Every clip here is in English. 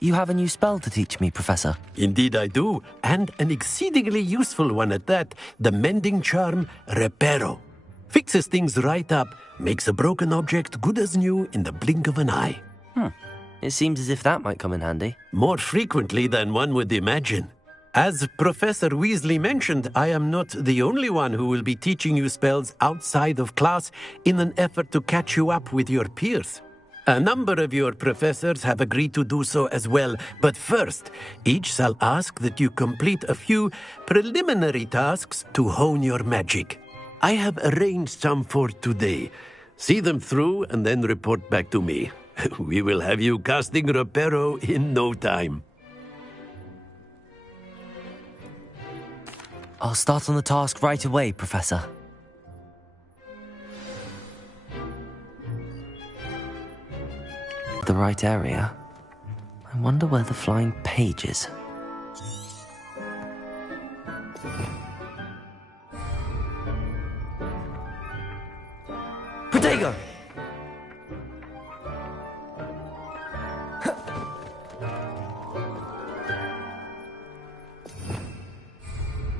You have a new spell to teach me, Professor. Indeed I do, and an exceedingly useful one at that. The mending charm, Reparo. Fixes things right up, makes a broken object good as new in the blink of an eye. It seems as if that might come in handy. More frequently than one would imagine. As Professor Weasley mentioned, I am not the only one who will be teaching you spells outside of class in an effort to catch you up with your peers. A number of your professors have agreed to do so as well, but first, each shall ask that you complete a few preliminary tasks to hone your magic. I have arranged some for today. See them through and then report back to me. We will have you casting Reparo in no time. I'll start on the task right away, Professor. The right area. I wonder where the flying page is. Protego!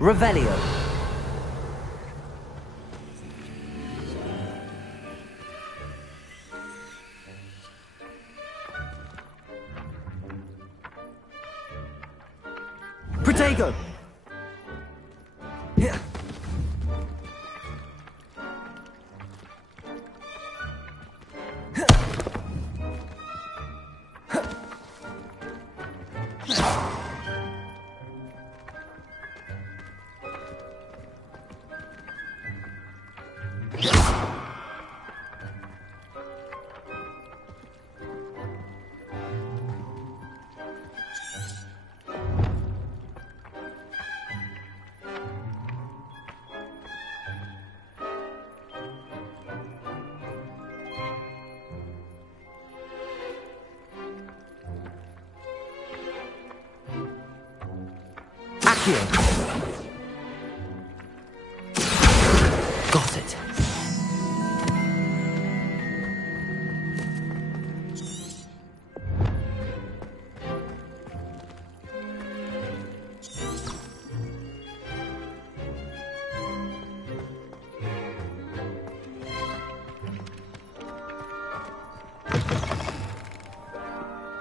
Revelio. Protego. Got it.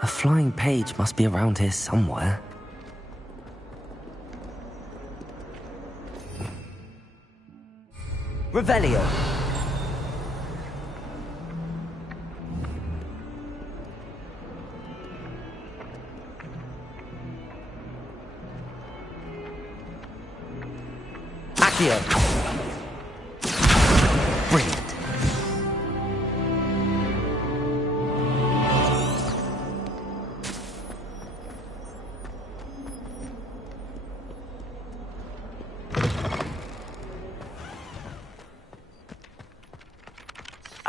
A flying page must be around here somewhere. Revelio. Accio. Brilliant.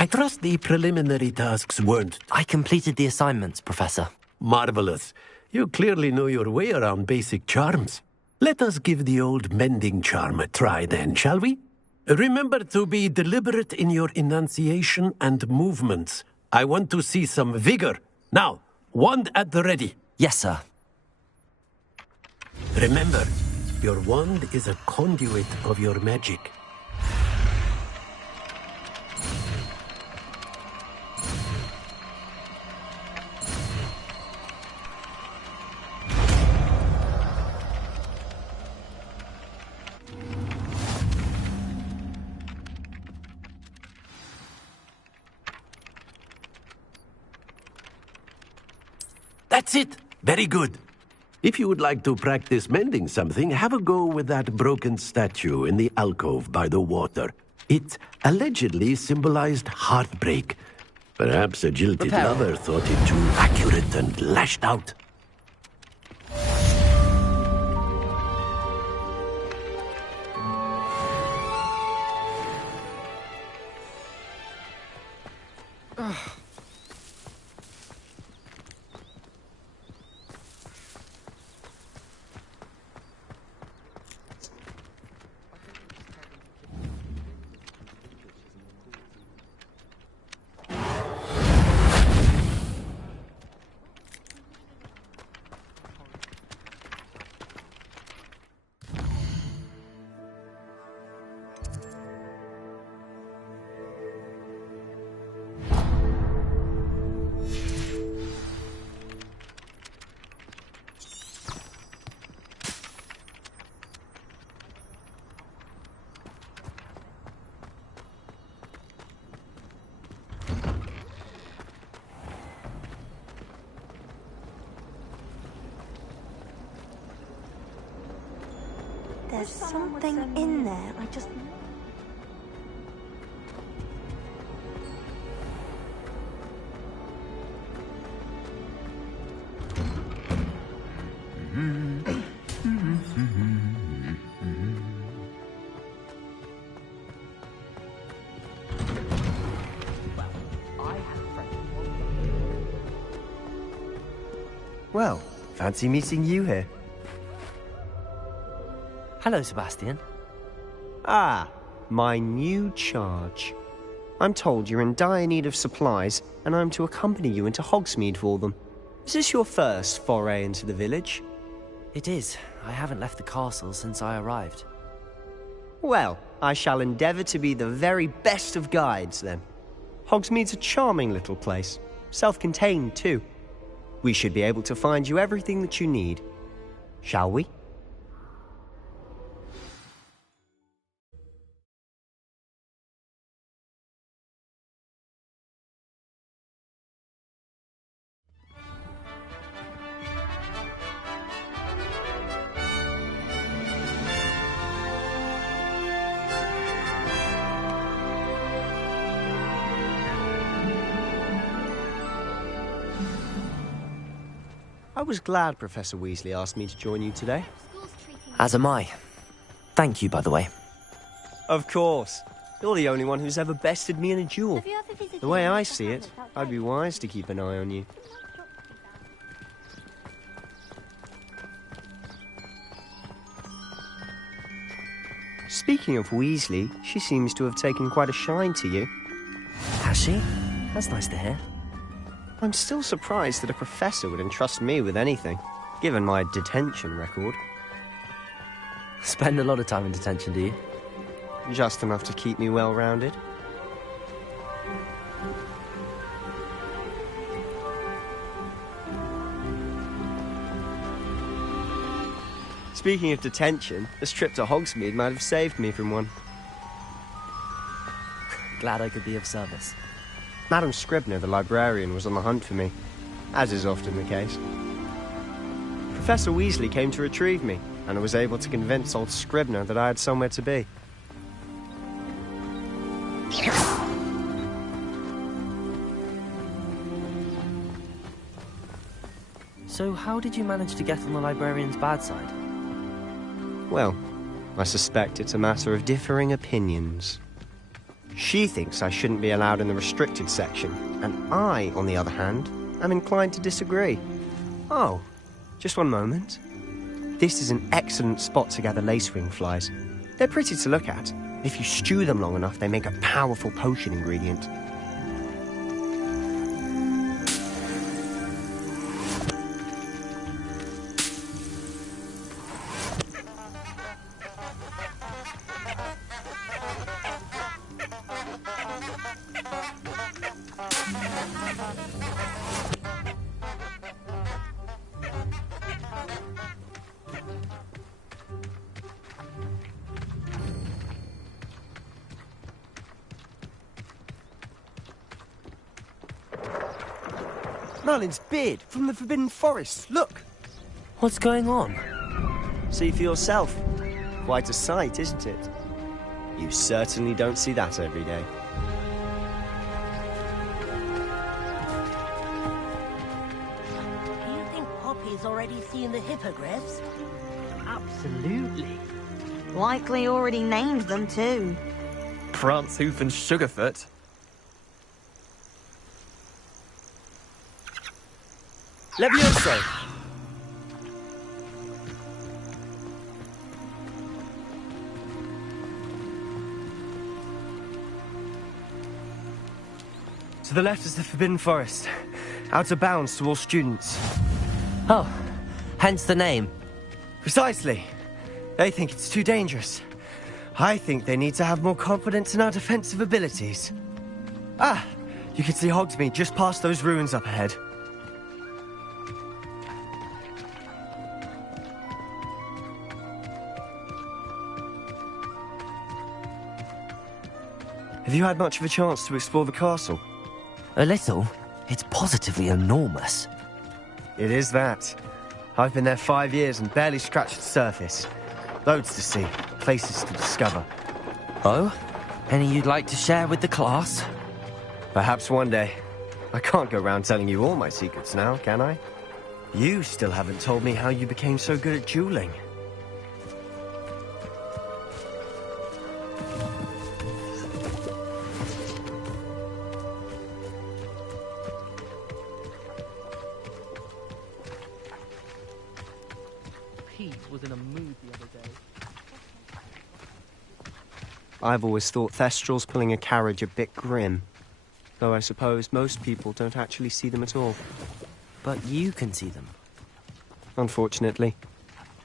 I trust the preliminary tasks weren't... I completed the assignments, Professor. Marvelous. You clearly know your way around basic charms. Let us give the old mending charm a try then, shall we? Remember to be deliberate in your enunciation and movements. I want to see some vigor. Now, wand at the ready. Yes, sir. Remember, your wand is a conduit of your magic. That's it. Very good. If you would like to practice mending something, have a go with that broken statue in the alcove by the water. It allegedly symbolized heartbreak. Perhaps a jilted lover thought it too accurate and lashed out. There's something in there. I just... Well, fancy meeting you here. Hello, Sebastian. Ah, my new charge. I'm told you're in dire need of supplies, and I'm to accompany you into Hogsmeade for them. Is this your first foray into the village? It is. I haven't left the castle since I arrived. Well, I shall endeavour to be the very best of guides, then. Hogsmeade's a charming little place, self-contained too. We should be able to find you everything that you need. Shall we? I was glad Professor Weasley asked me to join you today. As am I. Thank you, by the way. Of course. You're the only one who's ever bested me in a duel. The way I see it, I'd be wise to keep an eye on you. Speaking of Weasley, she seems to have taken quite a shine to you. Has she? That's nice to hear. I'm still surprised that a professor would entrust me with anything, given my detention record. Spend a lot of time in detention, do you? Just enough to keep me well-rounded. Speaking of detention, this trip to Hogsmeade might have saved me from one. Glad I could be of service. Madam Scribner, the librarian, was on the hunt for me, as is often the case. Professor Weasley came to retrieve me, and I was able to convince old Scribner that I had somewhere to be. So how did you manage to get on the librarian's bad side? Well, I suspect it's a matter of differing opinions. She thinks I shouldn't be allowed in the restricted section, and I, on the other hand, am inclined to disagree. Oh, just one moment. This is an excellent spot to gather lacewing flies. They're pretty to look at. If you stew them long enough, they make a powerful potion ingredient. Merlin's beard from the Forbidden Forest, look! What's going on? See for yourself. Quite a sight, isn't it? You certainly don't see that every day. Do you think Poppy's already seen the hippogriffs? Absolutely. Likely already named them too. Prance, Hoof and Sugarfoot. Levioso! To the left is the Forbidden Forest. Out of bounds to all students. Oh, hence the name. Precisely. They think it's too dangerous. I think they need to have more confidence in our defensive abilities. Ah, you can see Hogsmeade just past those ruins up ahead. Have you had much of a chance to explore the castle? A little. It's positively enormous. It is that. I've been there 5 years and barely scratched the surface. Loads to see, places to discover. Oh? Any you'd like to share with the class? Perhaps one day. I can't go round telling you all my secrets now, can I? You still haven't told me how you became so good at dueling. Pete was in a mood the other day. I've always thought Thestrals pulling a carriage a bit grim. Though I suppose most people don't actually see them at all. But you can see them. Unfortunately.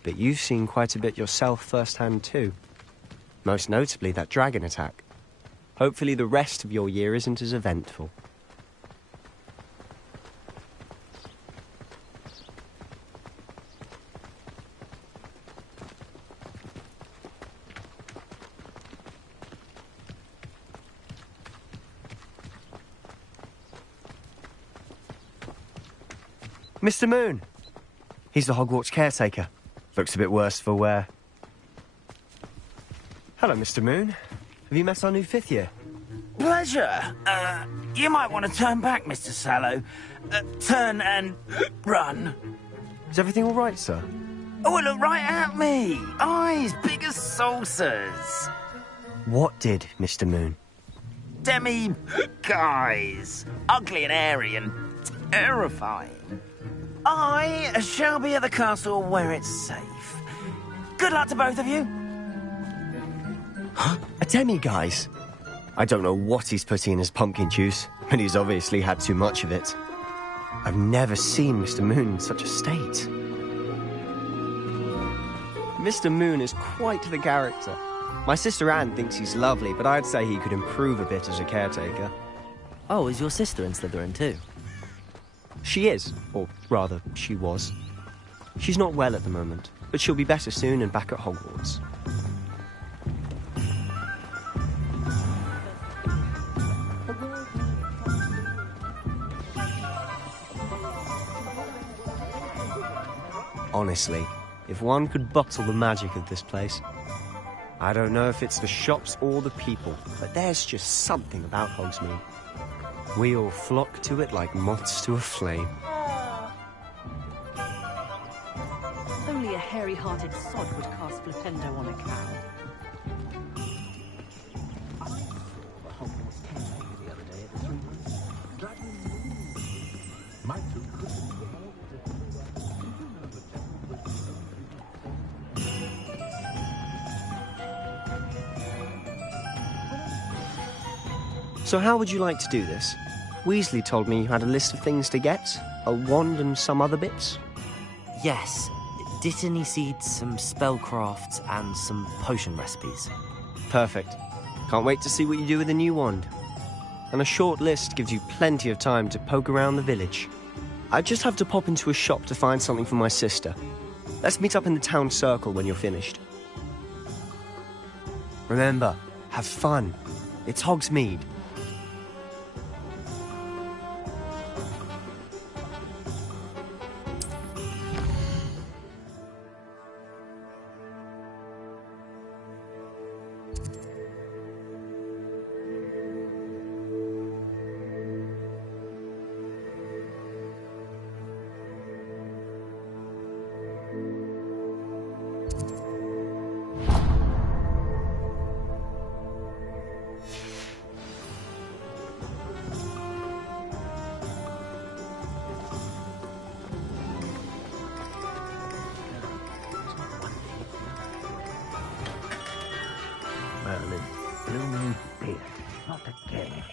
But you've seen quite a bit yourself firsthand too. Most notably that dragon attack. Hopefully the rest of your year isn't as eventful. Mr. Moon! He's the Hogwarts caretaker. Looks a bit worse for wear. Hello, Mr. Moon. Have you met our new 5th year? Pleasure. You might want to turn back, Mr. Sallow. Turn and run. Is everything all right, sir? Oh, look right at me. Eyes big as saucers. What did, Mr. Moon? Demi guys. Ugly and hairy and terrifying. I shall be at the castle where it's safe. Good luck to both of you. Huh? A demi-guise? I don't know what he's putting in his pumpkin juice, but he's obviously had too much of it. I've never seen Mr. Moon in such a state. Mr. Moon is quite the character. My sister Anne thinks he's lovely, but I'd say he could improve a bit as a caretaker. Oh, is your sister in Slytherin too? She is, or rather, she was. She's not well at the moment, but she'll be better soon and back at Hogwarts. Honestly, if one could bottle the magic of this place. I don't know if it's the shops or the people, but there's just something about Hogsmeade. We all flock to it like moths to a flame. Only a hairy-hearted sod would cast Flipendo on a cow. So how would you like to do this? Weasley told me you had a list of things to get, a wand and some other bits. Yes. Dittany seeds, some spellcrafts, and some potion recipes. Perfect. Can't wait to see what you do with the new wand. And a short list gives you plenty of time to poke around the village. I just have to pop into a shop to find something for my sister. Let's meet up in the town circle when you're finished. Remember, have fun. It's Hogsmeade. Merlin, blooming beard, not again.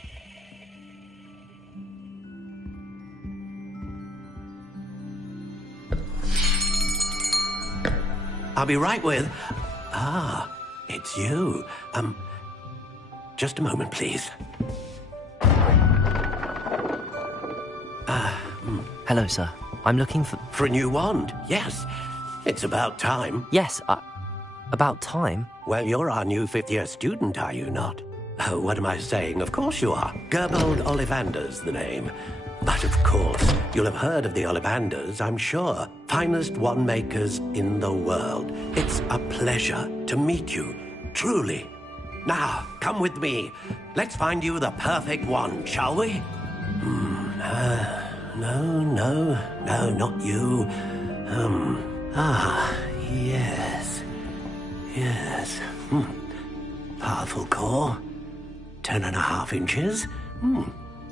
I'll be right with... Ah, it's you. Just a moment, please. Hello, sir. I'm looking for... For a new wand, yes. It's about time. Yes, about time. Well, you're our new 5th-year student, are you not? Oh, what am I saying? Of course you are. Gerbold Ollivander's the name. But of course, you'll have heard of the Ollivanders, I'm sure. finest wand makers in the world. It's a pleasure to meet you, truly. Now, come with me. Let's find you the perfect wand, shall we? No, not you. Yes. Powerful core. 10.5 inches.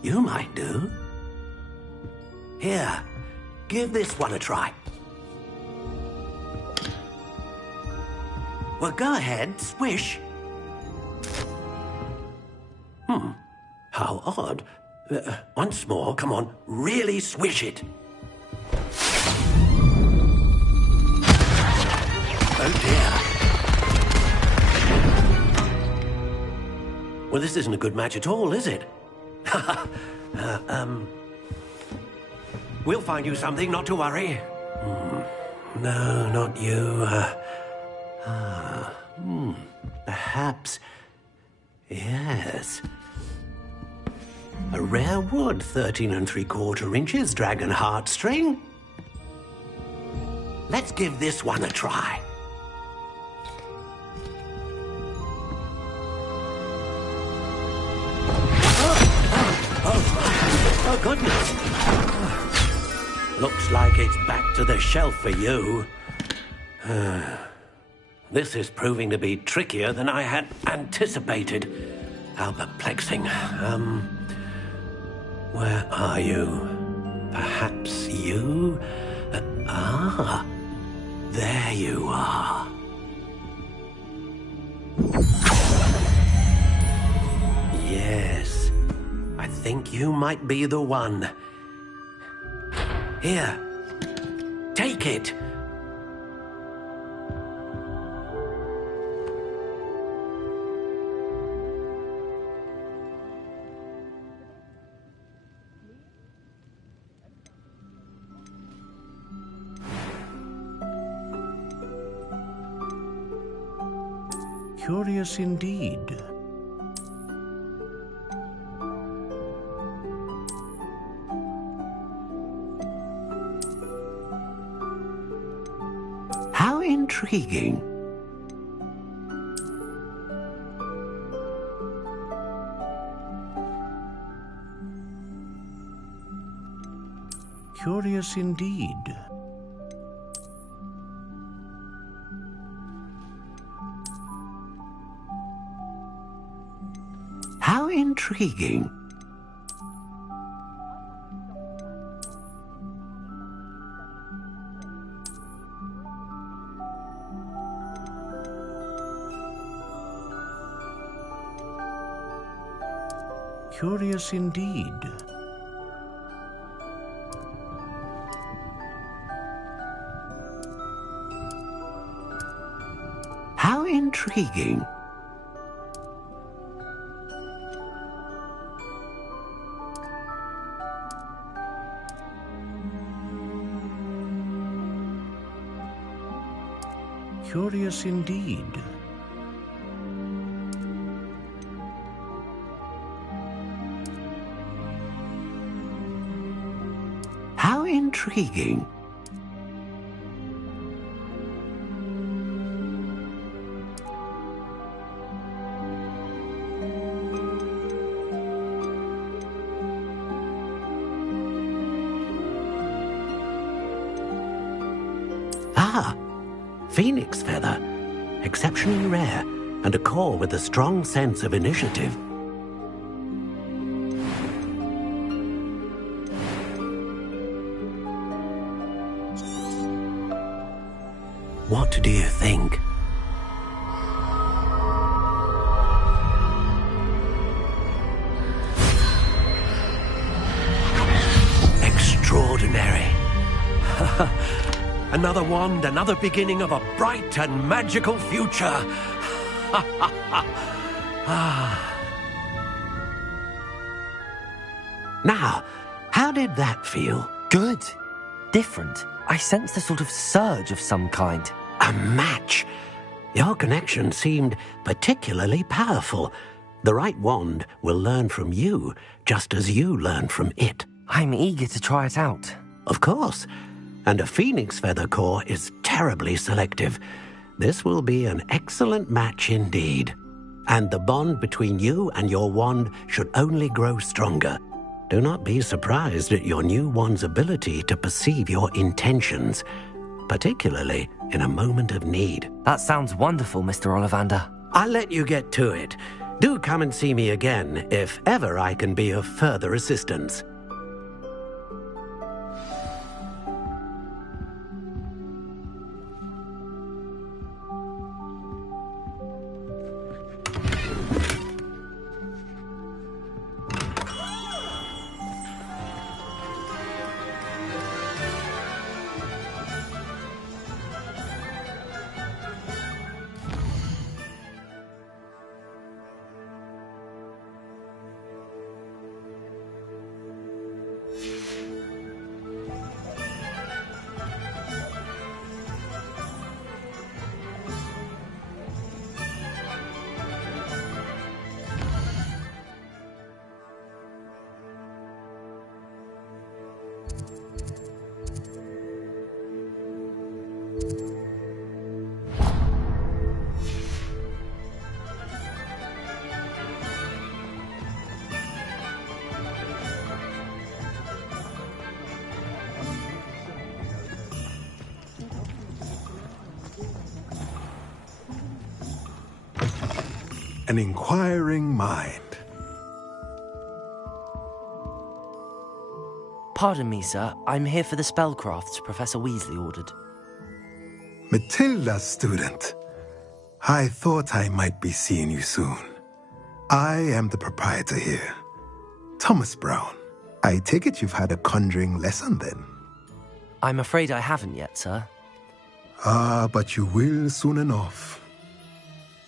You might do. Here, give this one a try. Well, go ahead, swish. How odd. Once more, come on, really swish it. Oh dear. Well, this isn't a good match at all, is it? We'll find you something, not to worry. No, not you. Perhaps. Yes. A rare wood, 13 3/4 inches, dragon heartstring. Let's give this one a try. Oh, goodness. Looks like it's back to the shelf for you. This is proving to be trickier than I had anticipated. How perplexing. Where are you? Perhaps you? There you are. Yes, I think you might be the one. Here, take it. Curious indeed. How intriguing. Curious indeed. How intriguing. Curious indeed. How intriguing. Curious indeed. How intriguing. Phoenix feather. Exceptionally rare, and a core with a strong sense of initiative. What do you think? Extraordinary. Another wand, another beginning of a bright and magical future. Now, how did that feel? Good. Different. I sensed a sort of surge of some kind. A match. Your connection seemed particularly powerful. The right wand will learn from you, just as you learn from it. I'm eager to try it out. Of course. and a phoenix feather core is terribly selective. This will be an excellent match indeed. And the bond between you and your wand should only grow stronger. Do not be surprised at your new wand's ability to perceive your intentions, particularly in a moment of need. That sounds wonderful, Mr. Ollivander. I'll let you get to it. Do come and see me again if ever I can be of further assistance. An inquiring mind. Pardon me, sir. I'm here for the spellcrafts Professor Weasley ordered. Matilda, student. I thought I might be seeing you soon. I am the proprietor here, Thomas Brown. I take it you've had a conjuring lesson then? I'm afraid I haven't yet, sir. Ah, but you will soon enough.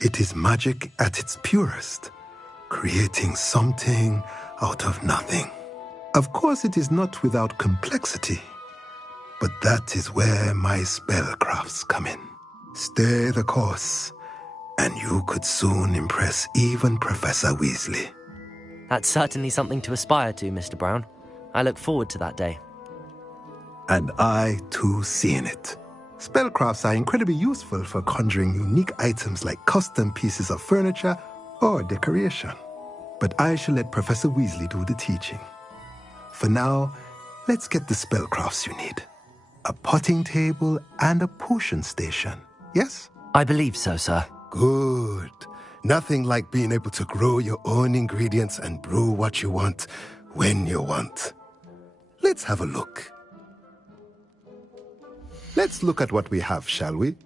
It is magic at its purest, creating something out of nothing. Of course, it is not without complexity, but that is where my spellcrafts come in. Stay the course, and you could soon impress even Professor Weasley. That's certainly something to aspire to, Mr. Brown. I look forward to that day. And I, too, seeing it. Spellcrafts are incredibly useful for conjuring unique items like custom pieces of furniture or decoration. But I shall let Professor Weasley do the teaching. For now, let's get the spellcrafts you need. A potting table and a potion station, yes? I believe so, sir. Good. Nothing like being able to grow your own ingredients and brew what you want when you want. Let's have a look. Let's look at what we have, shall we?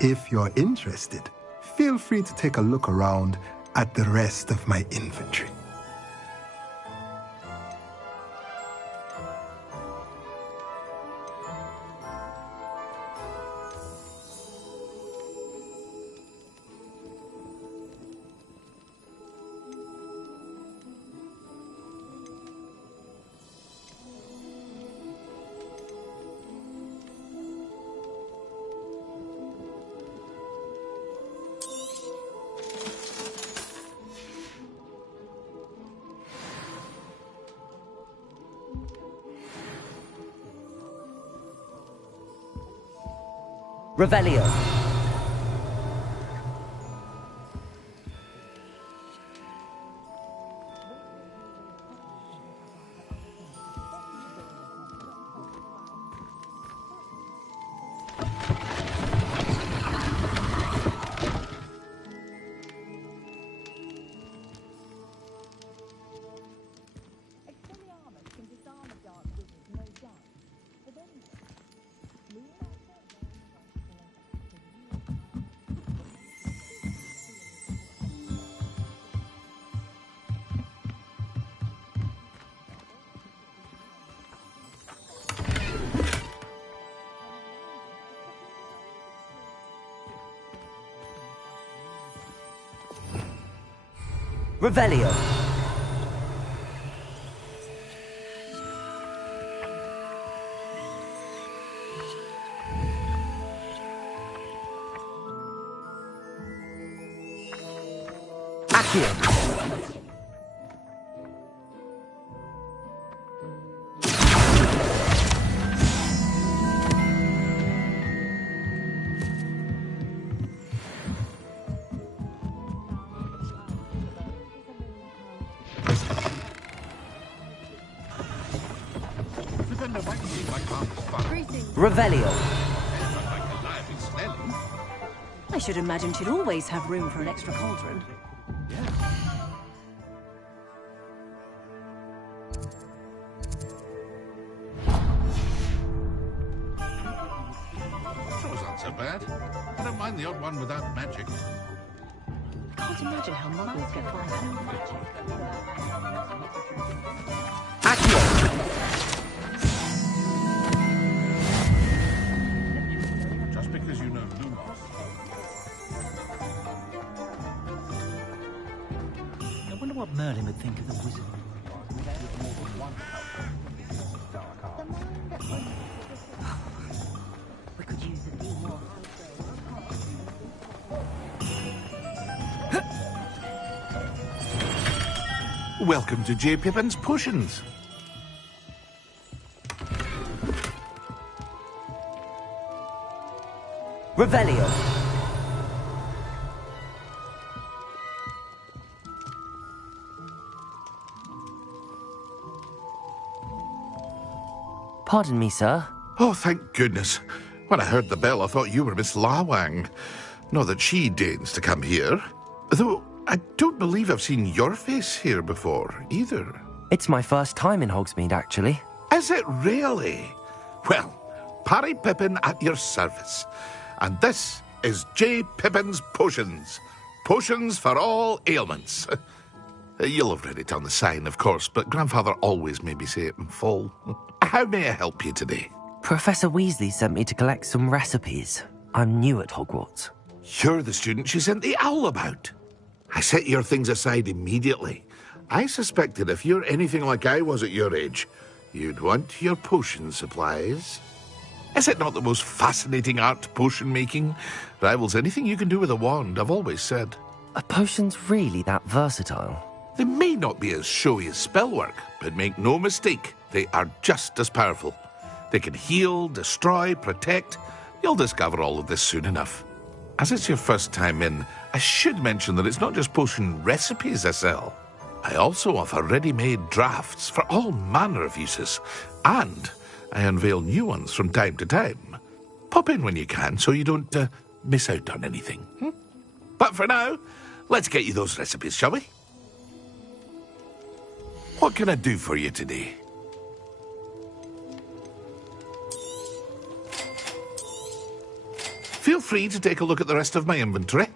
If you're interested, feel free to take a look around at the rest of my inventory. Revelio. Revelio. Accio. Revelio. I should imagine she'd always have room for an extra cauldron. Those aren't so bad. I don't mind the odd one without magic. I can't imagine how muggles get by without magic. Accio. Just because you know Lumos. I wonder what Merlin would think of the wizard. We could use a few more. Welcome to J. Pippin's Potions. Revelio. Pardon me, sir. Oh, thank goodness. When I heard the bell, I thought you were Miss Lawang. Not that she deigns to come here. Though I don't believe I've seen your face here before, either. It's my first time in Hogsmeade, actually. Is it really? Well, Parry Pippin at your service. And this is J. Pippin's Potions. Potions for all ailments. You'll have read it on the sign, of course, but Grandfather always made me say it in full. How may I help you today? Professor Weasley sent me to collect some recipes. I'm new at Hogwarts. You're the student she sent the owl about. I set your things aside immediately. I suspected if you're anything like I was at your age, you'd want your potion supplies. Is it not the most fascinating art, potion making? Rivals anything you can do with a wand, I've always said. Are potions really that versatile? They may not be as showy as spellwork, but make no mistake, they are just as powerful. They can heal, destroy, protect. You'll discover all of this soon enough. As it's your first time in, I should mention that it's not just potion recipes I sell. I also offer ready-made drafts for all manner of uses, and I unveil new ones from time to time. Pop in when you can so you don't miss out on anything. But for now, let's get you those recipes, shall we? What can I do for you today? Feel free to take a look at the rest of my inventory,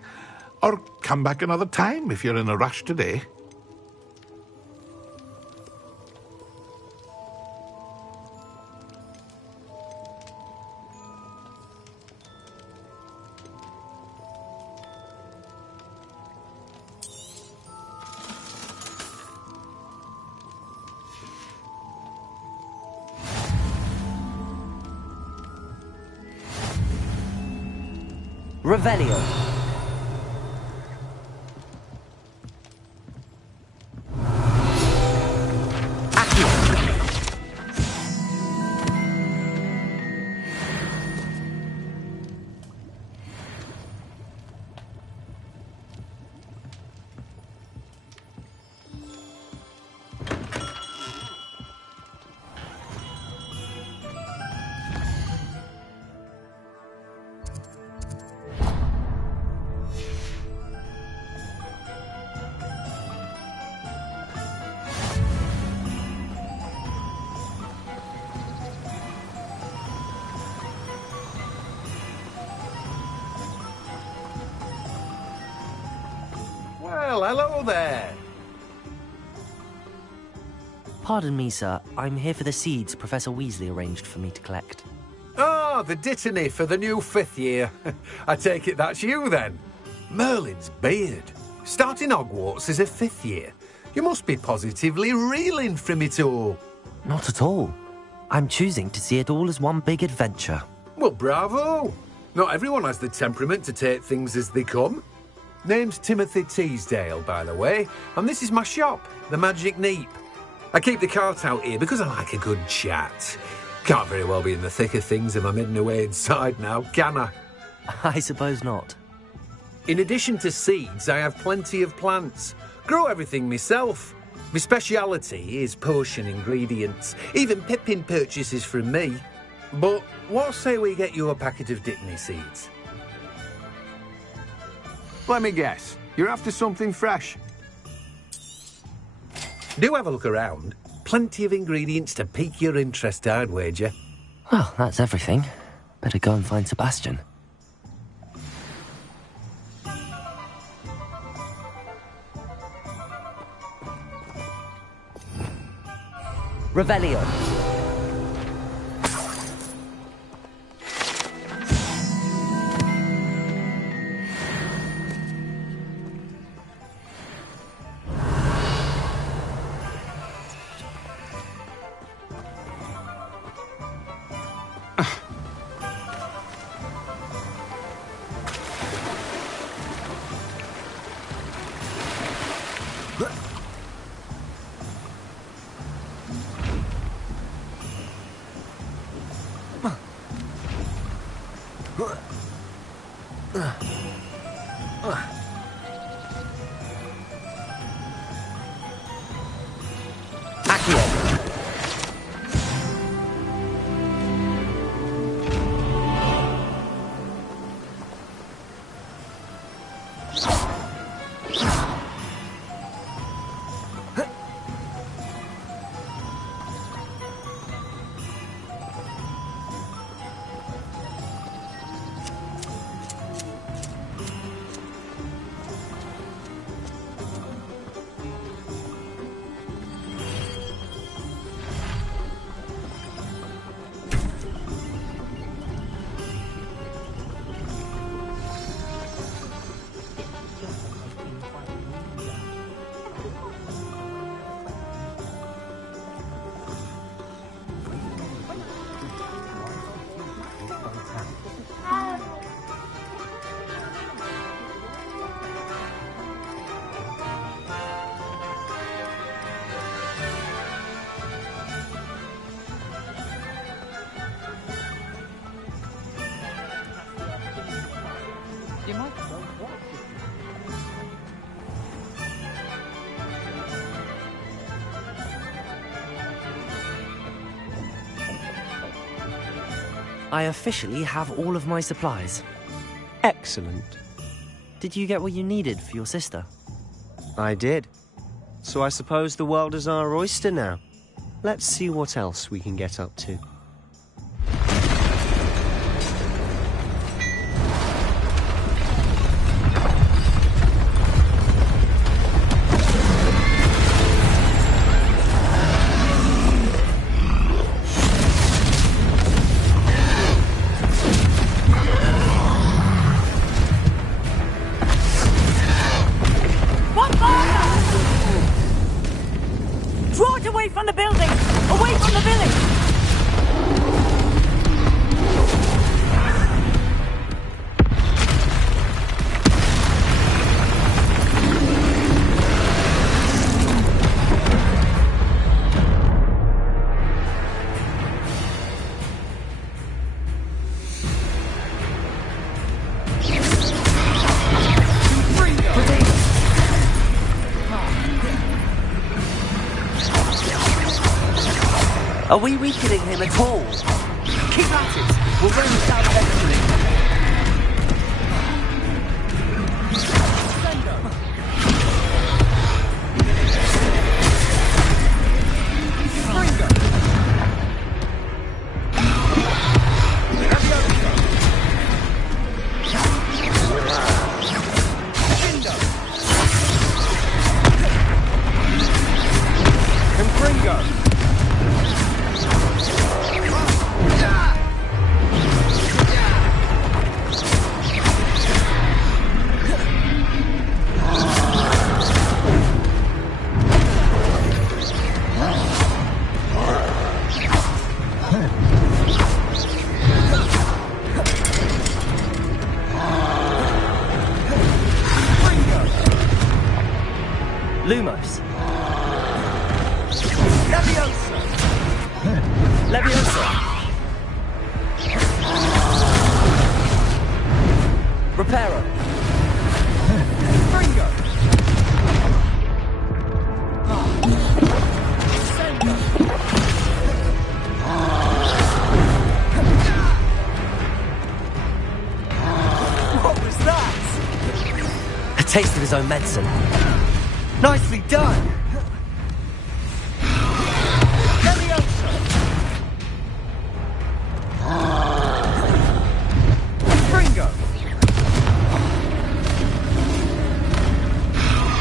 or come back another time if you're in a rush today. Revelio. Well, hello there. Pardon me, sir. I'm here for the seeds Professor Weasley arranged for me to collect. Oh, the dittany for the new 5th year. I take it that's you, then. Merlin's beard. Starting Hogwarts as a 5th year. You must be positively reeling from it all. Not at all. I'm choosing to see it all as one big adventure. Well, bravo. Not everyone has the temperament to take things as they come. Name's Timothy Teasdale, by the way, and this is my shop, the Magic Neep. I keep the cart out here because I like a good chat. Can't very well be in the thick of things if I'm hidden away inside now, can I? I suppose not. In addition to seeds, I have plenty of plants. Grow everything myself. My speciality is potion ingredients. Even Pippin purchases from me. But what say we get you a packet of Dittany seeds? Let me guess. You're after something fresh. Do have a look around. Plenty of ingredients to pique your interest, I'd wager. Well, that's everything. Better go and find Sebastian. Revelio. I officially have all of my supplies. Excellent. Did you get what you needed for your sister? I did. So I suppose the world is our oyster now. Let's see what else we can get up to. Are we weakening him at all? Keep at it! We'll run him down eventually. Lumos. Leviosa! Leviosa! Reparo! Fringo! Sendo! What was that? A taste of his own medicine. Nicely done! Leviosa! Fringo!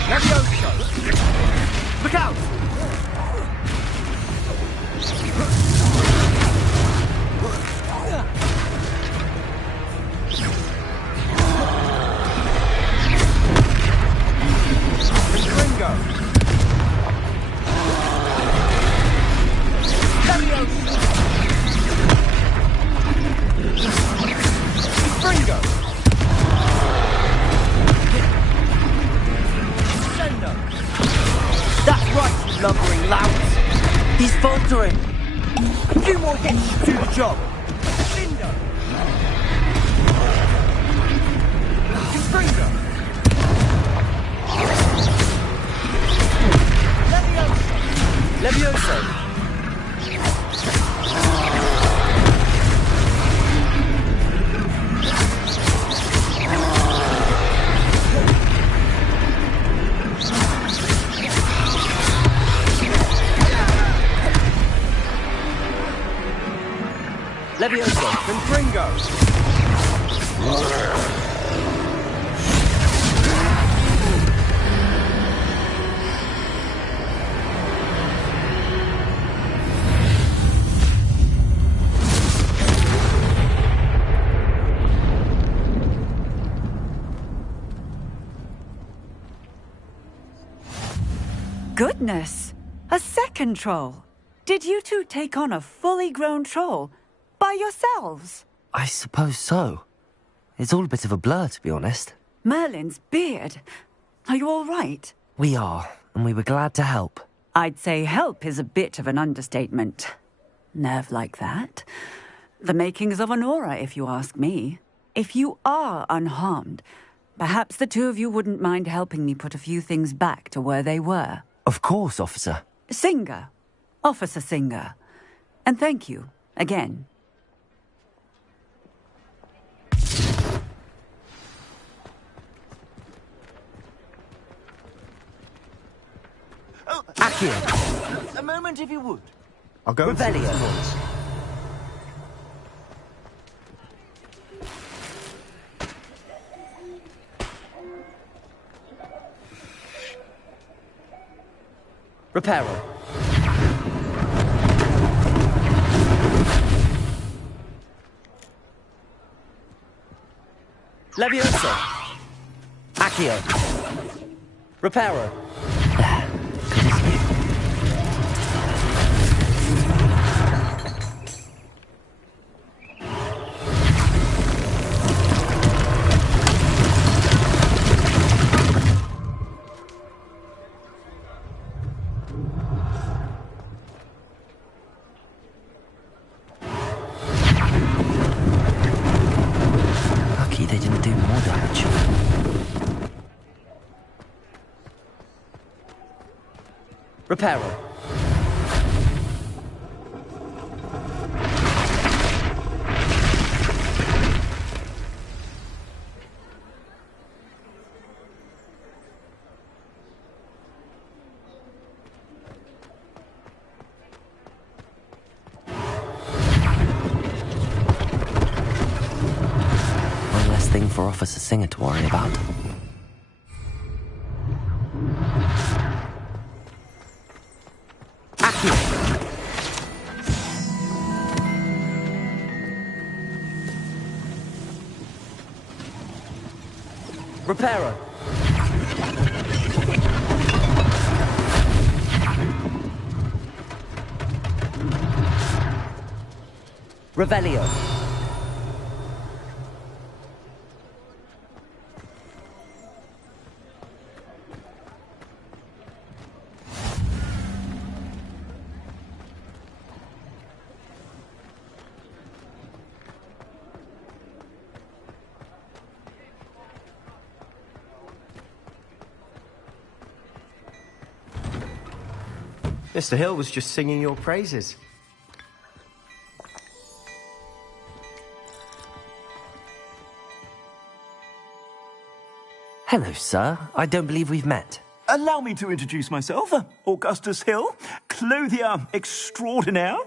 Leviosa! Look out! Fringo! Leviosa! Fringo! Sendo! That's right, you lumbering louts! He's faltering! A few more hits should do the job! Lindo! Fringo! Leviosa! Leviosa! Leviosa and Fringo! Goodness! A second troll! Did you two take on a fully grown troll? By yourselves? I suppose so. It's all a bit of a blur, to be honest. Merlin's beard. Are you all right? We are, and we were glad to help. I'd say help is a bit of an understatement. Nerve like that. The makings of an aura, if you ask me. If you are unharmed, perhaps the two of you wouldn't mind helping me put a few things back to where they were. Of course, officer. Singer. Officer Singer. And thank you, again. Oh, Accio. A moment, if you would. I'll go and see Revelio. what it was. Reparo. Leviosa. Accio. Reparo. Good as new. Lucky they didn't do more damage. Reparo. One less thing for Officer Singer to worry about. Reparo. Revelio. Mr. Hill was just singing your praises. Hello, sir. I don't believe we've met. Allow me to introduce myself, Augustus Hill, clothier extraordinaire.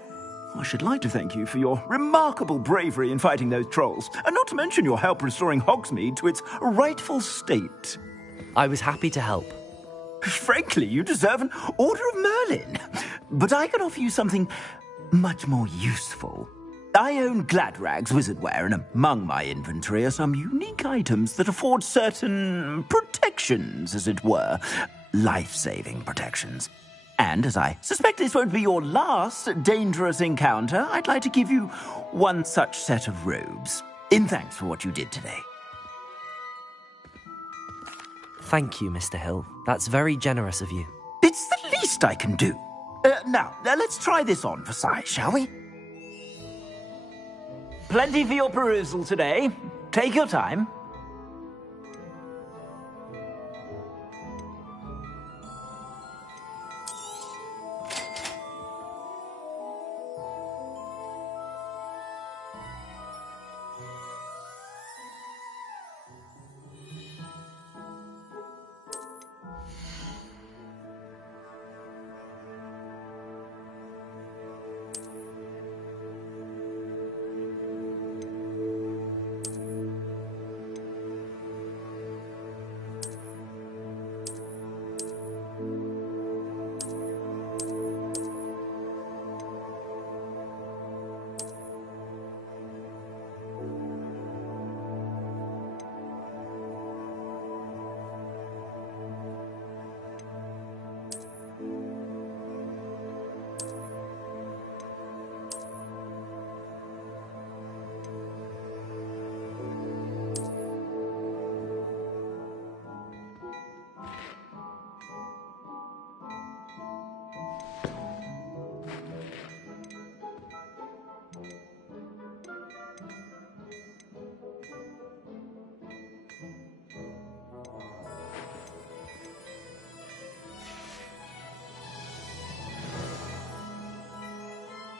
I should like to thank you for your remarkable bravery in fighting those trolls, and not to mention your help restoring Hogsmeade to its rightful state. I was happy to help. Frankly, you deserve an Order of Merlin. But I can offer you something much more useful. I own Gladrag's wizardware, and among my inventory are some unique items that afford certain protections, as it were. Life-saving protections. And as I suspect this won't be your last dangerous encounter, I'd like to give you one such set of robes, in thanks for what you did today. Thank you, Mr. Hill. That's very generous of you. It's the least I can do. Now, let's try this on for size, shall we? Plenty for your perusal today. Take your time.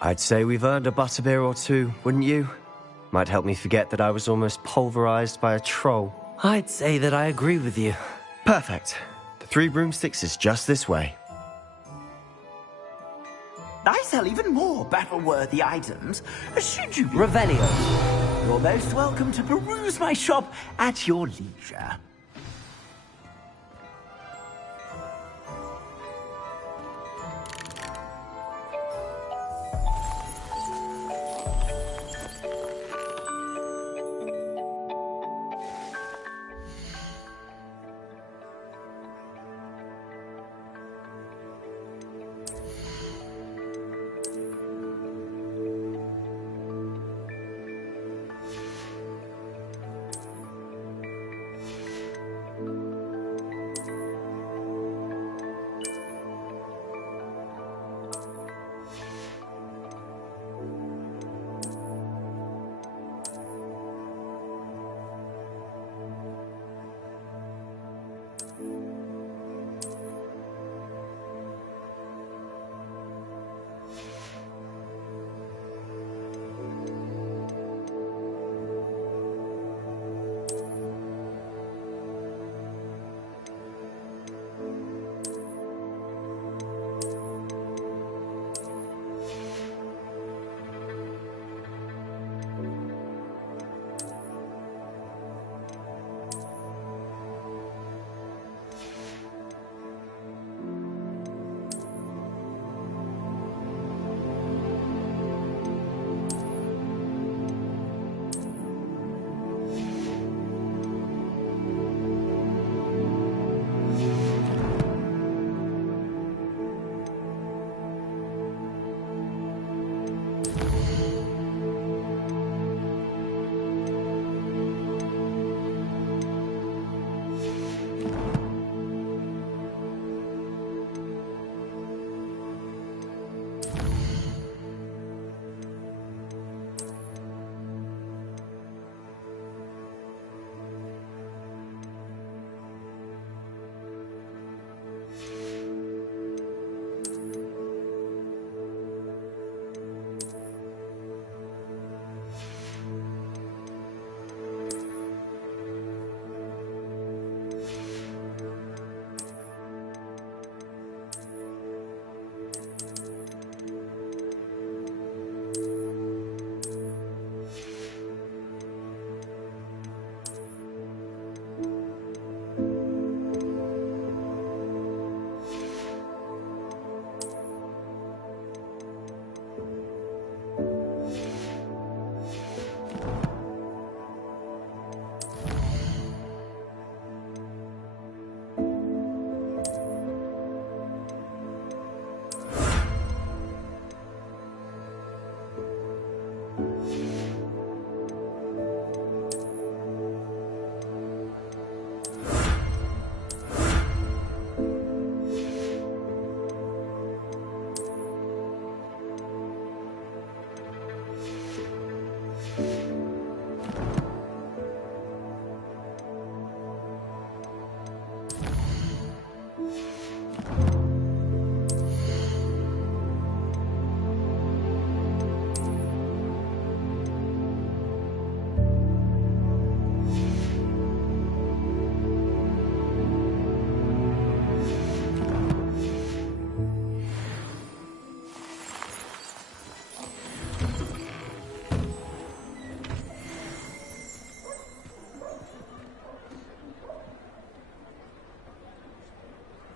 I'd say we've earned a butterbeer or two, wouldn't you? Might help me forget that I was almost pulverized by a troll. I'd say that I agree with you. Perfect. The 3 broomsticks is just this way. I sell even more battle-worthy items. Should you be... Revelio. You're most welcome to peruse my shop at your leisure.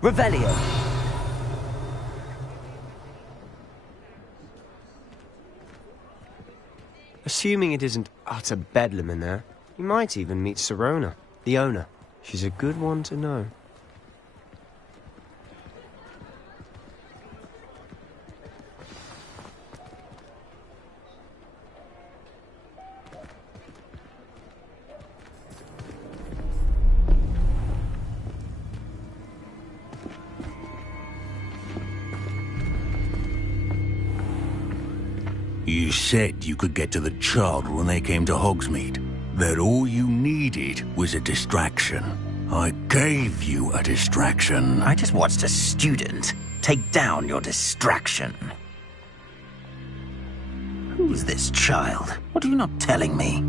Revelio. Assuming it isn't utter bedlam in there, you might even meet Sirona, the owner. She's a good one to know. You said you could get to the child when they came to Hogsmeade. That all you needed was a distraction. I gave you a distraction. I just watched a student take down your distraction. Who's this child? What are you not telling me?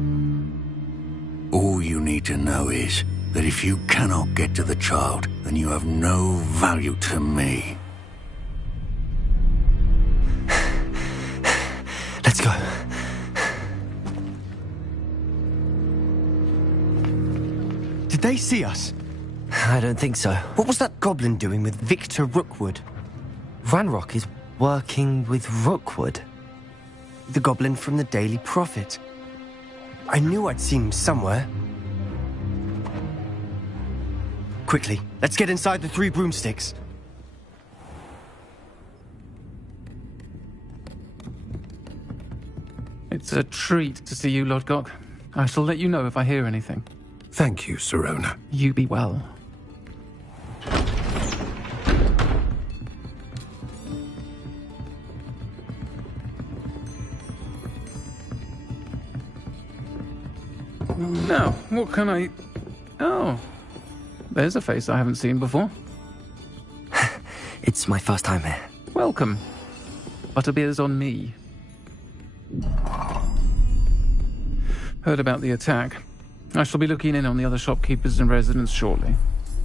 All you need to know is that if you cannot get to the child, then you have no value to me. Let's go. Did they see us? I don't think so. What was that goblin doing with Victor Rookwood? Ranrock is working with Rookwood. The goblin from the Daily Prophet. I knew I'd seen him somewhere. Quickly, let's get inside the 3 broomsticks. It's a treat to see you, Lodgok. I shall let you know if I hear anything. Thank you, Sirona. You be well. Now, what can I... Oh, there's a face I haven't seen before. It's my first time here. Welcome. Butterbeer's on me. Heard about the attack. I shall be looking in on the other shopkeepers and residents shortly.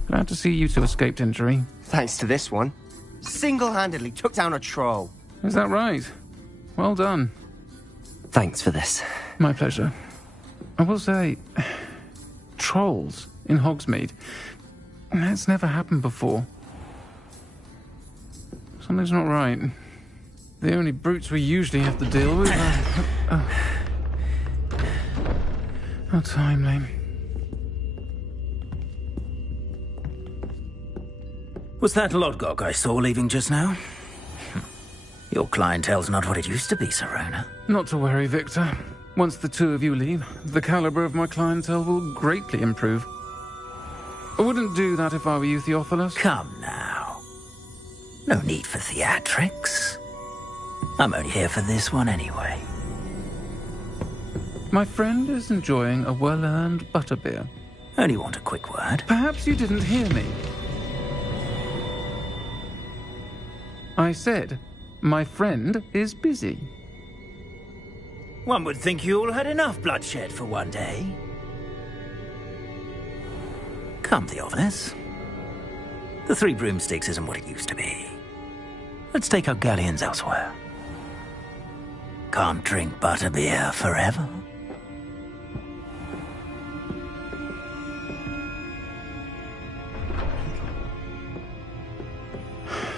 Glad to see you two escaped injury. Thanks to this one. Single-handedly took down a troll. Is that right? Well done. Thanks for this. My pleasure. I will say, trolls in Hogsmeade. That's never happened before. Something's not right. The only brutes we usually have to deal with are... How timely. Was that Lodgok I saw leaving just now? Your clientele's not what it used to be, Sirona. Not to worry, Victor. Once the two of you leave, the caliber of my clientele will greatly improve. I wouldn't do that if I were you, Theophilus. Come now. No need for theatrics. I'm only here for this one anyway. My friend is enjoying a well-earned butterbeer. Only want a quick word. Perhaps you didn't hear me. I said, my friend is busy. One would think you all had enough bloodshed for one day. Come, Theophilus. The 3 broomsticks isn't what it used to be. Let's take our galleons elsewhere. Can't drink butterbeer forever.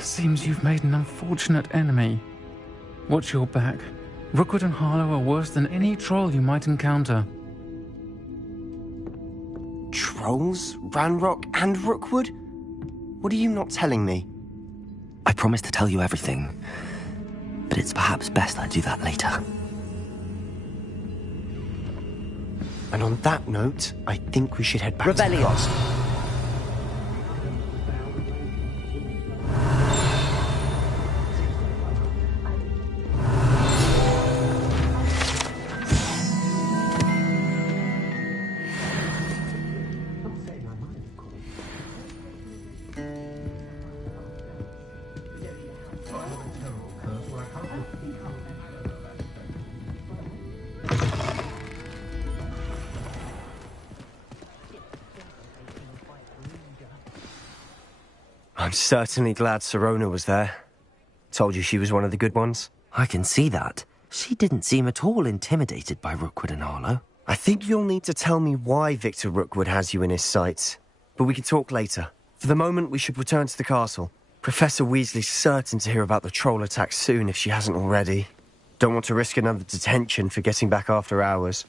Seems you've made an unfortunate enemy. Watch your back. Rookwood and Harlow are worse than any troll you might encounter. Trolls? Ranrock and Rookwood? What are you not telling me? I promised to tell you everything, but it's perhaps best I do that later. And on that note, I think we should head back to Ross. I'm certainly glad Sirona was there. Told you she was one of the good ones. I can see that. She didn't seem at all intimidated by Rookwood and Harlow. I think you'll need to tell me why Victor Rookwood has you in his sights. But we can talk later. For the moment, we should return to the castle. Professor Weasley's certain to hear about the troll attack soon if she hasn't already. Don't want to risk another detention for getting back after hours.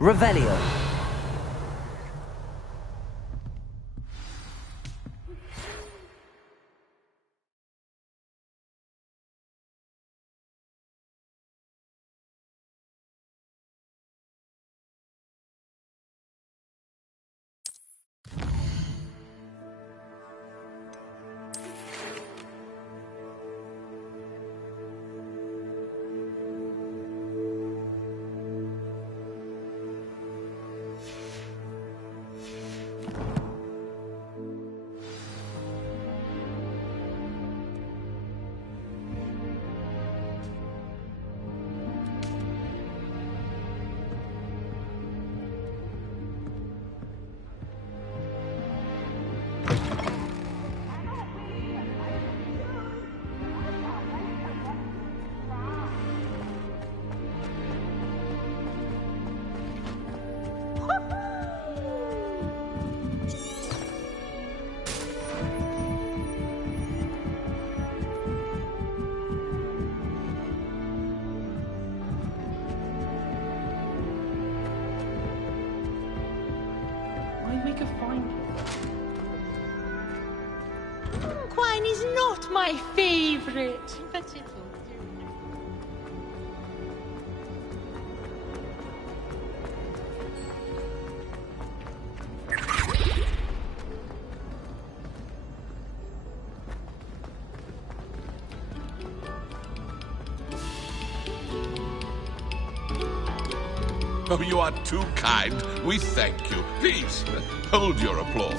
Revelio. Make a fine. Quine is not my favorite, but it will do. Oh, you are too kind. We thank you. Please, hold your applause.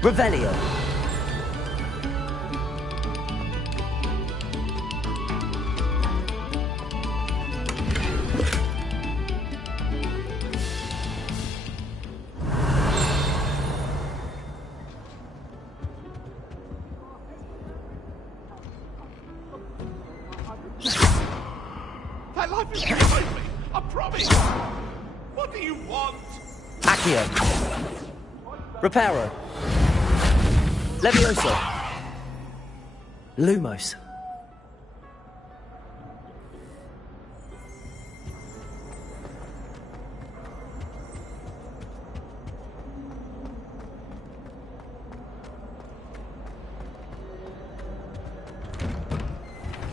Revelio. My life is behind me. I promise. What do you want? Accio. Reparo. Levioso. Lumos.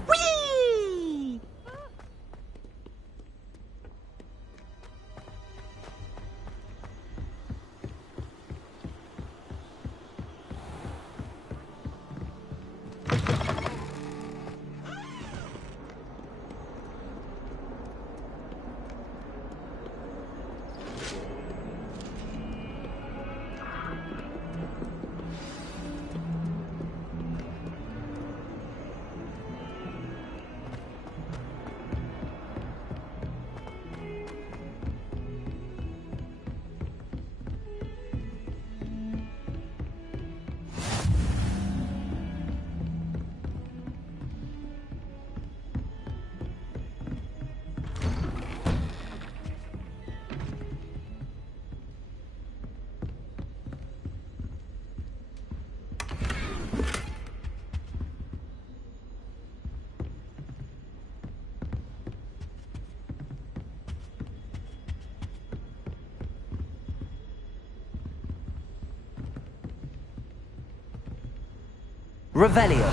Whee! Revelio.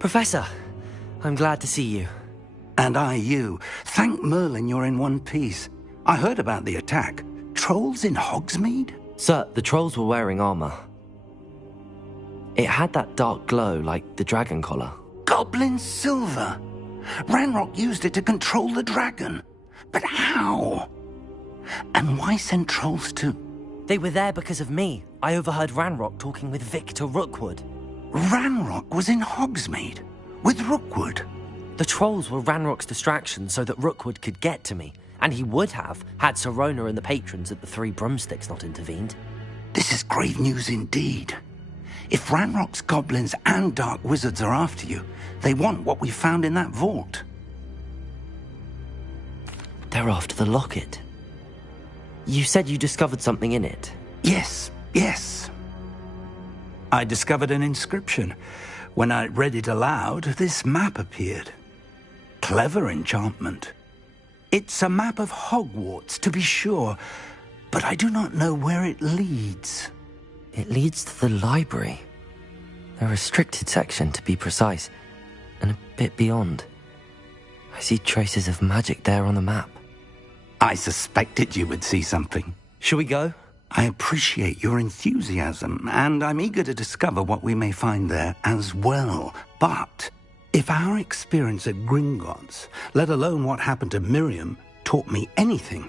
Professor, I'm glad to see you. And I you. Thank Merlin you're in one piece. I heard about the attack. Trolls in Hogsmeade? Sir, the trolls were wearing armor. It had that dark glow like the dragon collar. Goblin silver! Ranrock used it to control the dragon. But how? And why send trolls too? They were there because of me. I overheard Ranrock talking with Victor Rookwood. Ranrock was in Hogsmeade? With Rookwood? The trolls were Ranrock's distraction so that Rookwood could get to me. And he would have, had Sirona and the patrons at the Three Broomsticks not intervened. This is grave news indeed. If Ranrock's goblins and dark wizards are after you, they want what we found in that vault. They're after the locket. You said you discovered something in it. Yes. I discovered an inscription. When I read it aloud, this map appeared. Clever enchantment. It's a map of Hogwarts, to be sure, but I do not know where it leads. It leads to the library. The restricted section, to be precise, and a bit beyond. I see traces of magic there on the map. I suspected you would see something. Shall we go? I appreciate your enthusiasm, and I'm eager to discover what we may find there as well. But if our experience at Gringotts, let alone what happened to Miriam, taught me anything,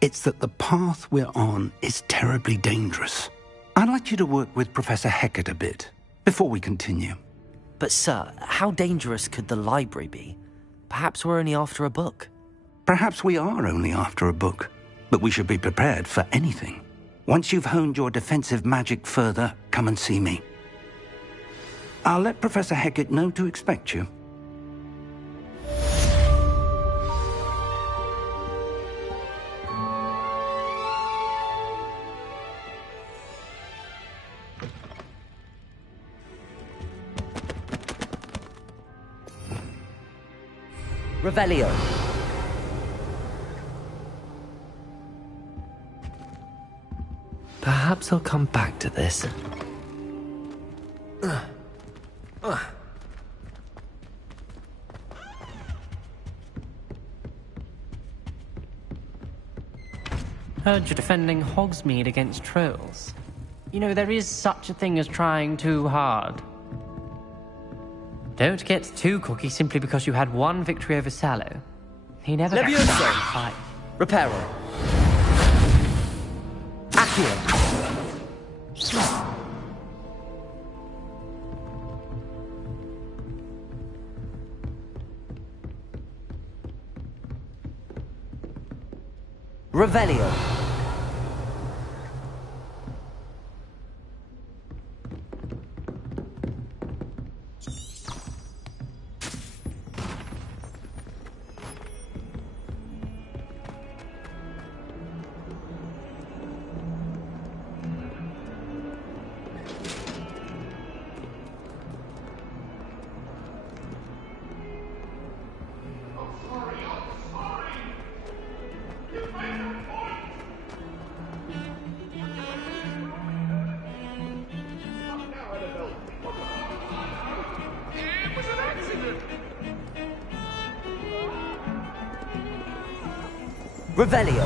it's that the path we're on is terribly dangerous. I'd like you to work with Professor Hecat a bit, before we continue. But sir, how dangerous could the library be? Perhaps we're only after a book. Perhaps we are only after a book, but we should be prepared for anything. Once you've honed your defensive magic further, come and see me. I'll let Professor Hecat know to expect you. Revelio. Perhaps I'll come back to this. Heard you're defending Hogsmeade against trolls. You know, there is such a thing as trying too hard. Don't get too cocky simply because you had one victory over Sallow. He never got Levioso! Reparo. Accio. Revelio. Revelio.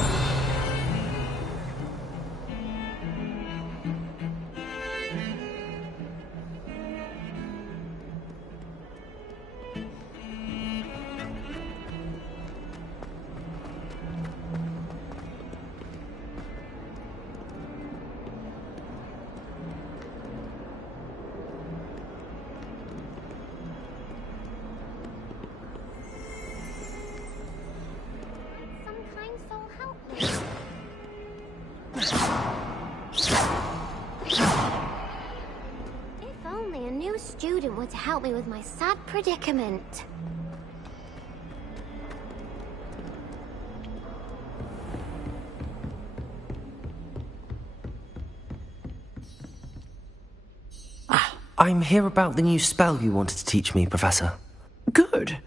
Student would help me with my sad predicament. I'm here about the new spell you wanted to teach me, Professor. Good.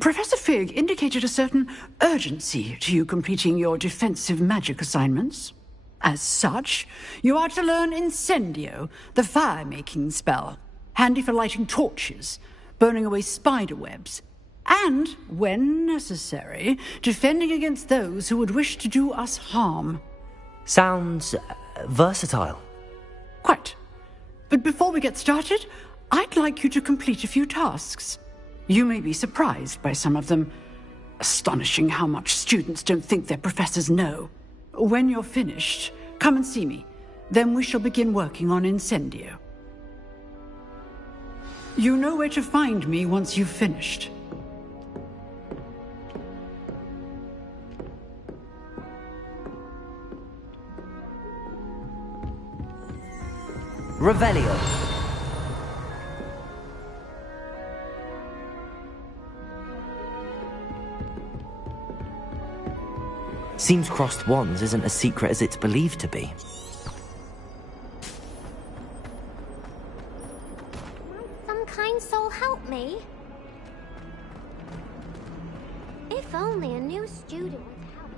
Professor Fig indicated a certain urgency to you completing your defensive magic assignments. As such, you are to learn Incendio, the fire-making spell. Handy for lighting torches, burning away spider webs, and, when necessary, defending against those who would wish to do us harm. Sounds versatile. Quite. But before we get started, I'd like you to complete a few tasks. You may be surprised by some of them. Astonishing how much students don't think their professors know. When you're finished, come and see me. Then we shall begin working on Incendio. You know where to find me once you've finished. Revelio. Seems crossed wands isn't as secret as it's believed to be. Some kind soul help me? If only a new student would help.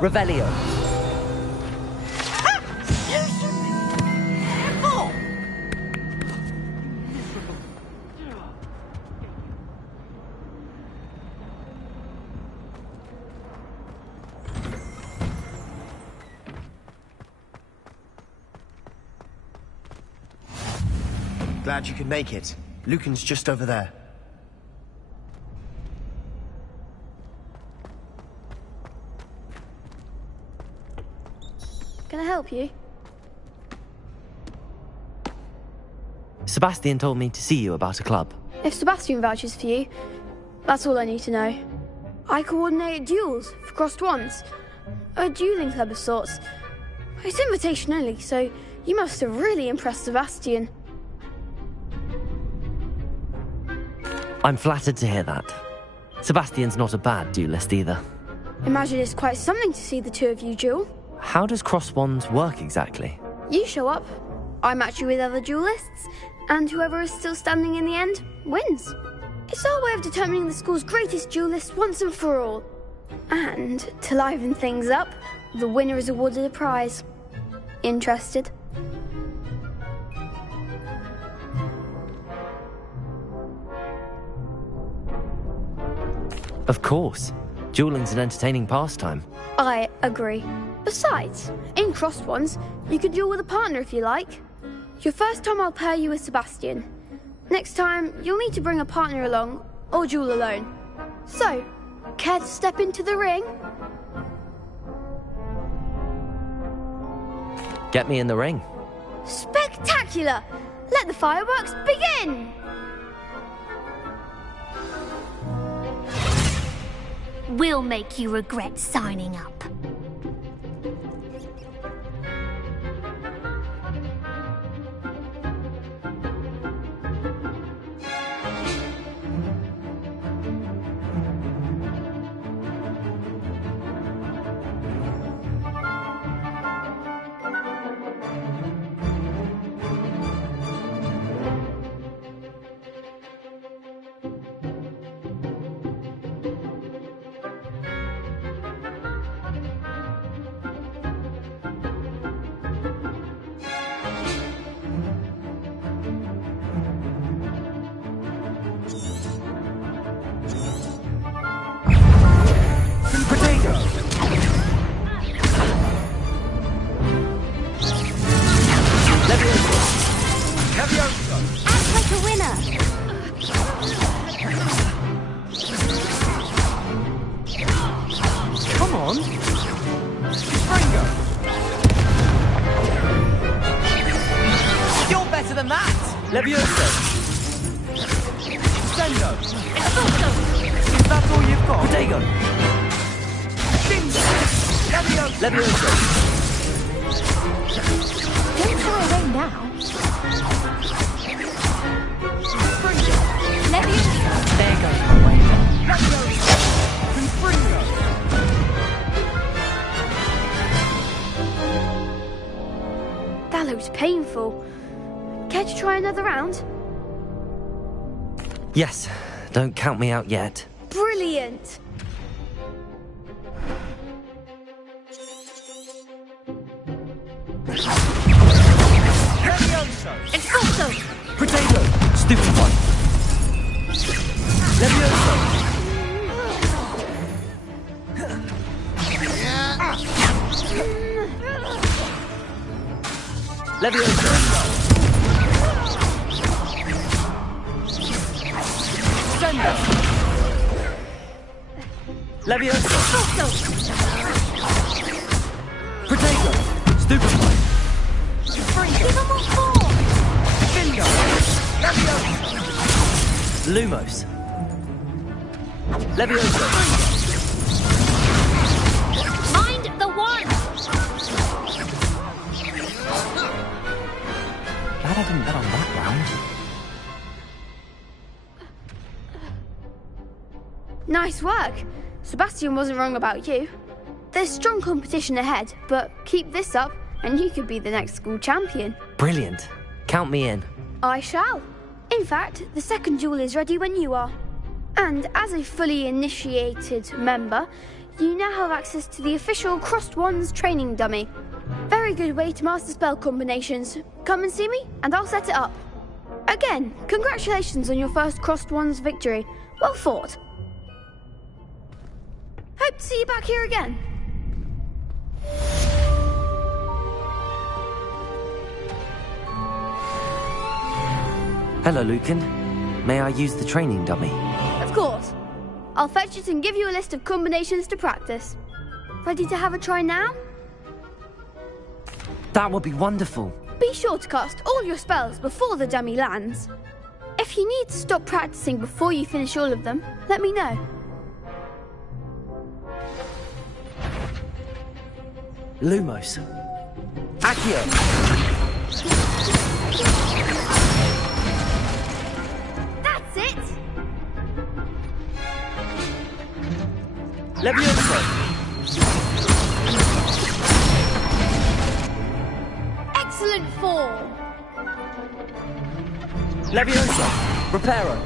Revelio. Glad you could make it. Lucan's just over there. Can I help you? Sebastian told me to see you about a club. If Sebastian vouches for you, that's all I need to know. I coordinate duels for crossed wands. A dueling club of sorts. It's invitation only, so you must have really impressed Sebastian. I'm flattered to hear that. Sebastian's not a bad duelist either. Imagine it's quite something to see the two of you duel. How does cross wands work exactly? You show up, I match you with other duelists, and whoever is still standing in the end wins. It's our way of determining the school's greatest duelist once and for all. And to liven things up, the winner is awarded a prize. Interested? Of course. Dueling's an entertaining pastime. I agree. Besides, in crossed ones, you could duel with a partner if you like. Your first time I'll pair you with Sebastian. Next time, you'll need to bring a partner along, or duel alone. So, care to step into the ring? Get me in the ring. Spectacular! Let the fireworks begin! We'll make you regret signing up. That looks painful. Care to try another round? Yes, don't count me out yet. Brilliant! Expulso! Potato! Stupid one! Levioso! Levioso! Sendo! Levioso! Potato! Stupid one! Give them what for! Bingo! Levioso! Lumos! Levioso! Mind the one! Glad I didn't bet on that round. Nice work. Sebastian wasn't wrong about you. There's strong competition ahead, but keep this up and you could be the next school champion. Brilliant. Count me in. I shall. In fact, the second duel is ready when you are. And as a fully initiated member, you now have access to the official Crossed Wands training dummy. Very good way to master spell combinations. Come and see me, and I'll set it up. Again, congratulations on your first Crossed Wands victory. Well fought. Hope to see you back here again. Hello, Lucan. May I use the training dummy? Of course. I'll fetch it and give you a list of combinations to practice. Ready to have a try now? That would be wonderful. Be sure to cast all your spells before the dummy lands. If you need to stop practicing before you finish all of them, let me know. Lumos. Accio. That's it! Levioso. Excellent form! Levioso. Reparo.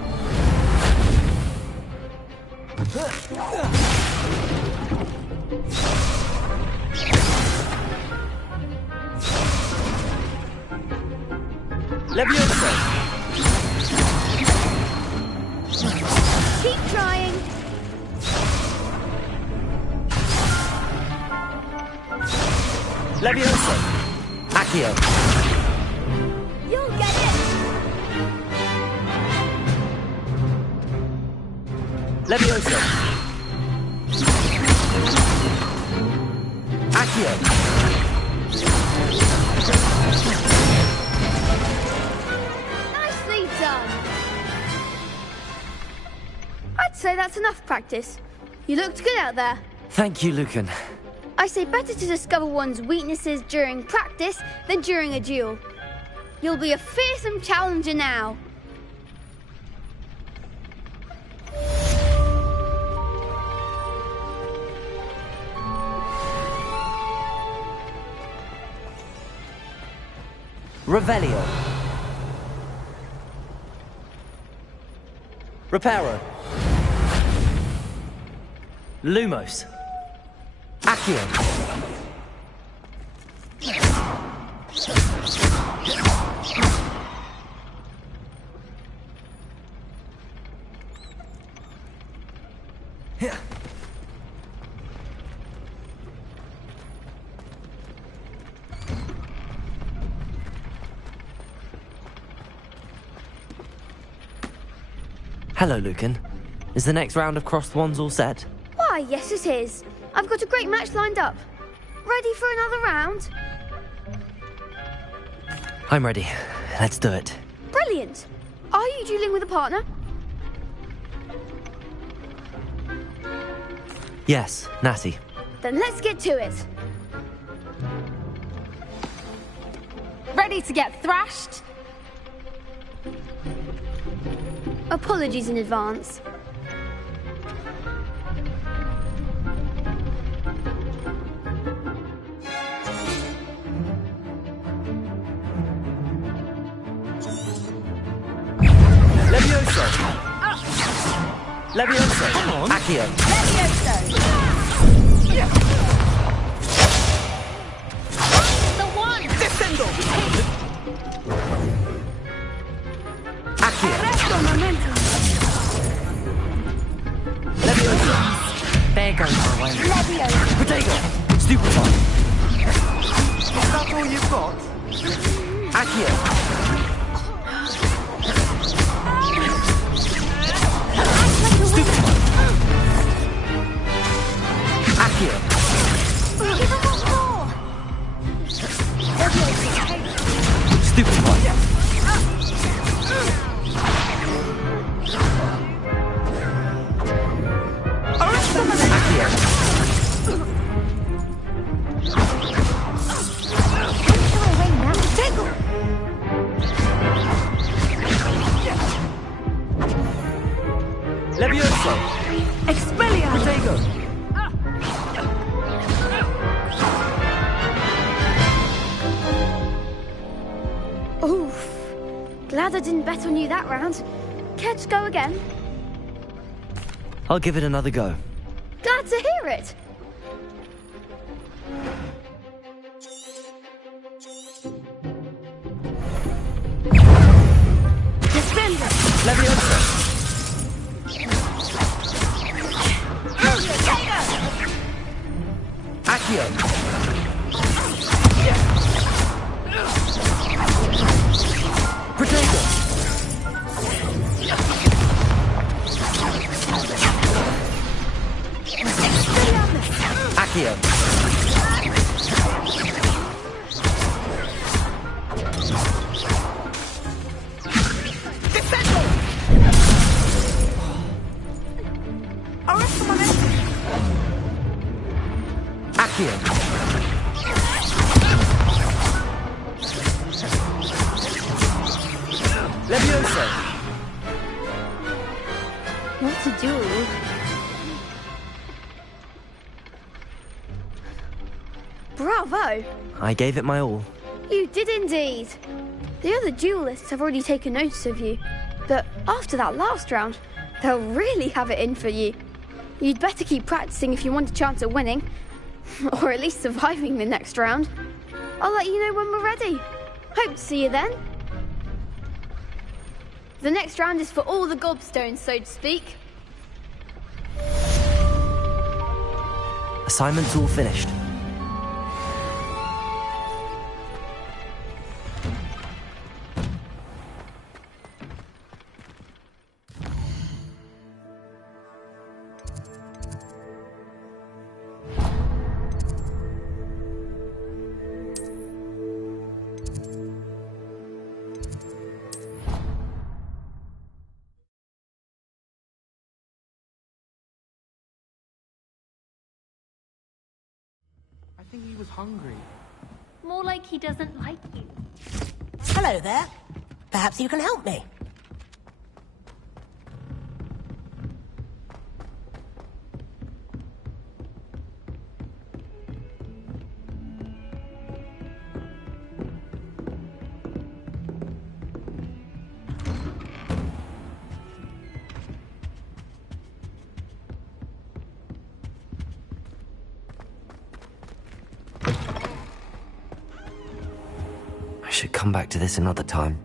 Levioso. Keep trying. Levioso. Accio. You'll get it. Levioso. Accio. Nicely done. I'd say that's enough practice. You looked good out there. Thank you, Lucan. I say better to discover one's weaknesses during practice than during a duel. You'll be a fearsome challenger now. Revelio. Reparo. Lumos. Accio. Hello, Lucan. Is the next round of Crossed Wands all set? Why, yes it is. I've got a great match lined up. Ready for another round? I'm ready. Let's do it. Brilliant. Are you dueling with a partner? Yes, Natty. Then let's get to it. Ready to get thrashed? Apologies in advance. Levioso. Levioso. Come on. Accio. Levioso. The one. Descendo. Accio. Resto momentum. Levioso. There goes my way. Levioso. Potato. Stupefy. Is that all you've got? Accio. Stupefy. Accio. Give him one more. Stupefy. Accio. Levioso. Expelliarmus. Protego. Oof. Glad I didn't bet on you that round. Care to go again? I'll give it another go. Glad to hear it. Defender! Leviosa! Accio! Protego! Accio! Accio! Leviosa! What to do? Bravo! I gave it my all. You did indeed. The other duelists have already taken notice of you, but after that last round, they'll really have it in for you. You'd better keep practicing if you want a chance at winning, or at least surviving the next round. I'll let you know when we're ready. Hope to see you then. The next round is for all the gobstones, so to speak. Assignment's all finished. I think he was hungry. More like he doesn't like you. Hello there. Perhaps you can help me. I should come back to this another time.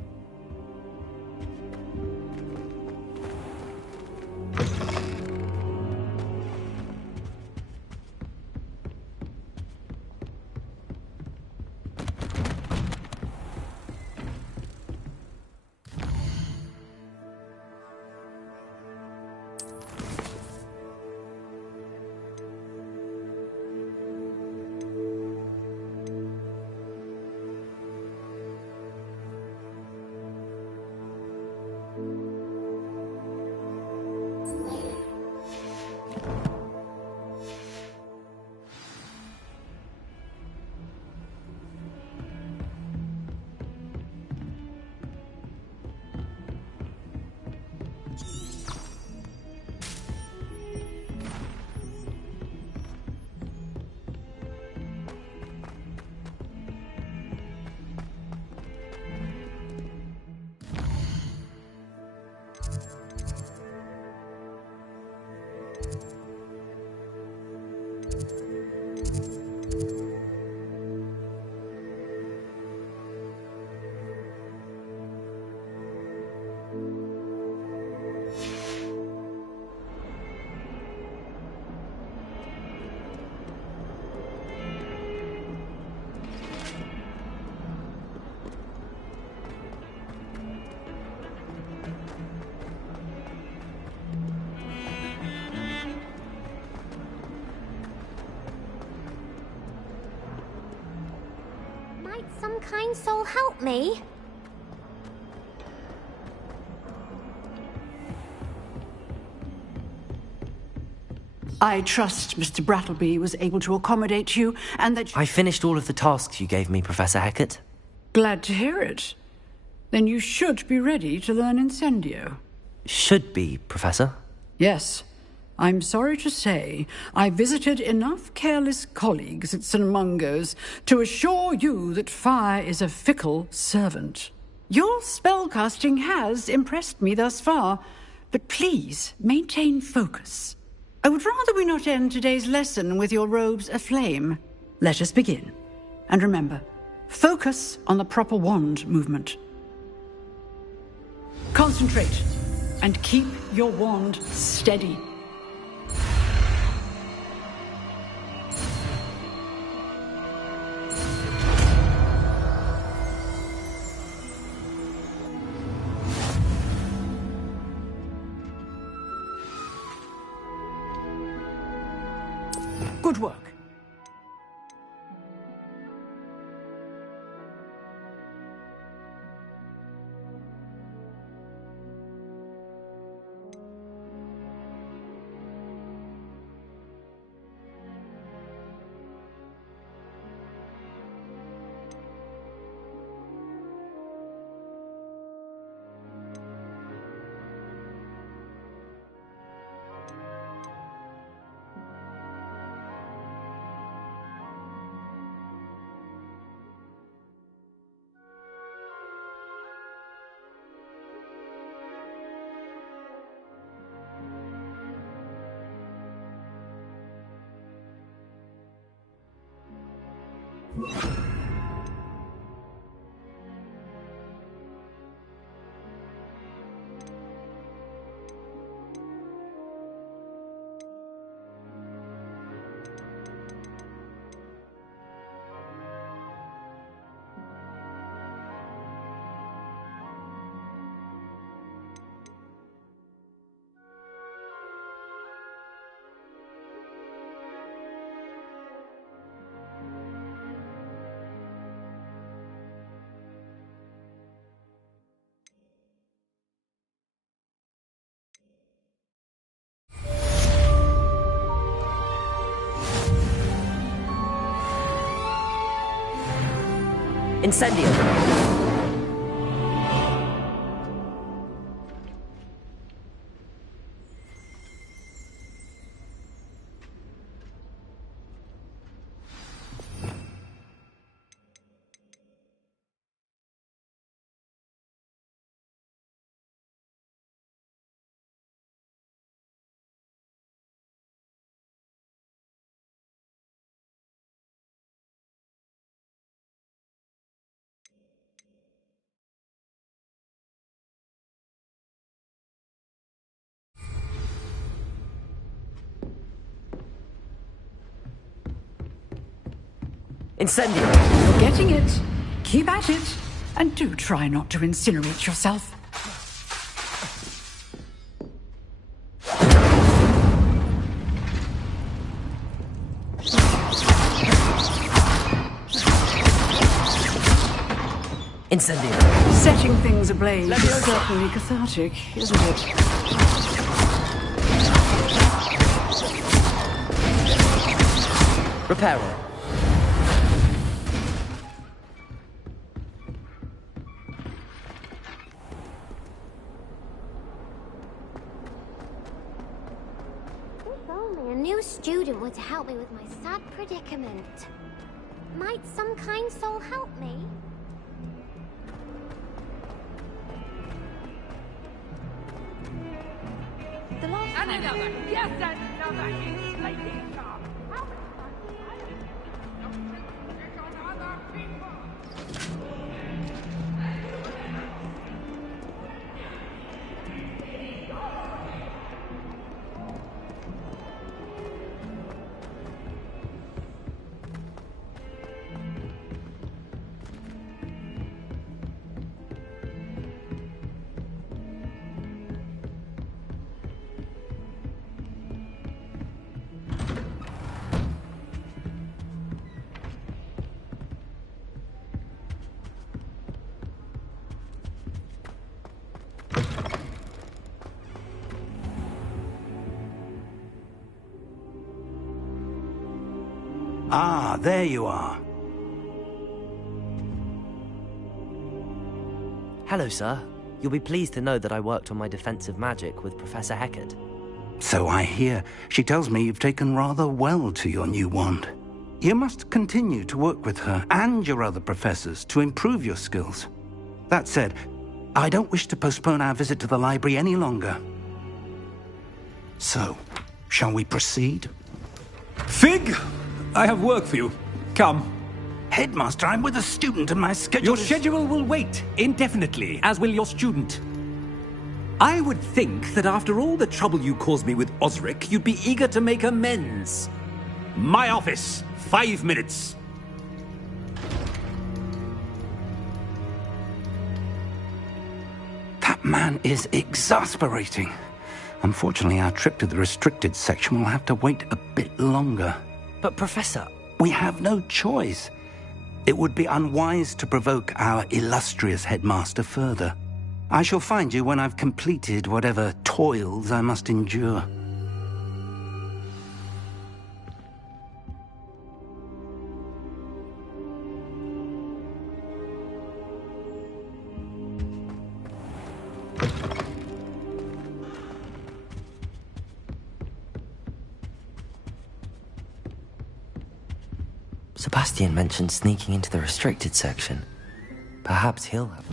Might some kind soul help me? I trust Mr. Brattleby was able to accommodate you and that... I finished all of the tasks you gave me, Professor Hecat. Glad to hear it. Then you should be ready to learn Incendio. Should be, Professor. Yes. I'm sorry to say, I visited enough careless colleagues at St. Mungo's to assure you that fire is a fickle servant. Your spellcasting has impressed me thus far, but please maintain focus. I would rather we not end today's lesson with your robes aflame. Let us begin. And remember, focus on the proper wand movement. Concentrate, and keep your wand steady. Good work. Incendio! Incendio! You're getting it. Keep at it. And do try not to incinerate yourself. Incendio! Setting things ablaze is certainly cathartic, isn't it? Reparo! If only a new student were to help me with my sad predicament. Might some kind soul help me? The last And another! Yes, and another! It's flaking sharp! Ah, there you are. Hello, sir. You'll be pleased to know that I worked on my defensive magic with Professor Heckard. So I hear. She tells me you've taken rather well to your new wand. You must continue to work with her and your other professors to improve your skills. That said, I don't wish to postpone our visit to the library any longer. So, shall we proceed? Fig, I have work for you. Come. Headmaster, I'm with a student and my schedule Your schedule will wait indefinitely, as will your student. I would think that after all the trouble you caused me with Osric, you'd be eager to make amends. My office, 5 minutes. That man is exasperating. Unfortunately, our trip to the restricted section will have to wait a bit longer. But, Professor... We have no choice. It would be unwise to provoke our illustrious headmaster further. I shall find you when I've completed whatever toils I must endure. Sebastian mentioned sneaking into the restricted section. Perhaps he'll have...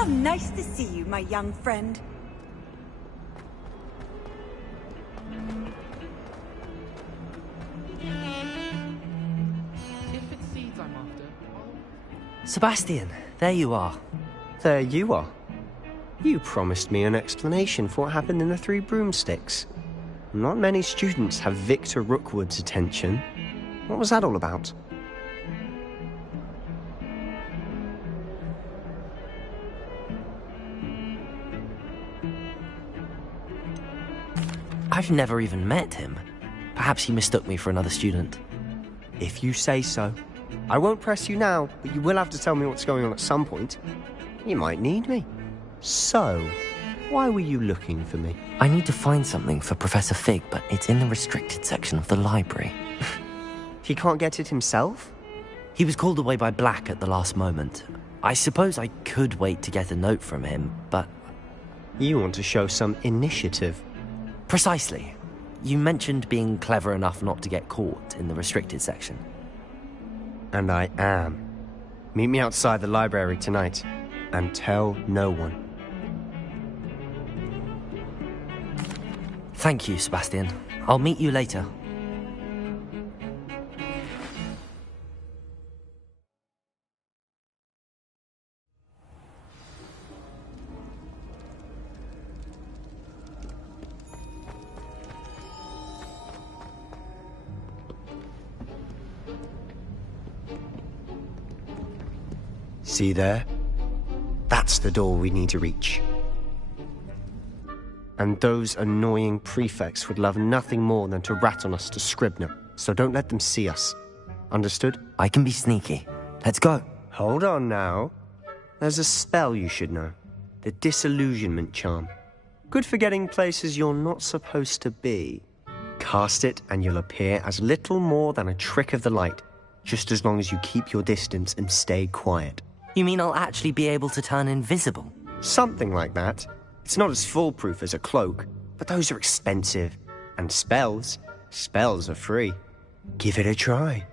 How nice to see you, my young friend. If it's seeds I'm after, Sebastian, there you are. There you are. You promised me an explanation for what happened in the Three Broomsticks. Not many students have Victor Rookwood's attention. What was that all about? I've never even met him. Perhaps he mistook me for another student. If you say so. I won't press you now, but you will have to tell me what's going on at some point. You might need me. So, why were you looking for me? I need to find something for Professor Fig, but it's in the restricted section of the library. He can't get it himself? He was called away by Black at the last moment. I suppose I could wait to get a note from him, but... You want to show some initiative. Precisely. You mentioned being clever enough not to get caught in the restricted section. And I am. Meet me outside the library tonight, and tell no one. Thank you, Sebastian. I'll meet you later. See there? That's the door we need to reach. And those annoying prefects would love nothing more than to rat on us to Scribner, so don't let them see us. Understood? I can be sneaky. Let's go. Hold on now. There's a spell you should know. The Disillusionment Charm. Good for getting places you're not supposed to be. Cast it and you'll appear as little more than a trick of the light, just as long as you keep your distance and stay quiet. You mean I'll actually be able to turn invisible? Something like that. It's not as foolproof as a cloak, but those are expensive. And spells are free. Give it a try.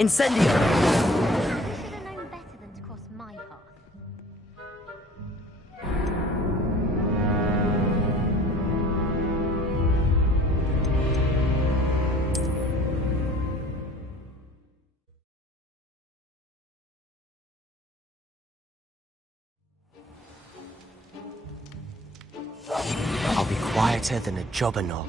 Incendio! You should have known better than to cross my path. I'll be quieter than a jobberknoll.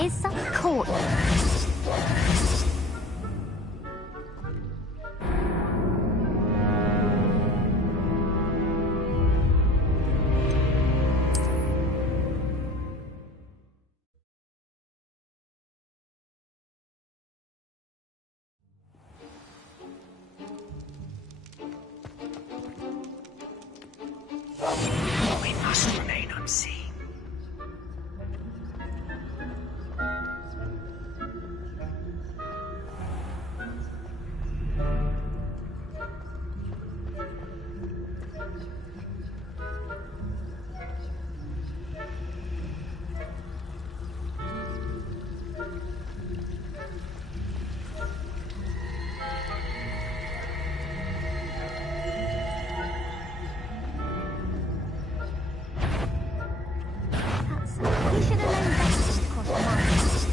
Is some courtyard? We must remain unseen. You should have known better than to cross my path.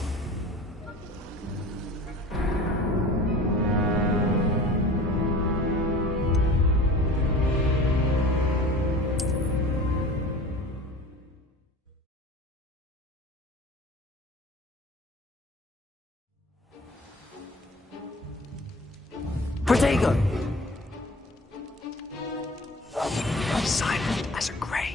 Protego! Silent as a grave.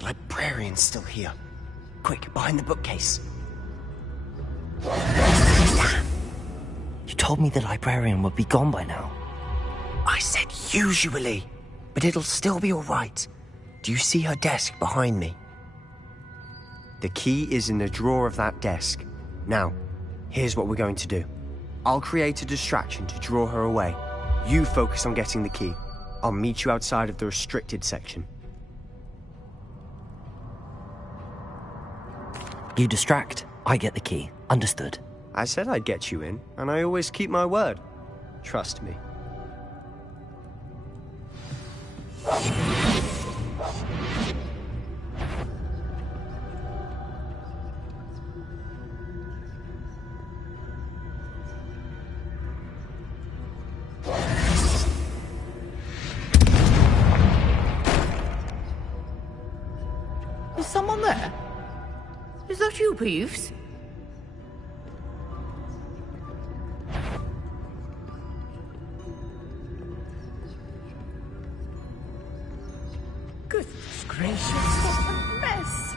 The librarian's still here. Quick, behind the bookcase. You told me the librarian would be gone by now. I said usually, but it'll still be all right. Do you see her desk behind me? The key is in the drawer of that desk. Now, here's what we're going to do. I'll create a distraction to draw her away. You focus on getting the key. I'll meet you outside of the restricted section. You distract, I get the key. Understood. I said I'd get you in, and I always keep my word. Trust me. Is someone there? Is that you, Peeves? Goodness gracious, what a mess!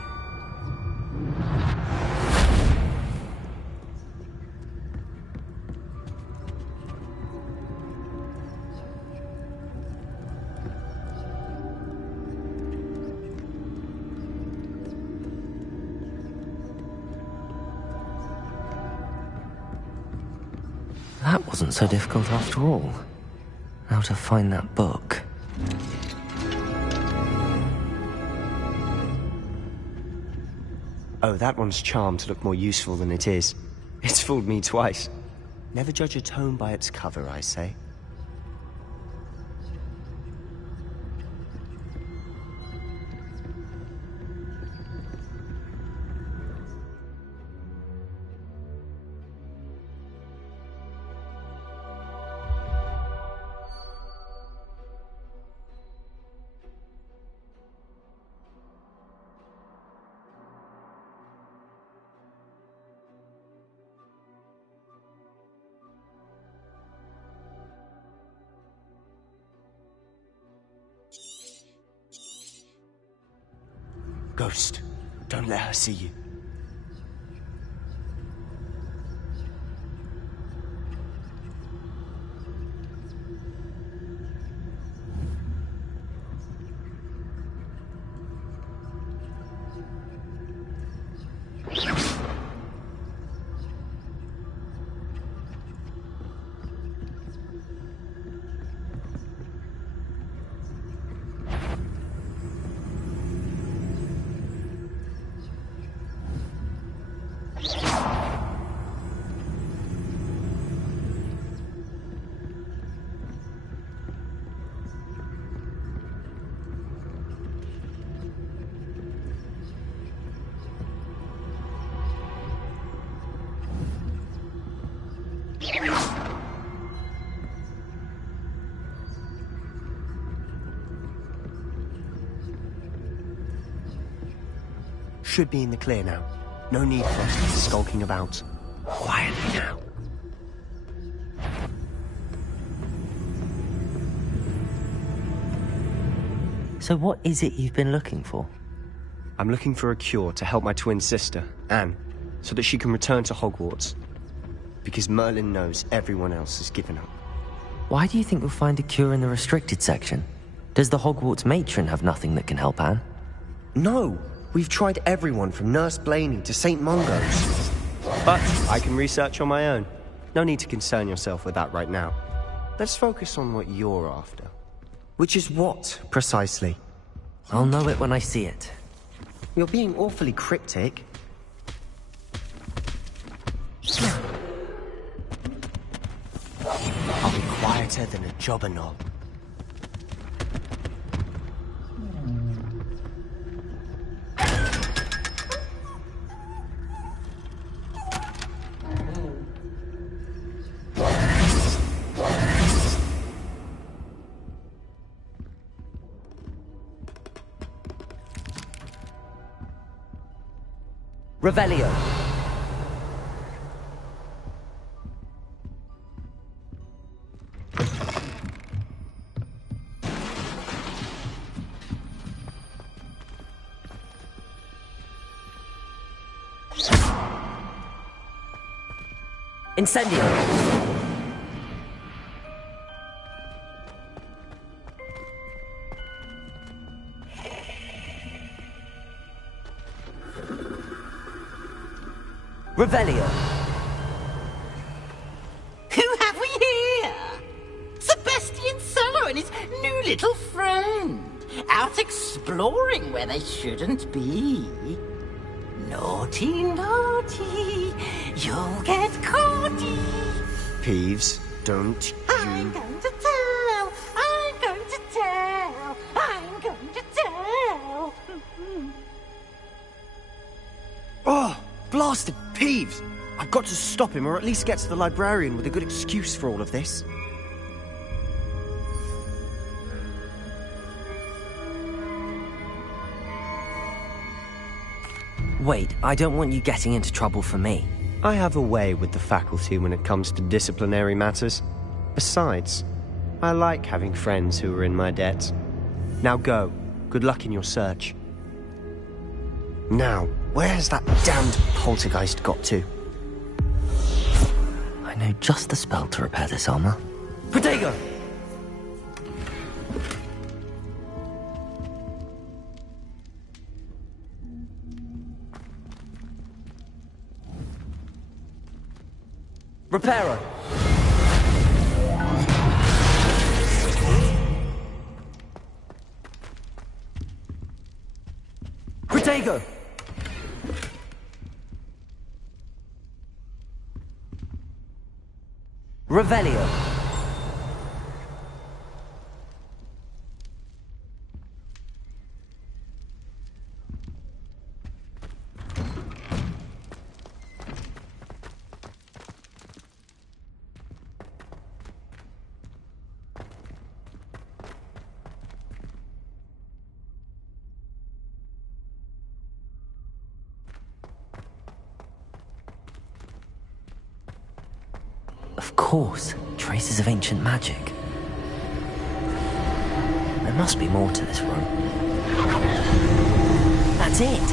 That wasn't so difficult after all. Now to find that book. Oh, that one's charmed to look more useful than it is. It's fooled me twice. Never judge a tome by its cover, I say. Ghost, don't let her see you. Should be in the clear now. No need for us to be skulking about. Quietly now. So what is it you've been looking for? I'm looking for a cure to help my twin sister, Anne, so that she can return to Hogwarts. Because Merlin knows everyone else has given up. Why do you think you'll find a cure in the restricted section? Does the Hogwarts matron have nothing that can help Anne? No! We've tried everyone from Nurse Blaney to St. Mungo's. But I can research on my own. No need to concern yourself with that right now. Let's focus on what you're after. Which is what, precisely? I'll know it when I see it. You're being awfully cryptic. I'll be quieter than a jobber knob. Revelio. Incendio. Revelio. Who have we here? Sebastian Solo and his new little friend. Out exploring where they shouldn't be. Naughty, naughty. You'll get caughty. Peeves, don't you... I'm going to tell. I'm going to tell. I'm going to tell. Oh, blasted Peeves! I've got to stop him, or at least get to the librarian with a good excuse for all of this. Wait, I don't want you getting into trouble for me. I have a way with the faculty when it comes to disciplinary matters. Besides, I like having friends who are in my debt. Now go. Good luck in your search. Now, where has that damned poltergeist got to? I know just the spell to repair this armor. Protego! Reparo! Protego! Revelio. Of course, traces of ancient magic. There must be more to this room. That's it!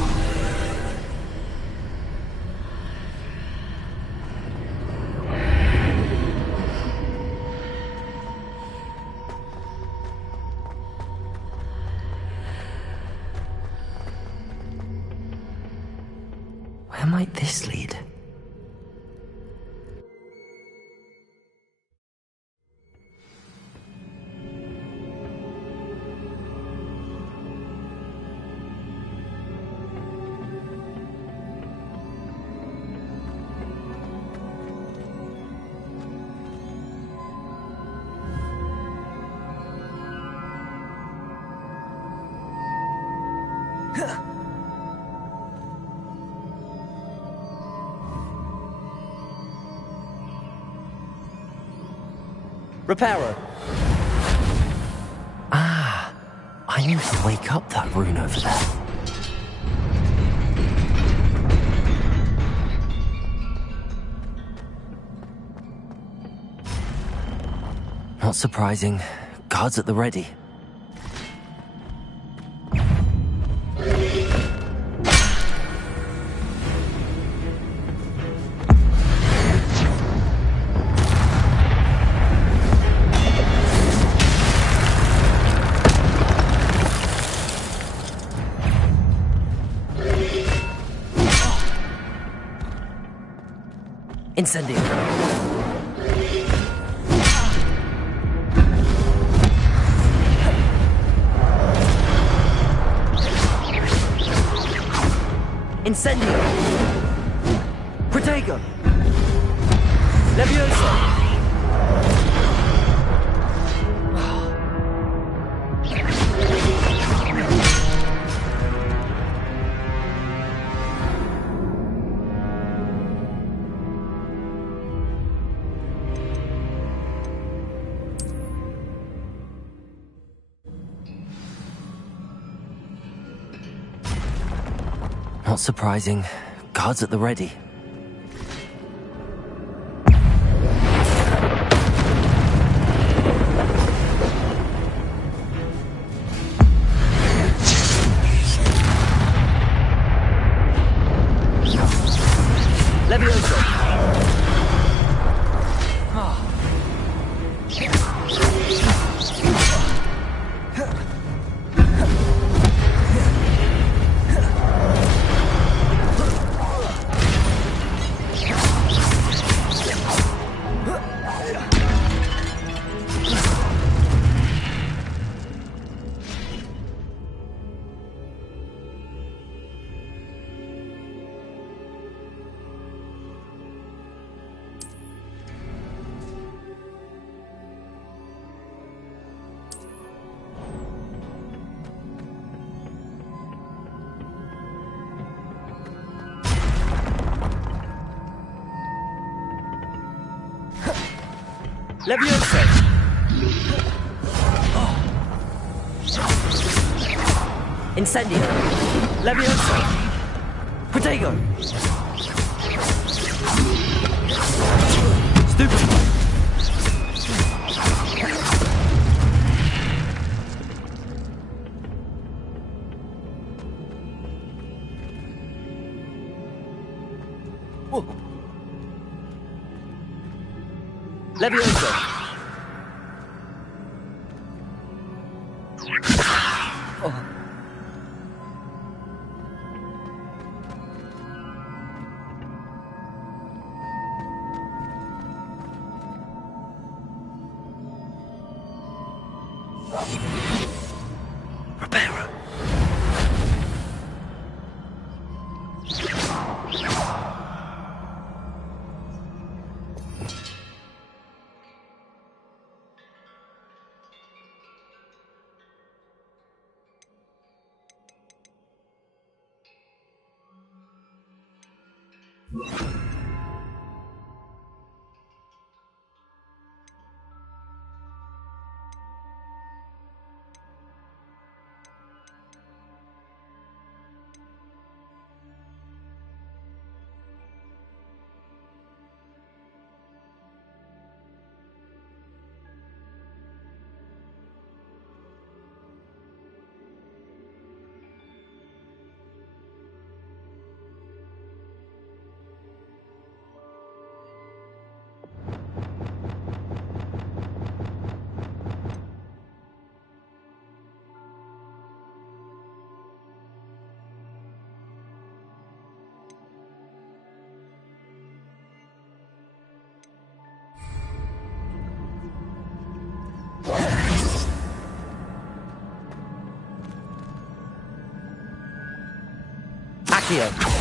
Where might this lead? Reparo. Ah, I need to wake up that rune over there. Not surprising. Guards at the ready. Incendio. Incendio. Protego. Levioso. Not surprising. Guards at the ready. Levioso. Levioso. Incendio. Levioso. Protego. Stupid. Whoa. Levioso. Oh. Reparo. Accio.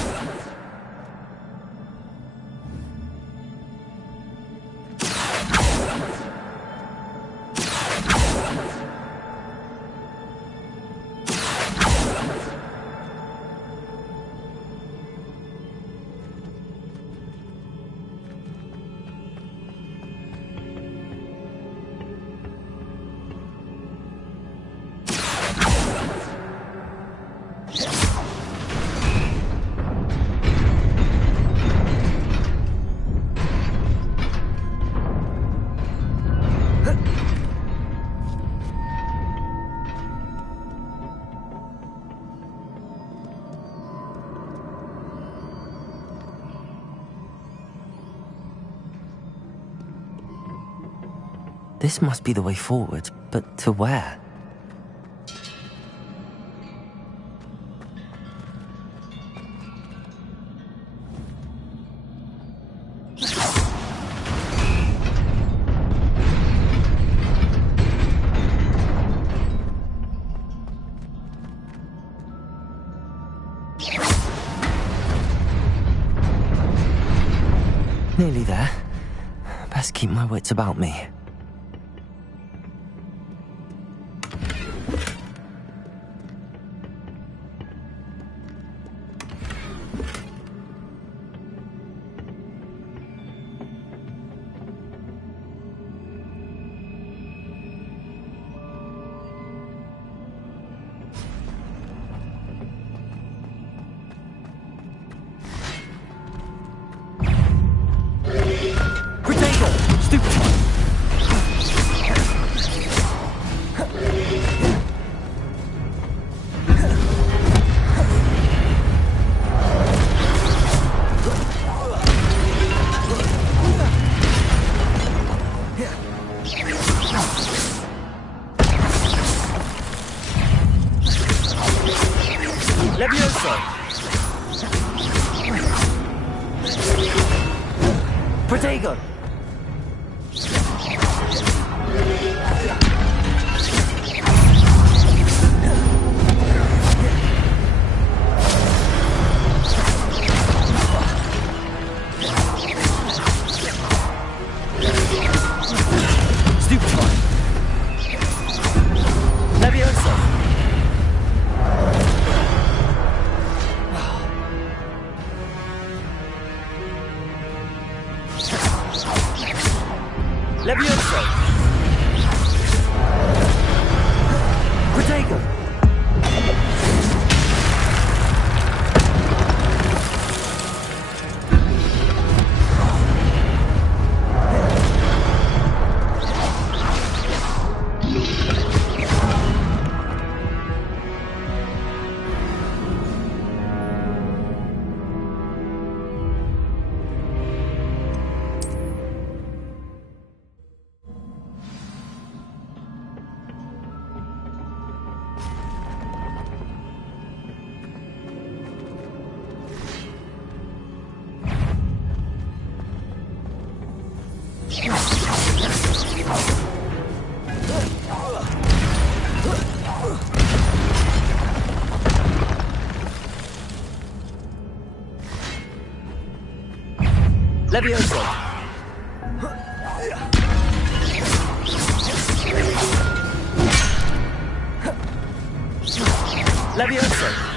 This must be the way forward, but to where? Nearly there. Best keep my wits about me. Protego! Levioso! Protego! Levioso! Levioso!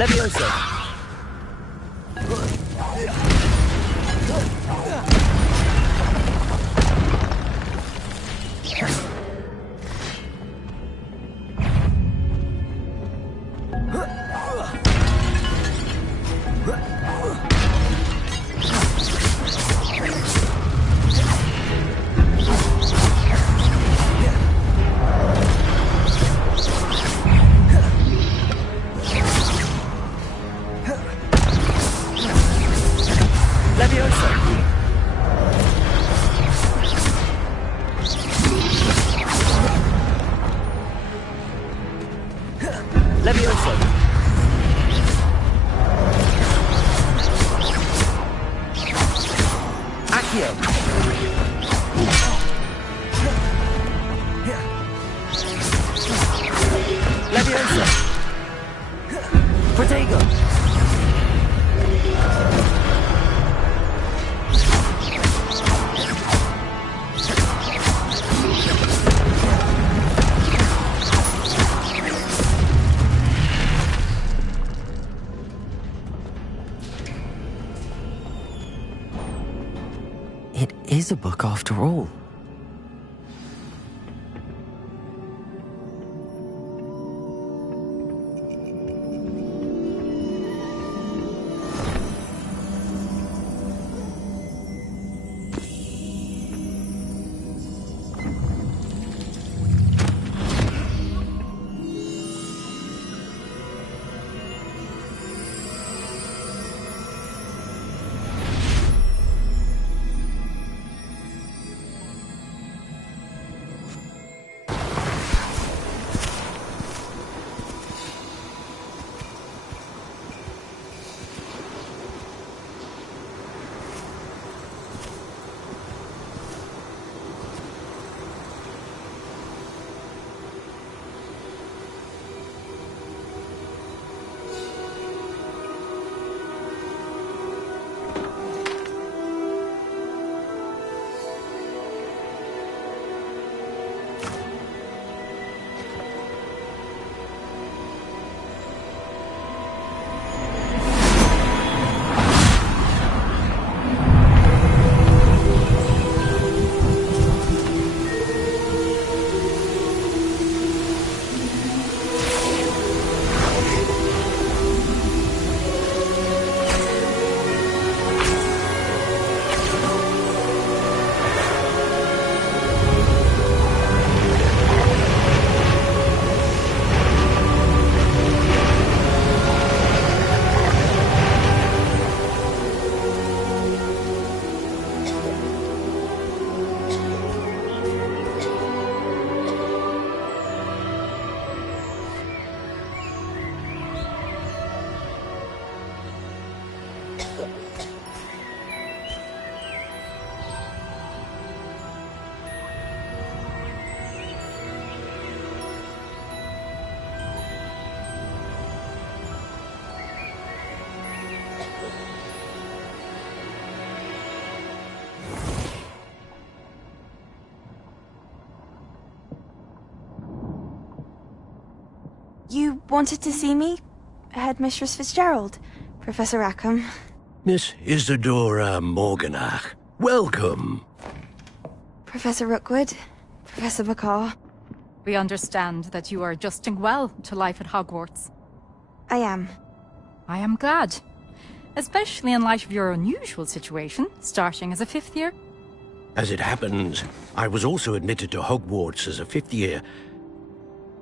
Levioso! It is a book after all. You wanted to see me? Headmistress Fitzgerald, Professor Rackham. Miss Isadora Morganach, welcome. Professor Rookwood, Professor McCaw. We understand that you are adjusting well to life at Hogwarts. I am. I am glad. Especially in light of your unusual situation, starting as a 5th year. As it happens, I was also admitted to Hogwarts as a 5th year.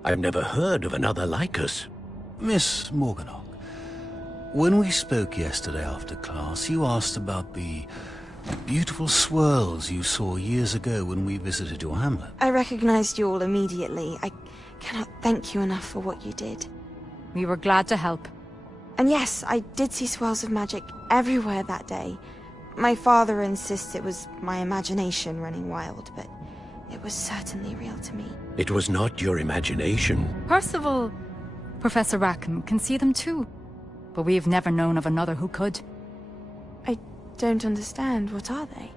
I've never heard of another like us. Miss Morganach, when we spoke yesterday after class, you asked about the beautiful swirls you saw years ago when we visited your hamlet. I recognized you all immediately. I cannot thank you enough for what you did. We were glad to help. And yes, I did see swirls of magic everywhere that day. My father insists it was my imagination running wild, but it was certainly real to me. It was not your imagination. Percival, Professor Rackham can see them too. But we have never known of another who could. I don't understand. What are they?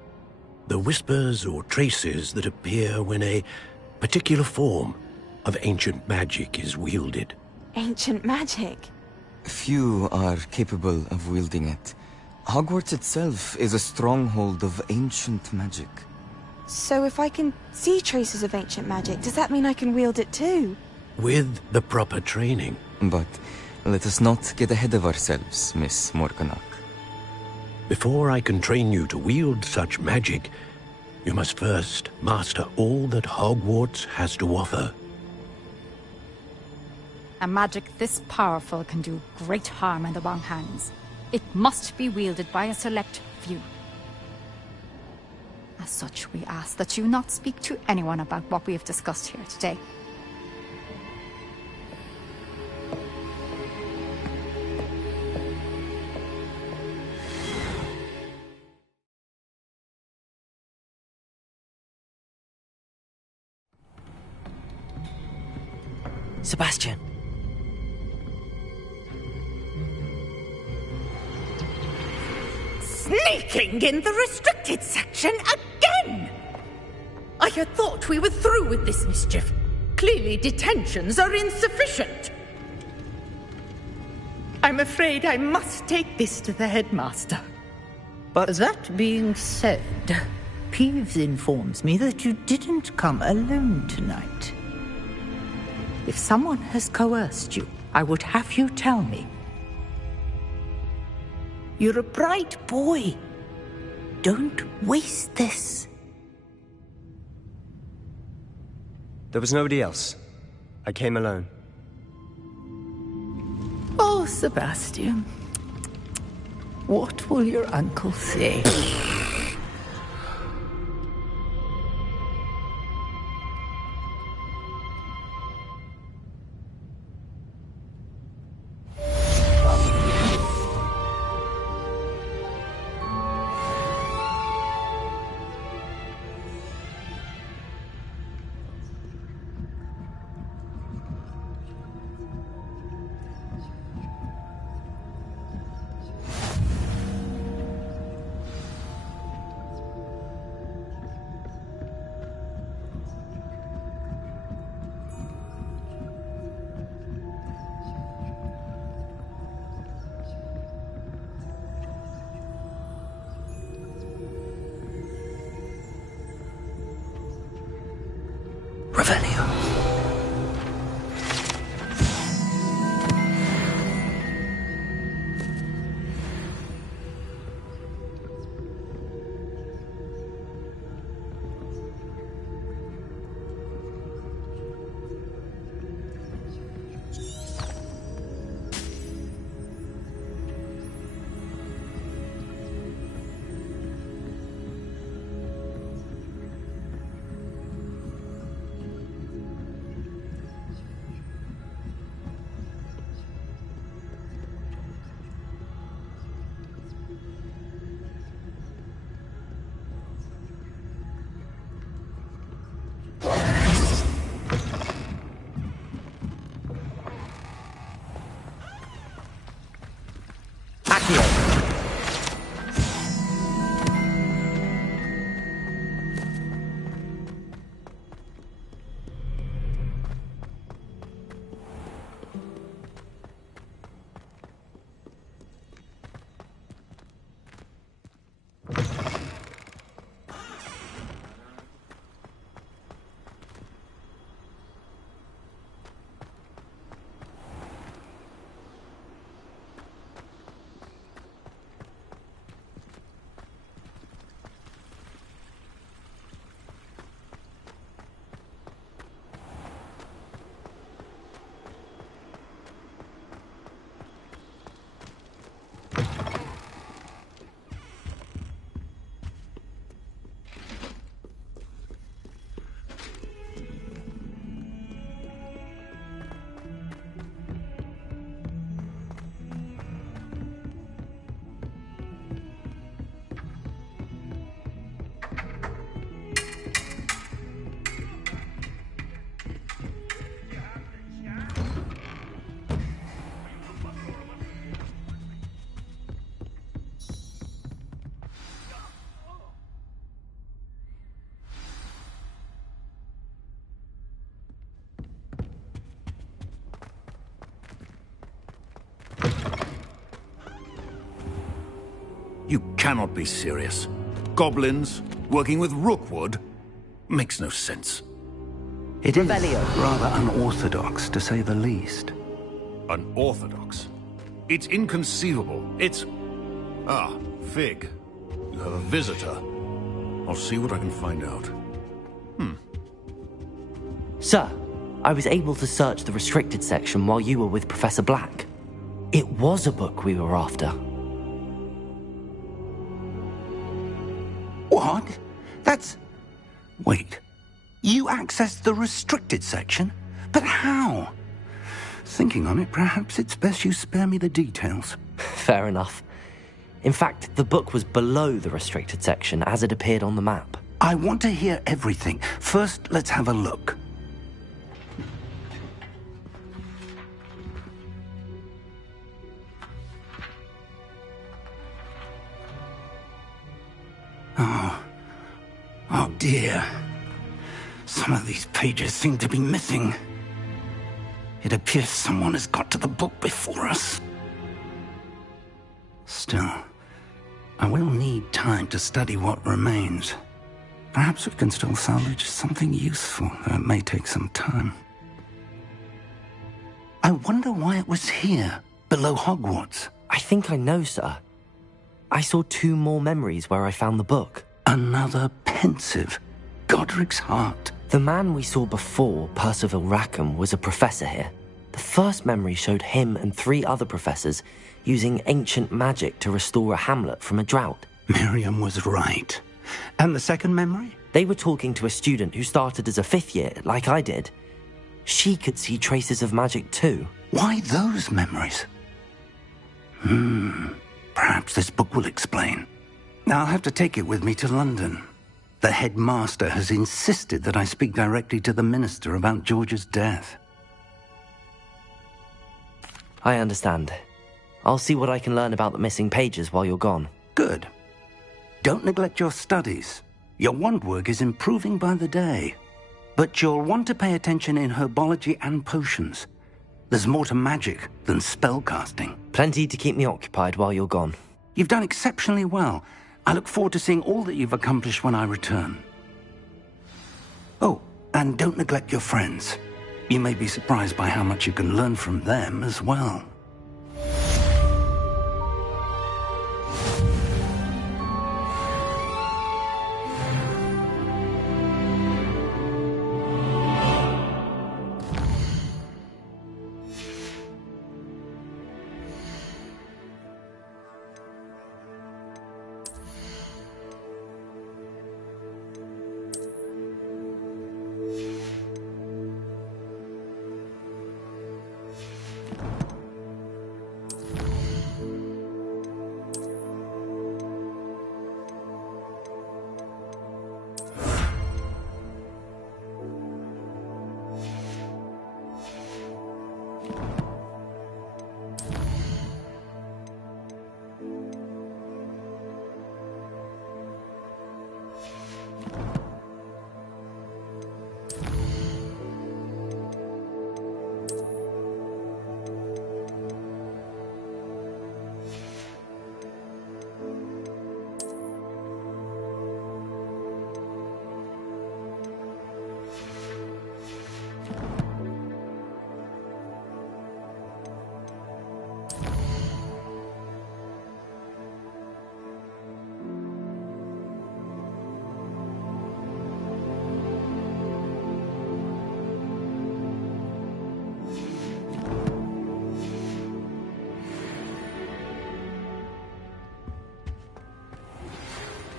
The whispers or traces that appear when a particular form of ancient magic is wielded. Ancient magic? Few are capable of wielding it. Hogwarts itself is a stronghold of ancient magic. So if I can see traces of ancient magic, does that mean I can wield it too? With the proper training. But let us not get ahead of ourselves, Miss Morganach. Before I can train you to wield such magic, you must first master all that Hogwarts has to offer. A magic this powerful can do great harm in the wrong hands. It must be wielded by a select few. As such, we ask that you not speak to anyone about what we have discussed here today. Sebastian. Sneaking in the restricted section again! I had thought we were through with this mischief. Clearly detentions are insufficient. I'm afraid I must take this to the headmaster. But that being said, Peeves informs me that you didn't come alone tonight. If someone has coerced you, I would have you tell me. You're a bright boy. Don't waste this. There was nobody else. I came alone. Oh, Sebastian. What will your uncle say? Revelio. cannot be serious. Goblins working with Rookwood makes no sense. It is rather unorthodox, to say the least. Unorthodox? It's inconceivable. It's... Ah, Fig. You have a visitor. I'll see what I can find out. Sir, I was able to search the restricted section while you were with Professor Black. It was a book we were after. What? That's... Wait. You accessed the restricted section? But how? Thinking on it, perhaps it's best you spare me the details. Fair enough. In fact, the book was below the restricted section as it appeared on the map. I want to hear everything. First, let's have a look. Oh dear. Some of these pages seem to be missing. It appears someone has got to the book before us. Still, I will need time to study what remains. Perhaps we can still salvage something useful, though it may take some time. I wonder why it was here, below Hogwarts. I think I know, sir. I saw 2 more memories where I found the book. Another pensive. Godric's heart. The man we saw before, Percival Rackham, was a professor here. The first memory showed him and 3 other professors using ancient magic to restore a hamlet from a drought. Miriam was right. And the second memory? They were talking to a student who started as a 5th year, like I did. She could see traces of magic too. Why those memories? Perhaps this book will explain. I'll have to take it with me to London. The headmaster has insisted that I speak directly to the minister about George's death. I understand. I'll see what I can learn about the missing pages while you're gone. Good. Don't neglect your studies. Your wand work is improving by the day. But you'll want to pay attention in herbology and potions. There's more to magic than spellcasting. Plenty to keep me occupied while you're gone. You've done exceptionally well. I look forward to seeing all that you've accomplished when I return. Oh, and don't neglect your friends. You may be surprised by how much you can learn from them as well.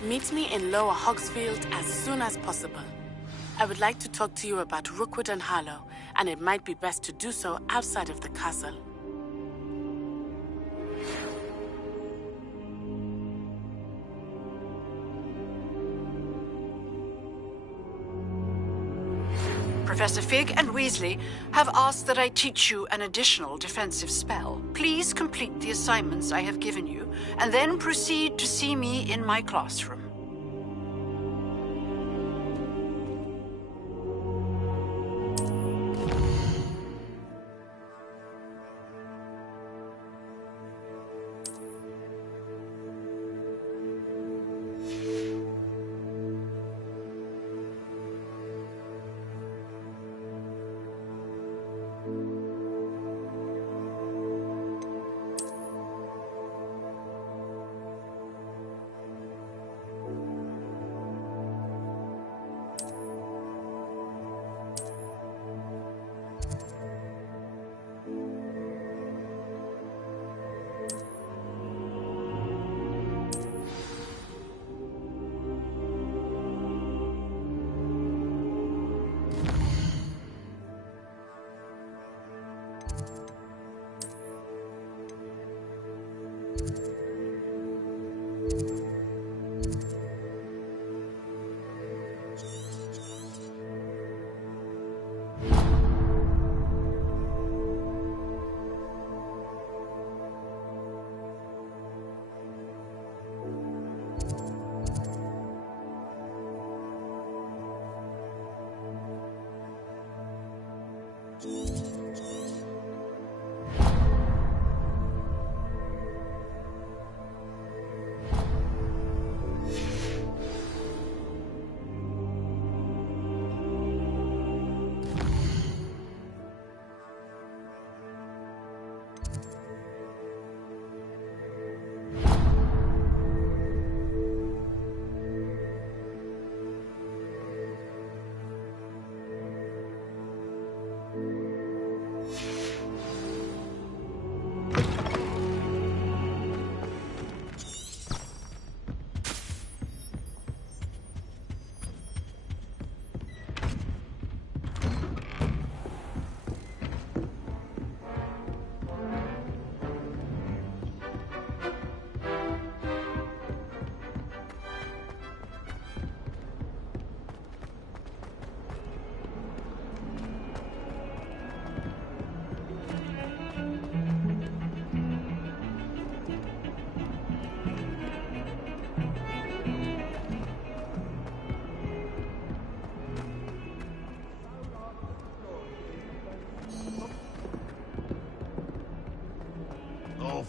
Meet me in Lower Hogsfield as soon as possible. I would like to talk to you about Rookwood and Harlow, and it might be best to do so outside of the castle. Professor Fig and Weasley have asked that I teach you an additional defensive spell. Please complete the assignments I have given you, and then proceed to see me in my classroom.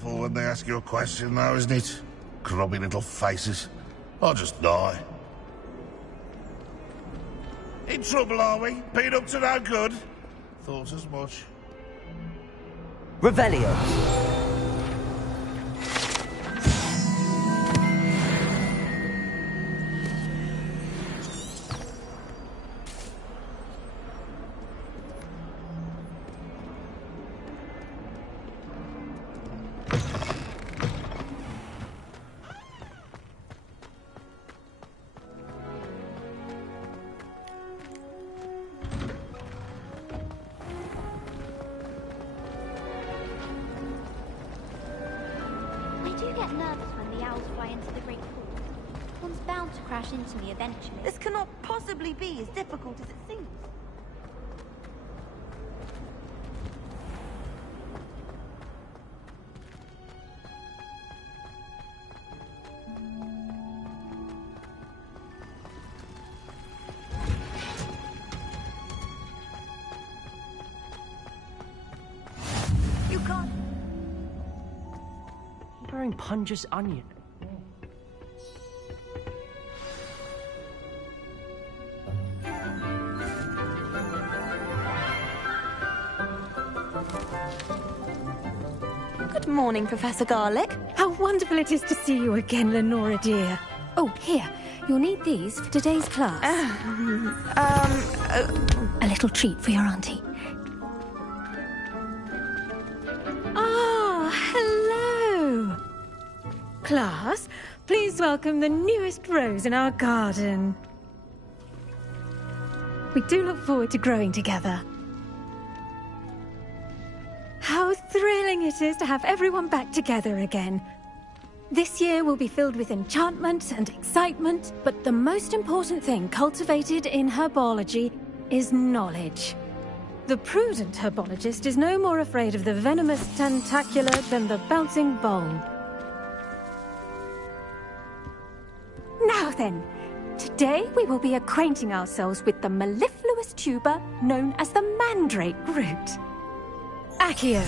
awful when they ask you a question, though, isn't it? Grubby little faces. I'll just die. In trouble, are we? Been up to no good? Thought as much. Revelio. Into me eventually. This cannot possibly be as difficult as it seems. You can't. I'm wearing Punja's onion. Good morning, Professor Garlic. How wonderful it is to see you again, Lenora dear. Oh, here. You'll need these for today's class. A little treat for your auntie. Ah, hello. Class, please welcome the newest rose in our garden. We do look forward to growing together. How thrilling it is to have everyone back together again. This year will be filled with enchantment and excitement, but the most important thing cultivated in herbology is knowledge. The prudent herbologist is no more afraid of the venomous tentacular than the bouncing bulb. Now then, today we will be acquainting ourselves with the mellifluous tuber known as the mandrake root. Accio.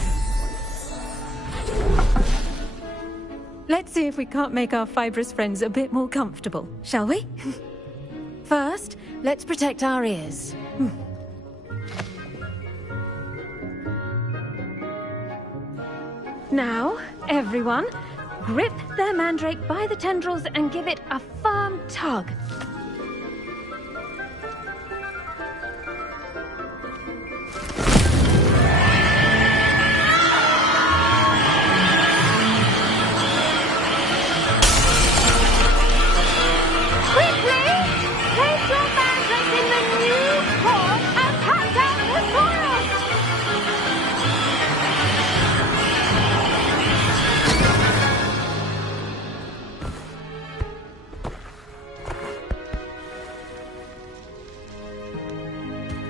Let's see if we can't make our fibrous friends a bit more comfortable, shall we? First, let's protect our ears. Now, everyone, grip their mandrake by the tendrils and give it a firm tug.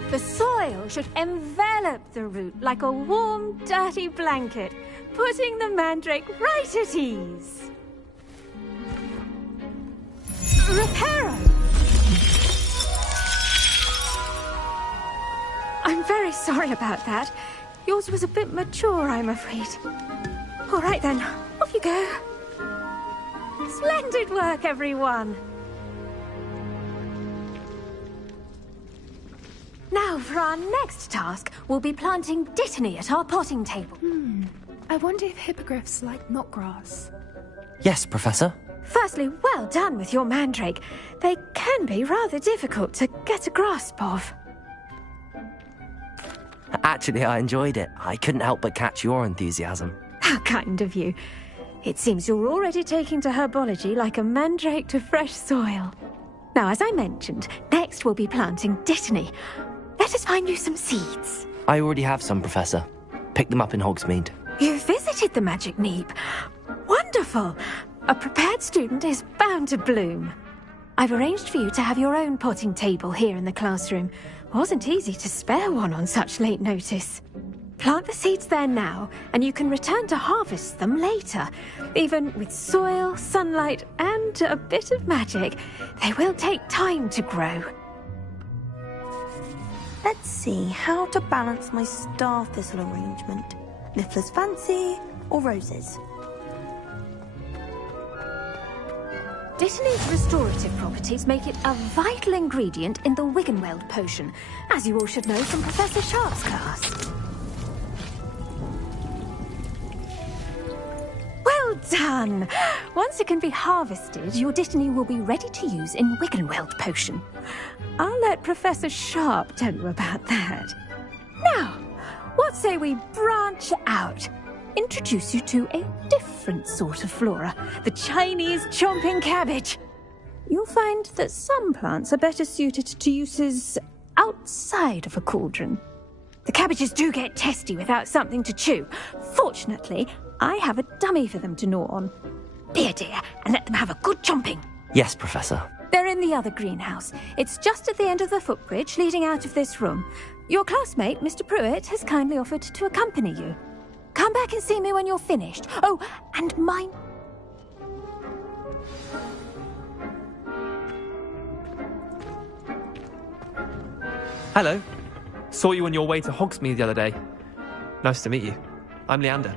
The soil should envelop the root like a warm, dirty blanket, putting the mandrake right at ease. Reparo! I'm very sorry about that. Yours was a bit mature, I'm afraid. All right then, off you go. Splendid work, everyone. Now, for our next task, we'll be planting dittany at our potting table. I wonder if hippogriffs like knotgrass. Yes, Professor. Firstly, well done with your mandrake. They can be rather difficult to get a grasp of. Actually, I enjoyed it. I couldn't help but catch your enthusiasm. How kind of you. It seems you're already taking to herbology like a mandrake to fresh soil. Now, as I mentioned, next we'll be planting dittany. Let us find you some seeds. I already have some, Professor. Picked them up in Hogsmeade. You visited the Magic Neep. Wonderful. A prepared student is bound to bloom. I've arranged for you to have your own potting table here in the classroom. Wasn't easy to spare one on such late notice. Plant the seeds there now, and you can return to harvest them later. Even with soil, sunlight, and a bit of magic, they will take time to grow. Let's see how to balance my star thistle arrangement. Niffler's fancy or roses? Dittany's restorative properties make it a vital ingredient in the Wiggenweld potion, as you all should know from Professor Sharp's class. Well done! Once it can be harvested, your Dittany will be ready to use in Wiggenweld potion. I'll let Professor Sharp tell you about that. Now, what say we branch out? Introduce you to a different sort of flora, the Chinese chomping cabbage. You'll find that some plants are better suited to uses outside of a cauldron. The cabbages do get testy without something to chew. Fortunately, I have a dummy for them to gnaw on. Be a dear and let them have a good chomping. Yes, Professor. They're in the other greenhouse. It's just at the end of the footbridge leading out of this room. Your classmate, Mr. Pruitt, has kindly offered to accompany you. Come back and see me when you're finished. Oh, and mind... Hello. Saw you on your way to Hogsmeade the other day. Nice to meet you. I'm Leander.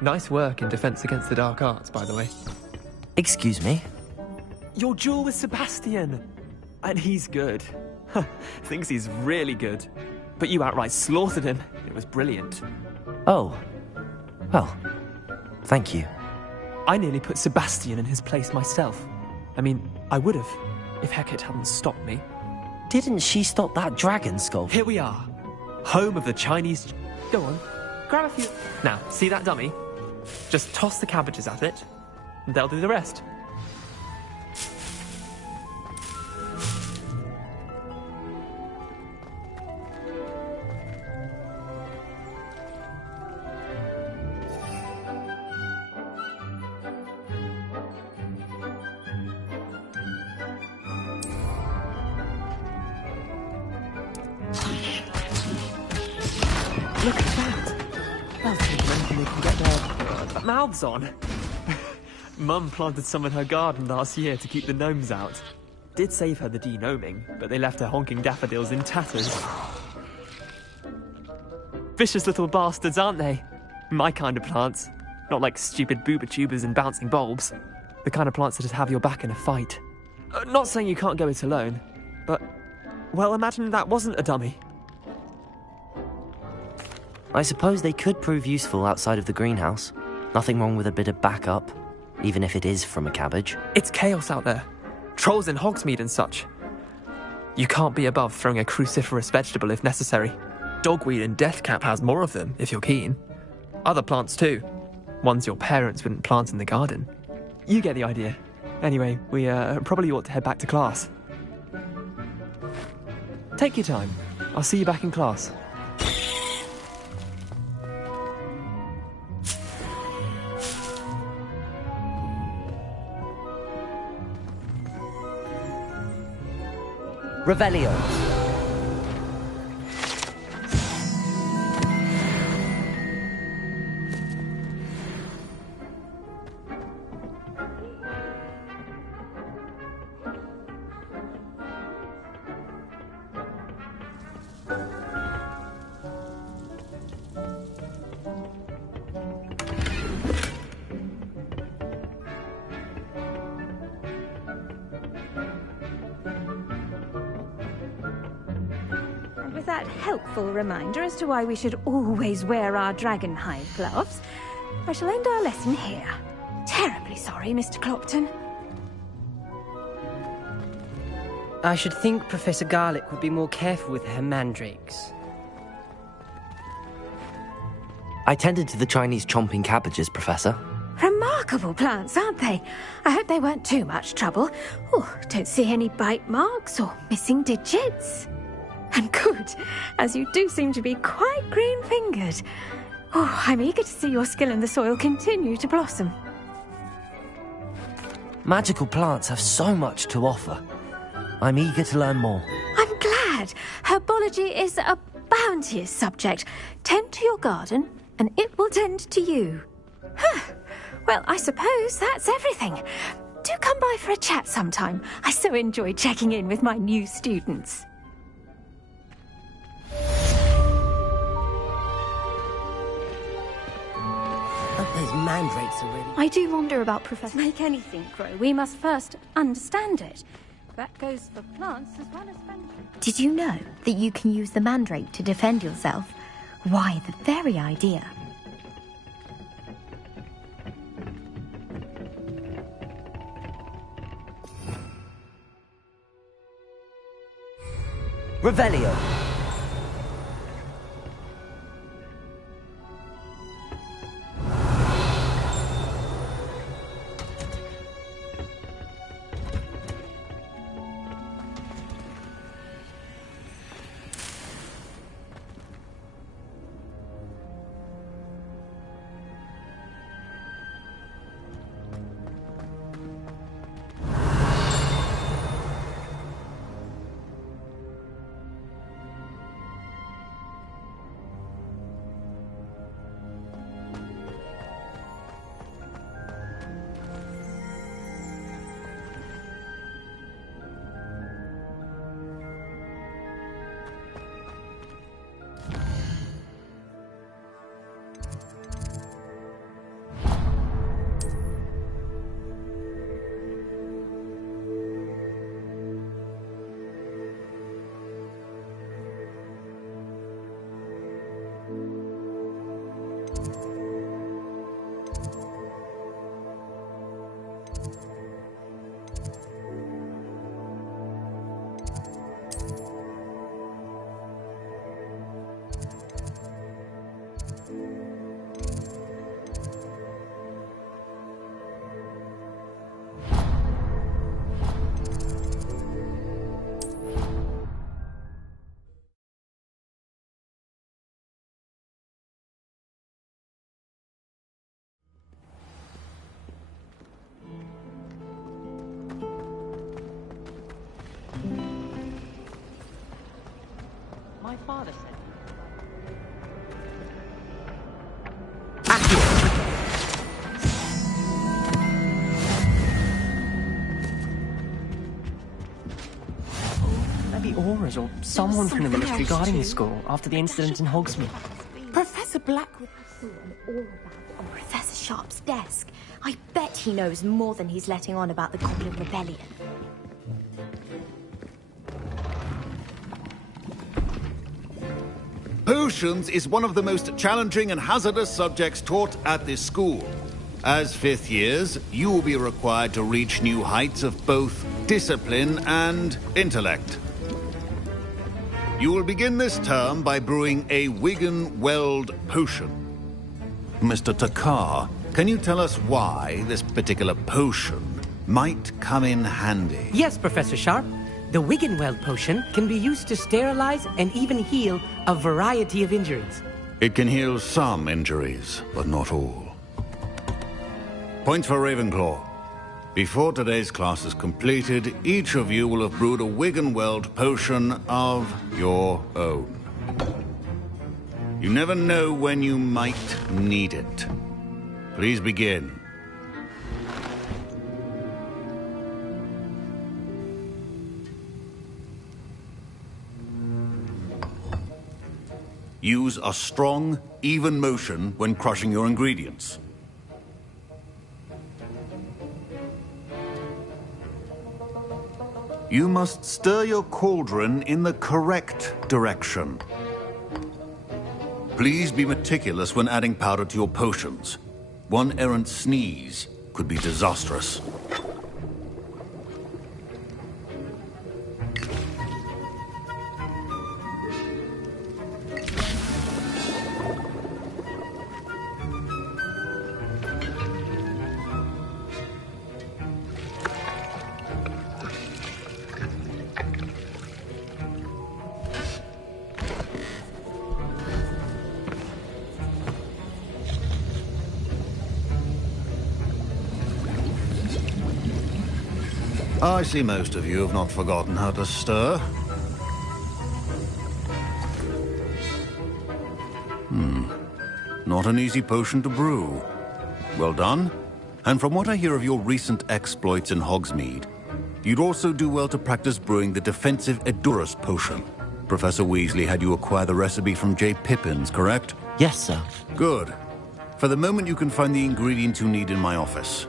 Nice work in Defense Against the Dark Arts, by the way. Excuse me? Your duel with Sebastian. And he's good. Thinks he's really good. But you outright slaughtered him. It was brilliant. Oh. Well, thank you. I nearly put Sebastian in his place myself. I mean, I would have, if Hecate hadn't stopped me. Didn't she stop that dragon skull? Here we are. Home of the Chinese... Go on, grab a few... Now, see that dummy? Just toss the cabbages at it, and they'll do the rest. Look at that. They'll take anything they can get their mouths on. Mum planted some in her garden last year to keep the gnomes out. Did save her the de-gnoming, but they left her honking daffodils in tatters. Vicious little bastards, aren't they? My kind of plants. Not like stupid booba tubers and bouncing bulbs. The kind of plants that'd have your back in a fight. Not saying you can't go it alone, but... Well, imagine that wasn't a dummy. I suppose they could prove useful outside of the greenhouse. Nothing wrong with a bit of backup, even if it is from a cabbage. It's chaos out there. Trolls in Hogsmeade and such. You can't be above throwing a cruciferous vegetable if necessary. Dogweed and deathcap has more of them, if you're keen. Other plants too. Ones your parents wouldn't plant in the garden. You get the idea. Anyway, we probably ought to head back to class. Take your time. I'll see you back in class. Revelio. That helpful reminder as to why we should always wear our dragonhide gloves, I shall end our lesson here. Terribly sorry, Mr. Clopton. I should think Professor Garlick would be more careful with her mandrakes. I tended to the Chinese chomping cabbages, Professor. Remarkable plants, aren't they? I hope they weren't too much trouble. Oh, don't see any bite marks or missing digits. And good, as you do seem to be quite green-fingered. Oh, I'm eager to see your skill in the soil continue to blossom. Magical plants have so much to offer. I'm eager to learn more. I'm glad. Herbology is a bounteous subject. Tend to your garden, and it will tend to you. Well, I suppose that's everything. Do come by for a chat sometime. I so enjoy checking in with my new students. There's mandrakes are really... I do wonder about Professor... To make anything grow, we must first understand it. That goes for plants as well as vegetable. Did you know that you can use the mandrake to defend yourself? Why, the very idea. Revelio. My father said... Maybe auras or someone from the military guarding the school after the incident in Hogsmeade. Professor Blackwood... I saw an aura bag on Professor Sharp's desk. I bet he knows more than he's letting on about the Goblin Rebellion. Potions is one of the most challenging and hazardous subjects taught at this school. As fifth years, you will be required to reach new heights of both discipline and intellect. You will begin this term by brewing a Wiggenweld potion. Mr. Takar, can you tell us why this particular potion might come in handy? Yes, Professor Sharp. The Wiggenweld potion can be used to sterilize and even heal a variety of injuries. It can heal some injuries, but not all. Points for Ravenclaw. Before today's class is completed, each of you will have brewed a Wiggenweld potion of your own. You never know when you might need it. Please begin. Use a strong, even motion when crushing your ingredients. You must stir your cauldron in the correct direction. Please be meticulous when adding powder to your potions. One errant sneeze could be disastrous. I see most of you have not forgotten how to stir. Not an easy potion to brew. Well done. And from what I hear of your recent exploits in Hogsmeade, you'd also do well to practice brewing the defensive Edurus potion. Professor Weasley had you acquire the recipe from J. Pippins, correct? Yes, sir. Good. For the moment, you can find the ingredients you need in my office.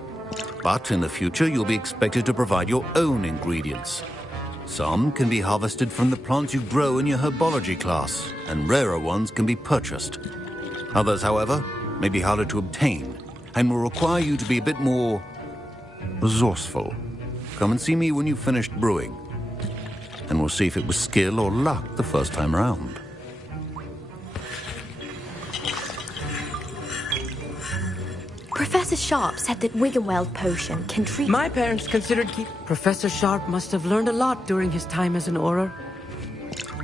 But in the future, you'll be expected to provide your own ingredients. Some can be harvested from the plants you grow in your herbology class, and rarer ones can be purchased. Others, however, may be harder to obtain, and will require you to be a bit more resourceful. Come and see me when you've finished brewing, and we'll see if it was skill or luck the first time round. Professor Sharp said that Wiggenweld potion can treat... My parents considered Professor Sharp must have learned a lot during his time as an Auror.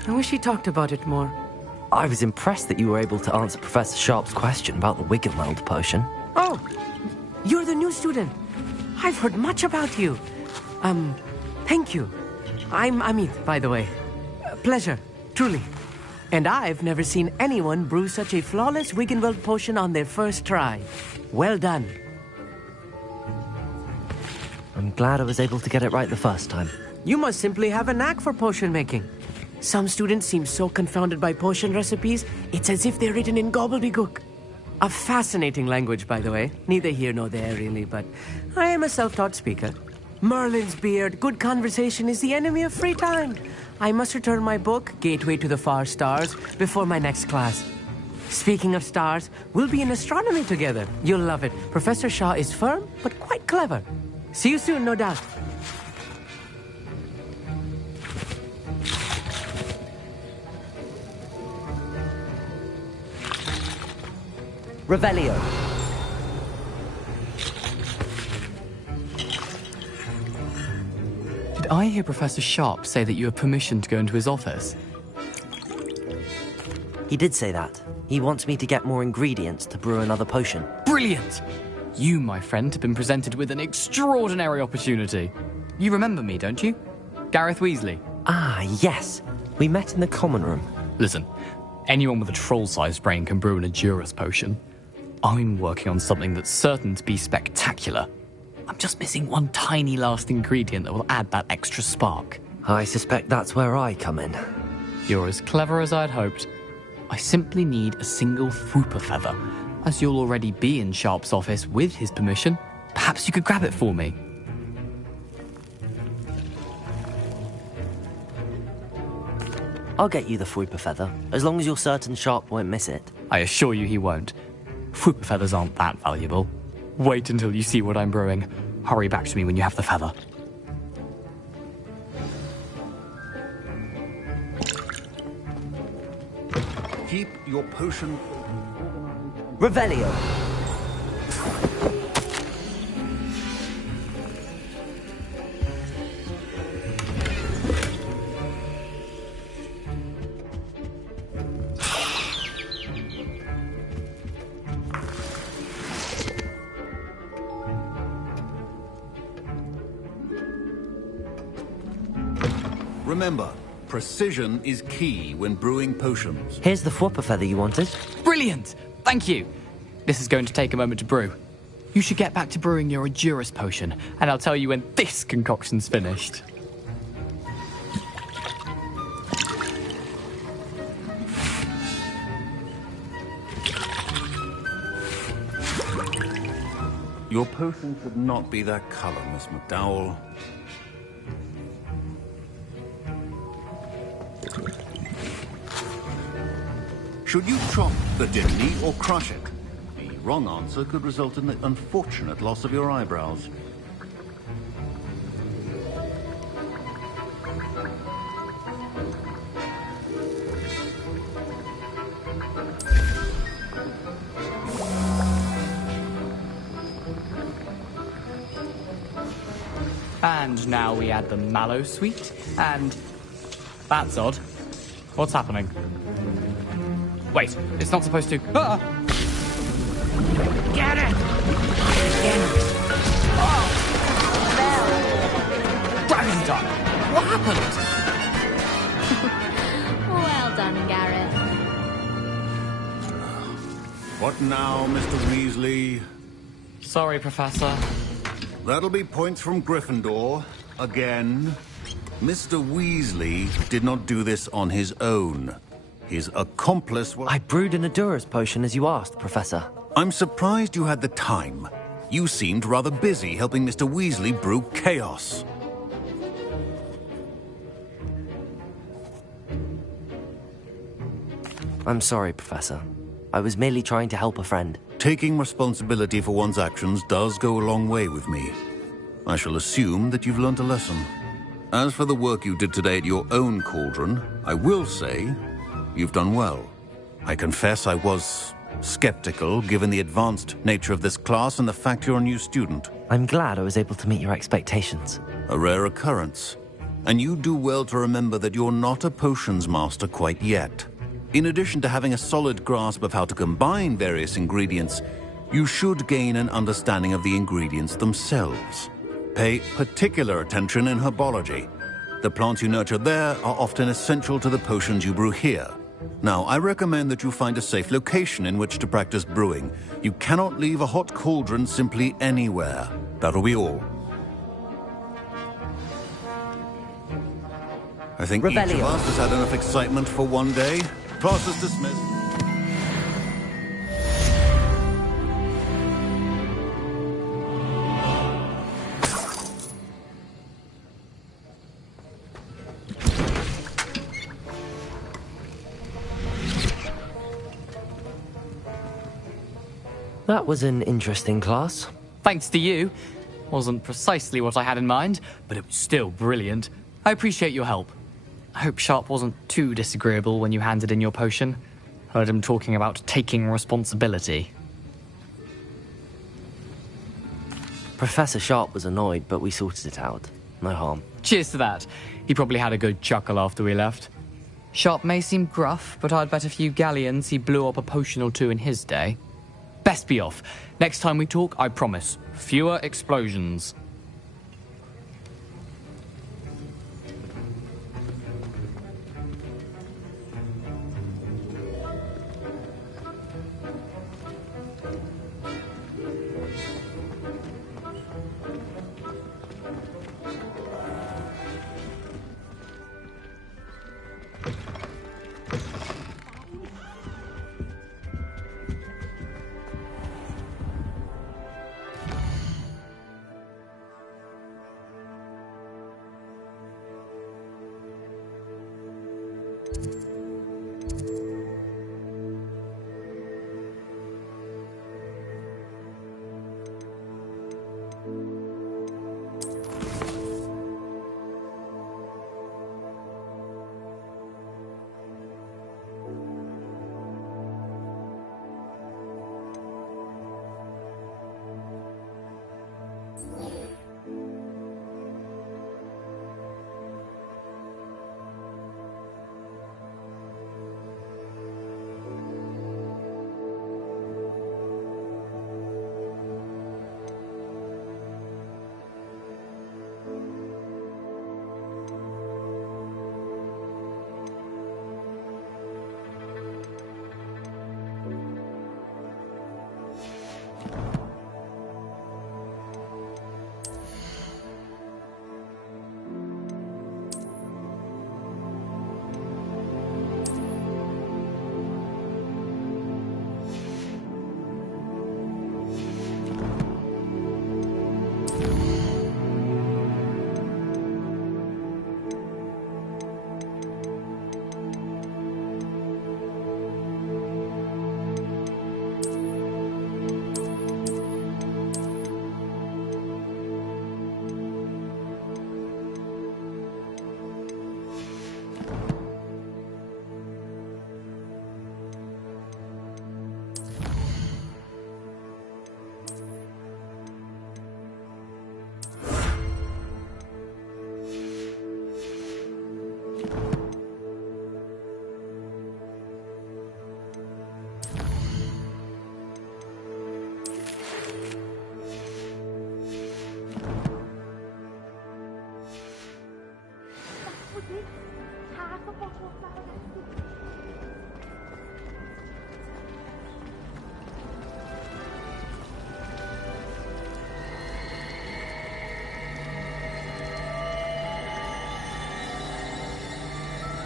I wish he talked about it more. I was impressed that you were able to answer Professor Sharp's question about the Wiggenweld potion. Oh, you're the new student. I've heard much about you. Thank you. I'm Amit, by the way. Pleasure, truly. And I've never seen anyone brew such a flawless Wiggenweld potion on their first try. Well done. I'm glad I was able to get it right the first time. You must simply have a knack for potion making. Some students seem so confounded by potion recipes, it's as if they're written in gobbledygook. A fascinating language, by the way. Neither here nor there, really, but I am a self-taught speaker. Merlin's beard, good conversation is the enemy of free time. I must return my book, Gateway to the Far Stars, before my next class. Speaking of stars, we'll be in astronomy together. You'll love it. Professor Shaw is firm, but quite clever. See you soon, no doubt. Revelio. Did I hear Professor Sharp say that you have permission to go into his office? He did say that. He wants me to get more ingredients to brew another potion. Brilliant! You, my friend, have been presented with an extraordinary opportunity. You remember me, don't you? Gareth Weasley. Ah, yes. We met in the common room. Listen, anyone with a troll-sized brain can brew an Adurus potion. I'm working on something that's certain to be spectacular. I'm just missing one tiny last ingredient that will add that extra spark. I suspect that's where I come in. You're as clever as I'd hoped. I simply need a single Fwooper feather. As you'll already be in Sharp's office with his permission, perhaps you could grab it for me. I'll get you the Fwooper feather, as long as you're certain Sharp won't miss it. I assure you he won't. Fwooper feathers aren't that valuable. Wait until you see what I'm brewing. Hurry back to me when you have the feather. Keep your potion... Revelio. Remember, precision is key when brewing potions. Here's the Fwooper feather you wanted. Brilliant! Thank you! This is going to take a moment to brew. You should get back to brewing your Adurus potion, and I'll tell you when this concoction's finished. Your potion should not be that color, Miss McDowell. Should you chop the dimity or crush it? The wrong answer could result in the unfortunate loss of your eyebrows. And now we add the mallow sweet, and... That's odd. What's happening? Wait, it's not supposed to... Ah! Get it! Get it! Oh! Dragon Duck! What happened? Well done, Gareth. What now, Mr. Weasley? Sorry, Professor. That'll be points from Gryffindor. Again. Mr. Weasley did not do this on his own. His accomplice was... I brewed an Adurus potion as you asked, Professor. I'm surprised you had the time. You seemed rather busy helping Mr. Weasley brew chaos. I'm sorry, Professor. I was merely trying to help a friend. Taking responsibility for one's actions does go a long way with me. I shall assume that you've learnt a lesson. As for the work you did today at your own cauldron, I will say you've done well. I confess I was skeptical, given the advanced nature of this class and the fact you're a new student. I'm glad I was able to meet your expectations. A rare occurrence. And you do well to remember that you're not a potions master quite yet. In addition to having a solid grasp of how to combine various ingredients, you should gain an understanding of the ingredients themselves. Pay particular attention in herbology. The plants you nurture there are often essential to the potions you brew here. Now, I recommend that you find a safe location in which to practice brewing. You cannot leave a hot cauldron simply anywhere. That'll be all. I think each of us has had enough excitement for one day. Class is dismissed. That was an interesting class. Thanks to you. Wasn't precisely what I had in mind, but it was still brilliant. I appreciate your help. I hope Sharp wasn't too disagreeable when you handed in your potion. Heard him talking about taking responsibility. Professor Sharp was annoyed, but we sorted it out. No harm. Cheers to that. He probably had a good chuckle after we left. Sharp may seem gruff, but I'd bet a few galleons he blew up a potion or two in his day. Best be off. Next time we talk, I promise, fewer explosions.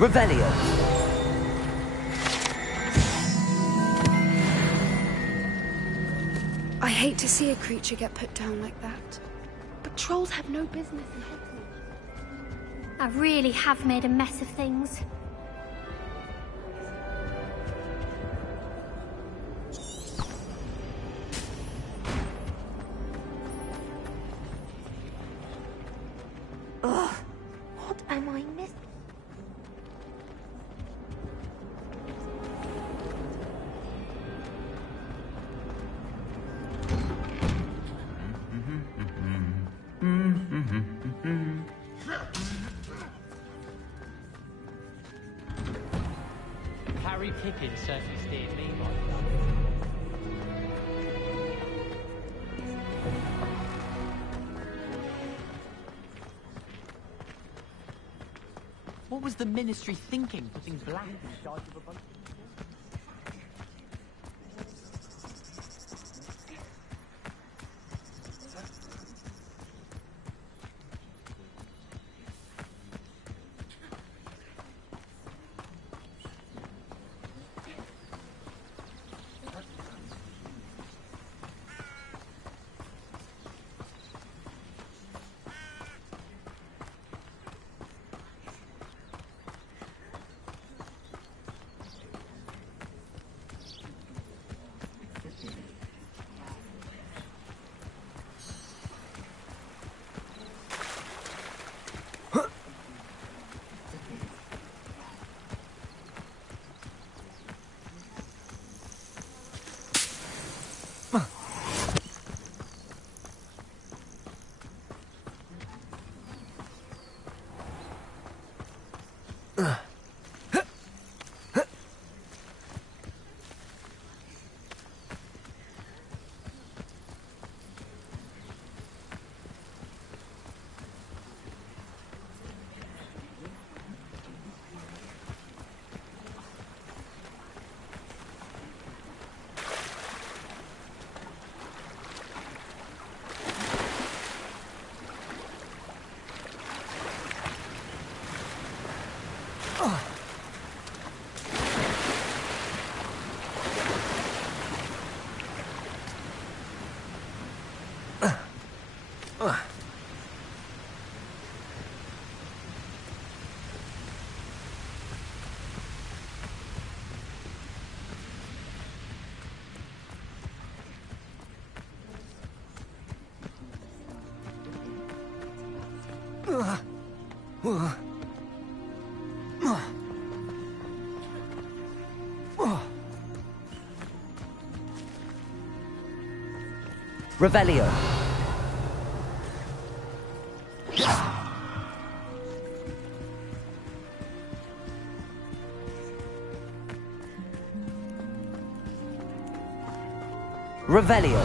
Revelio. hate to see a creature get put down like that. But trolls have no business in Hogwarts. I really have made a mess of things. Ugh, what am I missing? Harry Pippin certainly steered me right. What was the Ministry thinking, putting black in charge of a bunch of people? Revelio. Revelio.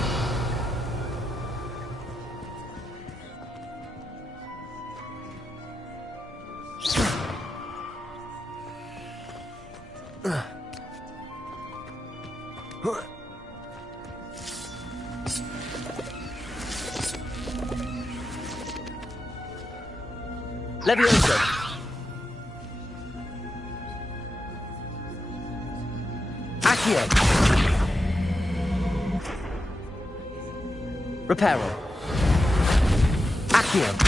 Levioso. Accio. Reparo. Accio.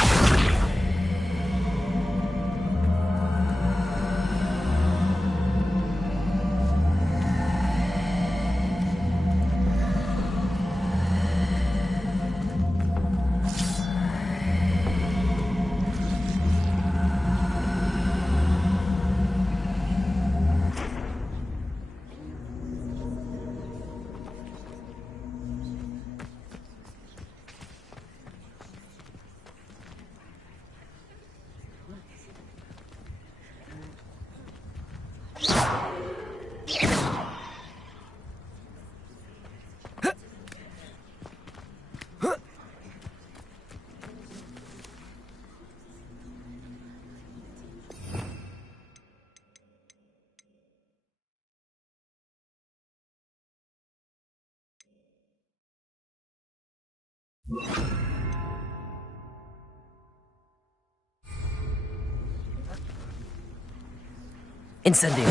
Incendio.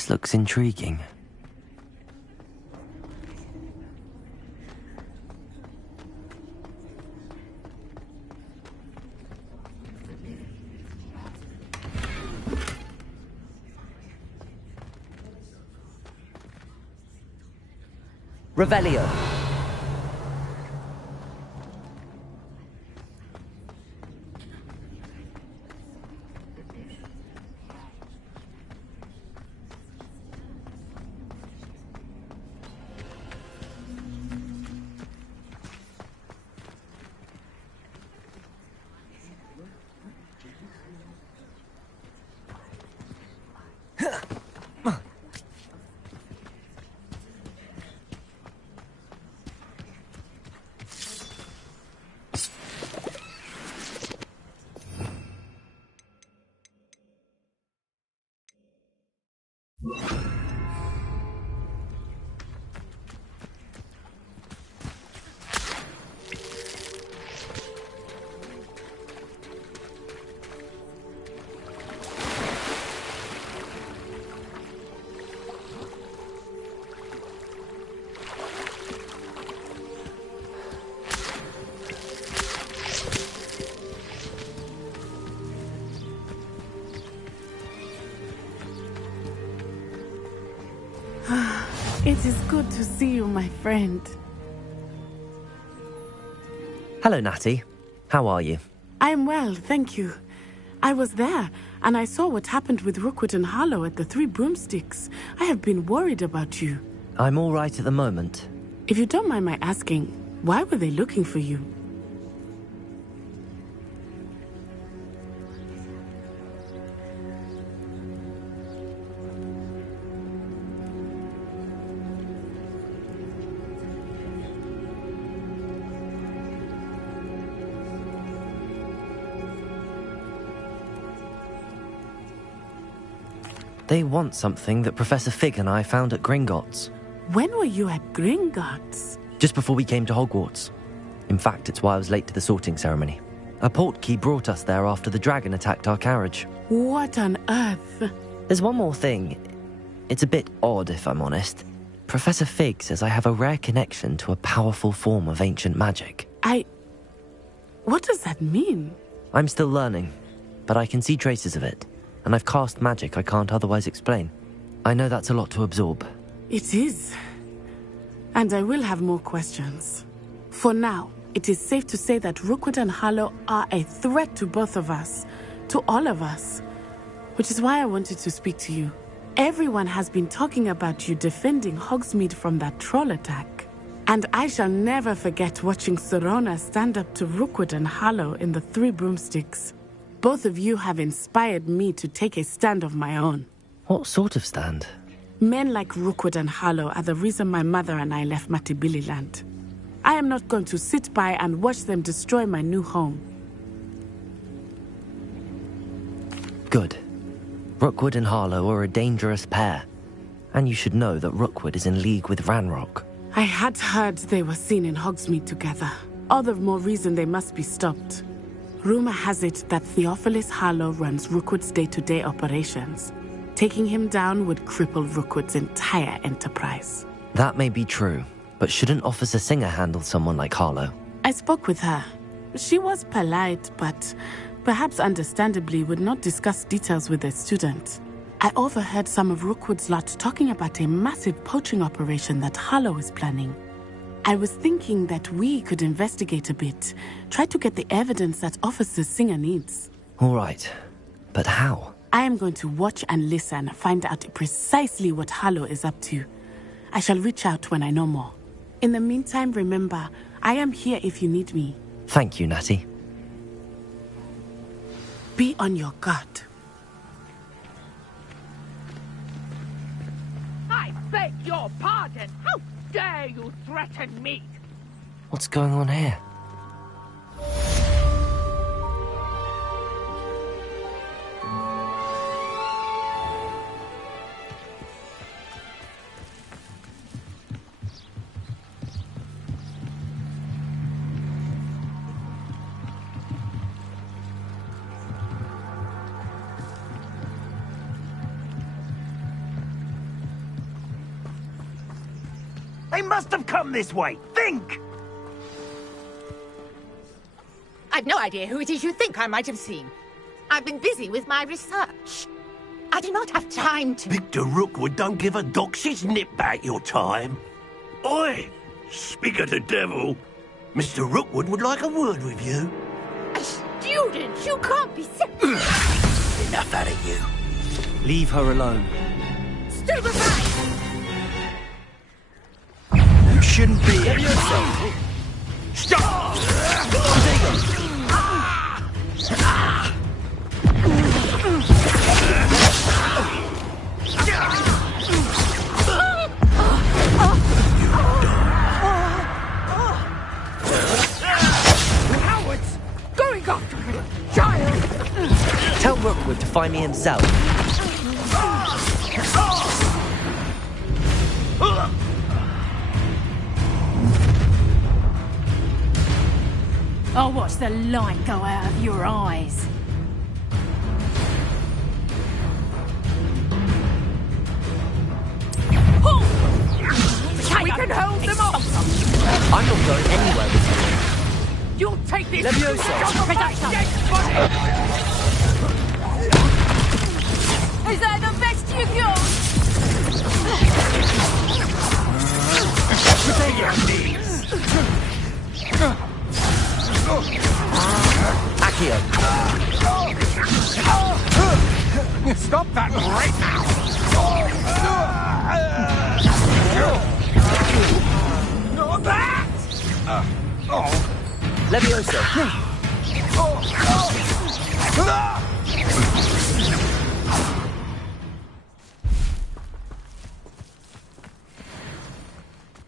This looks intriguing. Revelio. It is good to see you, my friend. Hello, Natty. How are you? I'm well, thank you. I was there, and I saw what happened with Rookwood and Harlow at the Three Broomsticks. I have been worried about you. I'm all right at the moment. If you don't mind my asking, why were they looking for you? They want something that Professor Fig and I found at Gringotts. When were you at Gringotts? Just before we came to Hogwarts. In fact, it's why I was late to the sorting ceremony. A portkey brought us there after the dragon attacked our carriage. What on earth? There's one more thing. It's a bit odd, if I'm honest. Professor Fig says I have a rare connection to a powerful form of ancient magic. What does that mean? I'm still learning, but I can see traces of it. And I've cast magic I can't otherwise explain. I know that's a lot to absorb. It is. And I will have more questions. For now, it is safe to say that Rookwood and Harlow are a threat to both of us. To all of us. Which is why I wanted to speak to you. Everyone has been talking about you defending Hogsmeade from that troll attack. And I shall never forget watching Serona stand up to Rookwood and Harlow in the Three Broomsticks. Both of you have inspired me to take a stand of my own. What sort of stand? Men like Rookwood and Harlow are the reason my mother and I left Matabeleland. I am not going to sit by and watch them destroy my new home. Good. Rookwood and Harlow are a dangerous pair. And you should know that Rookwood is in league with Ranrock. I had heard they were seen in Hogsmeade together. All the more reason they must be stopped. Rumor has it that Theophilus Harlow runs Rookwood's day-to-day operations. Taking him down would cripple Rookwood's entire enterprise. That may be true, but shouldn't Officer Singer handle someone like Harlow? I spoke with her. She was polite, but perhaps understandably would not discuss details with a student. I overheard some of Rookwood's lot talking about a massive poaching operation that Harlow is planning. I was thinking that we could investigate a bit, try to get the evidence that Officer Singer needs. All right, but how? I am going to watch and listen, find out precisely what Harlow is up to. I shall reach out when I know more. In the meantime, remember, I am here if you need me. Thank you, Natty. Be on your guard. I beg your pardon. How dare you threaten me? What's going on here? They must have come this way. Think! I've no idea who it is you think I might have seen. I've been busy with my research. I do not have time to... Victor Rookwood don't give a doxy's nip back your time. Oi! Speak of the devil. Mr. Rookwood would like a word with you. A student? You can't be sick. Enough out of you. Leave her alone. Stupefy! You shouldn't be here. Stop! Cowards! Going after her! Child! Tell Rookwood to find me himself. I'll watch the light go out of your eyes. We can hold them off! I'm not going anywhere with you. You'll take this! Levioso! Is that the best you got? Accio! Stop that right now! Not that! Levioso!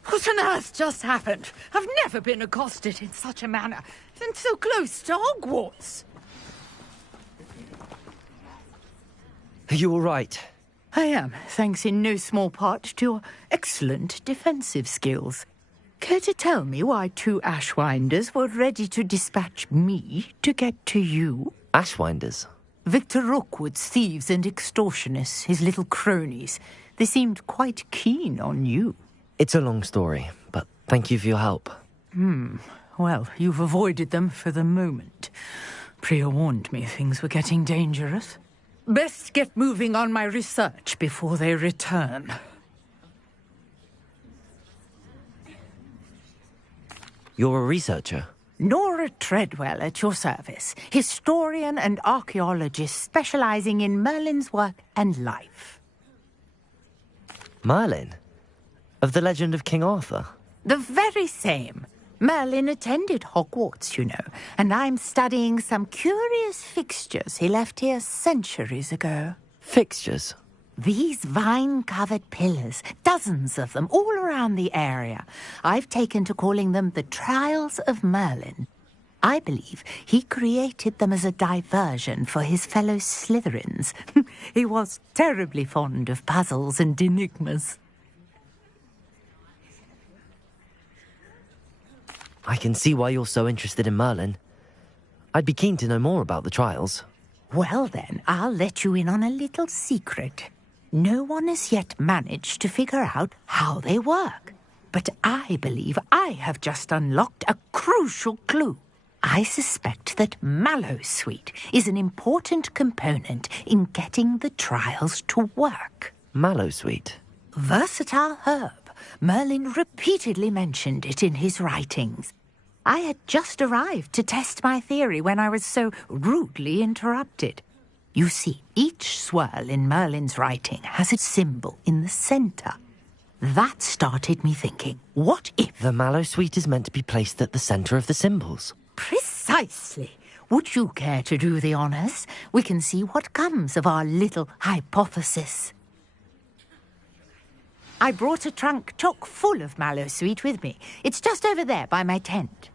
What on earth just happened? I've never been accosted in such a manner, and so close to Hogwarts. Are you all right? I am, thanks in no small part to your excellent defensive skills. Care to tell me why two Ashwinders were ready to dispatch me to get to you? Ashwinders? Victor Rookwood's thieves and extortionists, his little cronies. They seemed quite keen on you. It's a long story, but thank you for your help. Well, you've avoided them for the moment. Priya warned me things were getting dangerous. Best get moving on my research before they return. You're a researcher? Nora Treadwell at your service, historian and archaeologist specializing in Merlin's work and life. Merlin? Of the legend of King Arthur? The very same. Merlin attended Hogwarts, you know, and I'm studying some curious fixtures he left here centuries ago. Fixtures? These vine-covered pillars, dozens of them, all around the area. I've taken to calling them the Trials of Merlin. I believe he created them as a diversion for his fellow Slytherins. He was terribly fond of puzzles and enigmas. I can see why you're so interested in Merlin. I'd be keen to know more about the trials. Well then, I'll let you in on a little secret. No one has yet managed to figure out how they work. But I believe I have just unlocked a crucial clue. I suspect that Mallowsweet is an important component in getting the trials to work. Mallowsweet? Versatile herb. Merlin repeatedly mentioned it in his writings. I had just arrived to test my theory when I was so rudely interrupted. You see, each swirl in Merlin's writing has its symbol in the centre. That started me thinking, what if... The Mallowsweet is meant to be placed at the centre of the symbols. Precisely. Would you care to do the honours? We can see what comes of our little hypothesis. I brought a trunk chock full of Mallowsweet with me. It's just over there by my tent.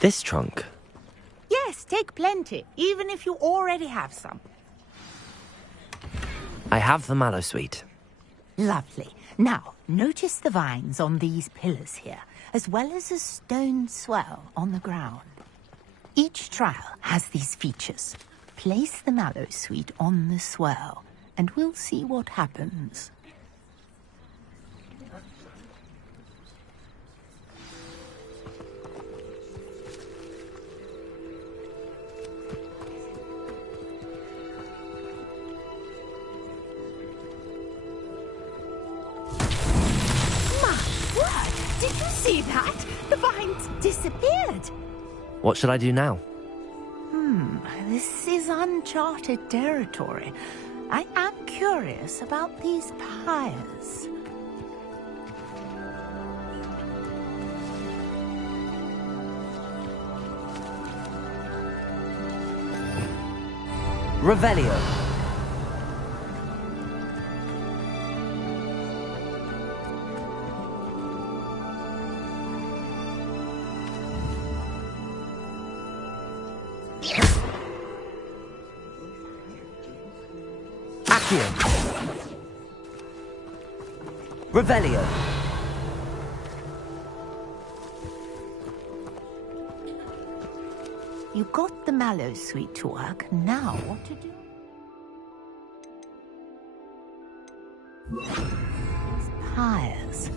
This trunk? Yes, take plenty, even if you already have some. I have the Mallowsweet. Lovely. Now, notice the vines on these pillars here, as well as a stone swell on the ground. Each trial has these features. Place the mallow sweet on the swirl, and we'll see what happens. Did you see that? The vines disappeared. What should I do now? This is uncharted territory. I am curious about these pyres. Revelio. Revelio. You got the mallow sweet to work. Now what to do? These pyres.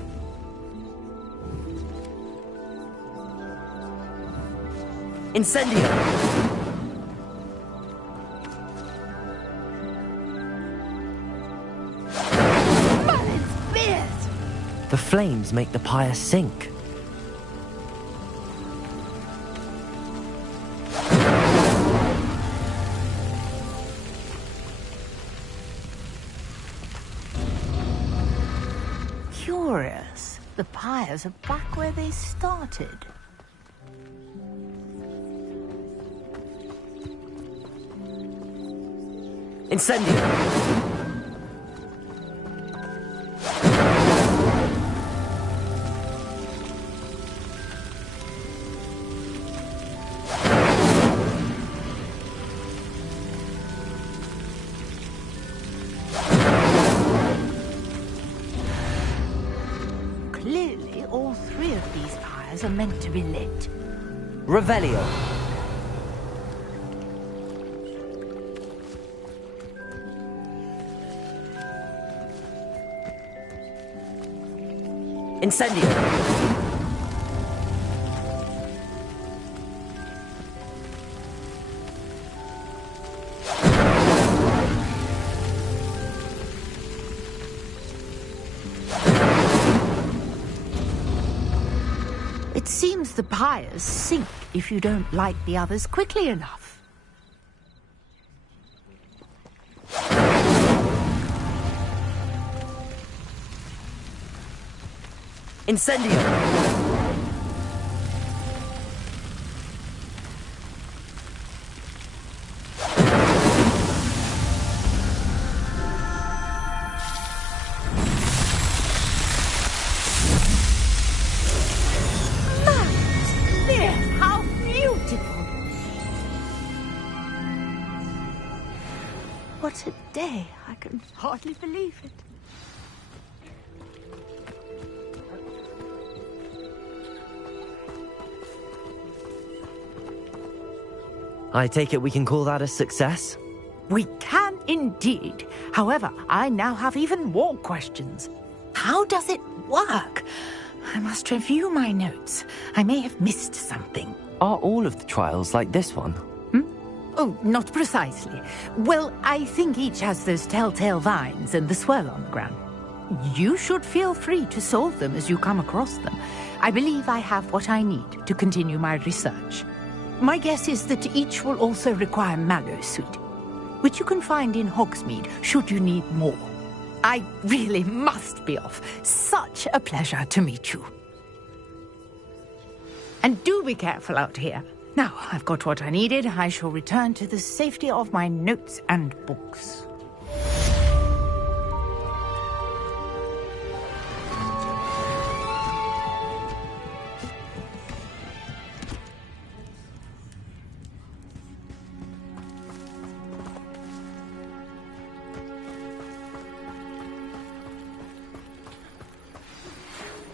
Incendio. The flames make the pyre sink. Curious. The pyres are back where they started. Incendio. Clearly, all three of these pyres are meant to be lit. Revelio. Incendio. It seems the pyres sink if you don't light the others quickly enough. Incendio. How beautiful! What a day! I can hardly believe it. I take it we can call that a success? We can indeed. However, I now have even more questions. How does it work? I must review my notes. I may have missed something. Are all of the trials like this one? Oh, not precisely. Well, I think each has those telltale vines and the swirl on the ground. You should feel free to solve them as you come across them. I believe I have what I need to continue my research. My guess is that each will also require mallow sweet, which you can find in Hogsmeade should you need more. I really must be off. Such a pleasure to meet you. And do be careful out here. Now, I've got what I needed. I shall return to the safety of my notes and books.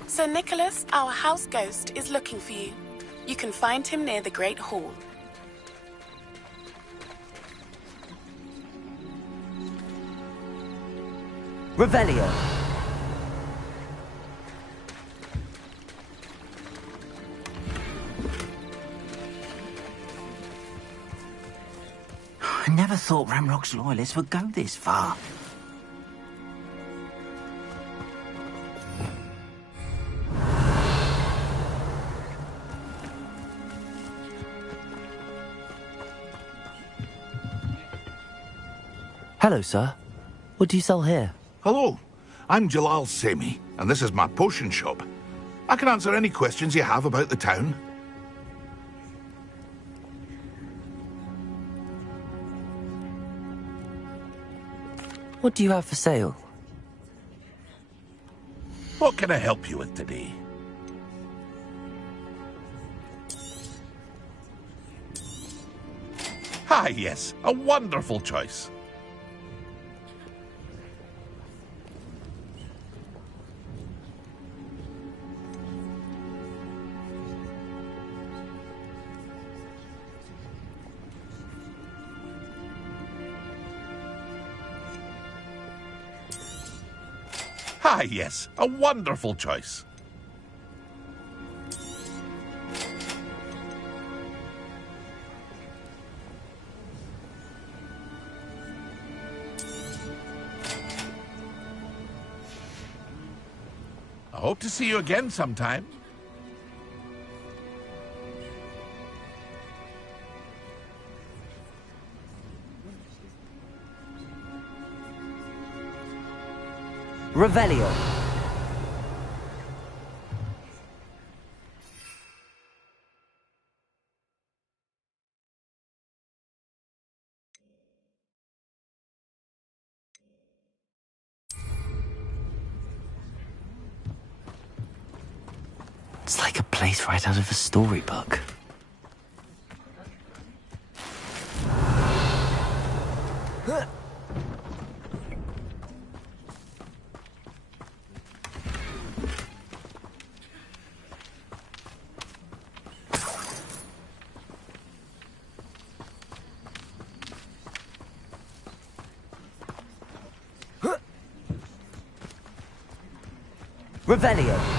Sir Nicholas, our house ghost, is looking for you. You can find him near the Great Hall. Revelio. I never thought Ramrock's loyalists would go this far. Hello, sir. What do you sell here? Hello, I'm Jalal Semi, and this is my potion shop. I can answer any questions you have about the town. What do you have for sale? What can I help you with today? Ah, yes, a wonderful choice. Ah, yes, a wonderful choice. I hope to see you again sometime. Revelio. It's like a place right out of a storybook. Revelio.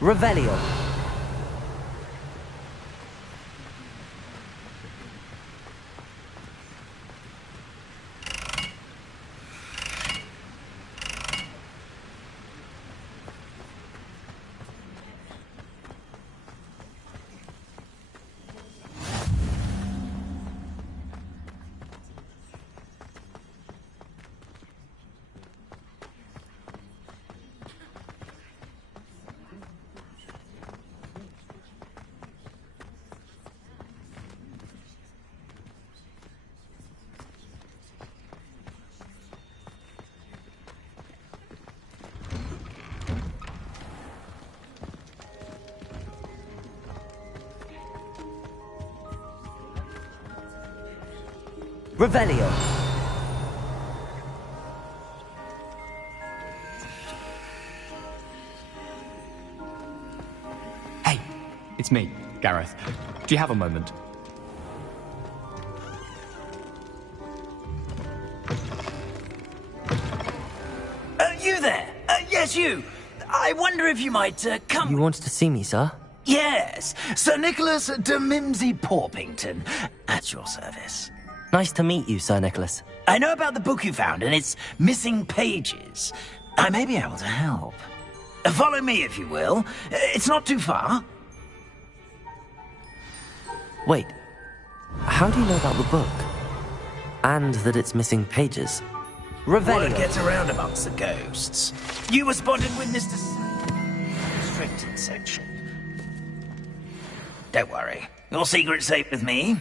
Revelio. Revelio. Hey, it's me, Gareth. Do you have a moment? You there? Yes, you. I wonder if you might come... You wanted to see me, sir? Yes, Sir Nicholas de Mimsy Porpington, at your service. Nice to meet you, Sir Nicholas. I know about the book you found and its missing pages. I may be able to help. Follow me, if you will. It's not too far. Wait, how do you know about the book? And that it's missing pages? Revelio. Word gets around amongst the ghosts. You were spotted with Mr. Restricted section. Don't worry. Your secret's safe with me.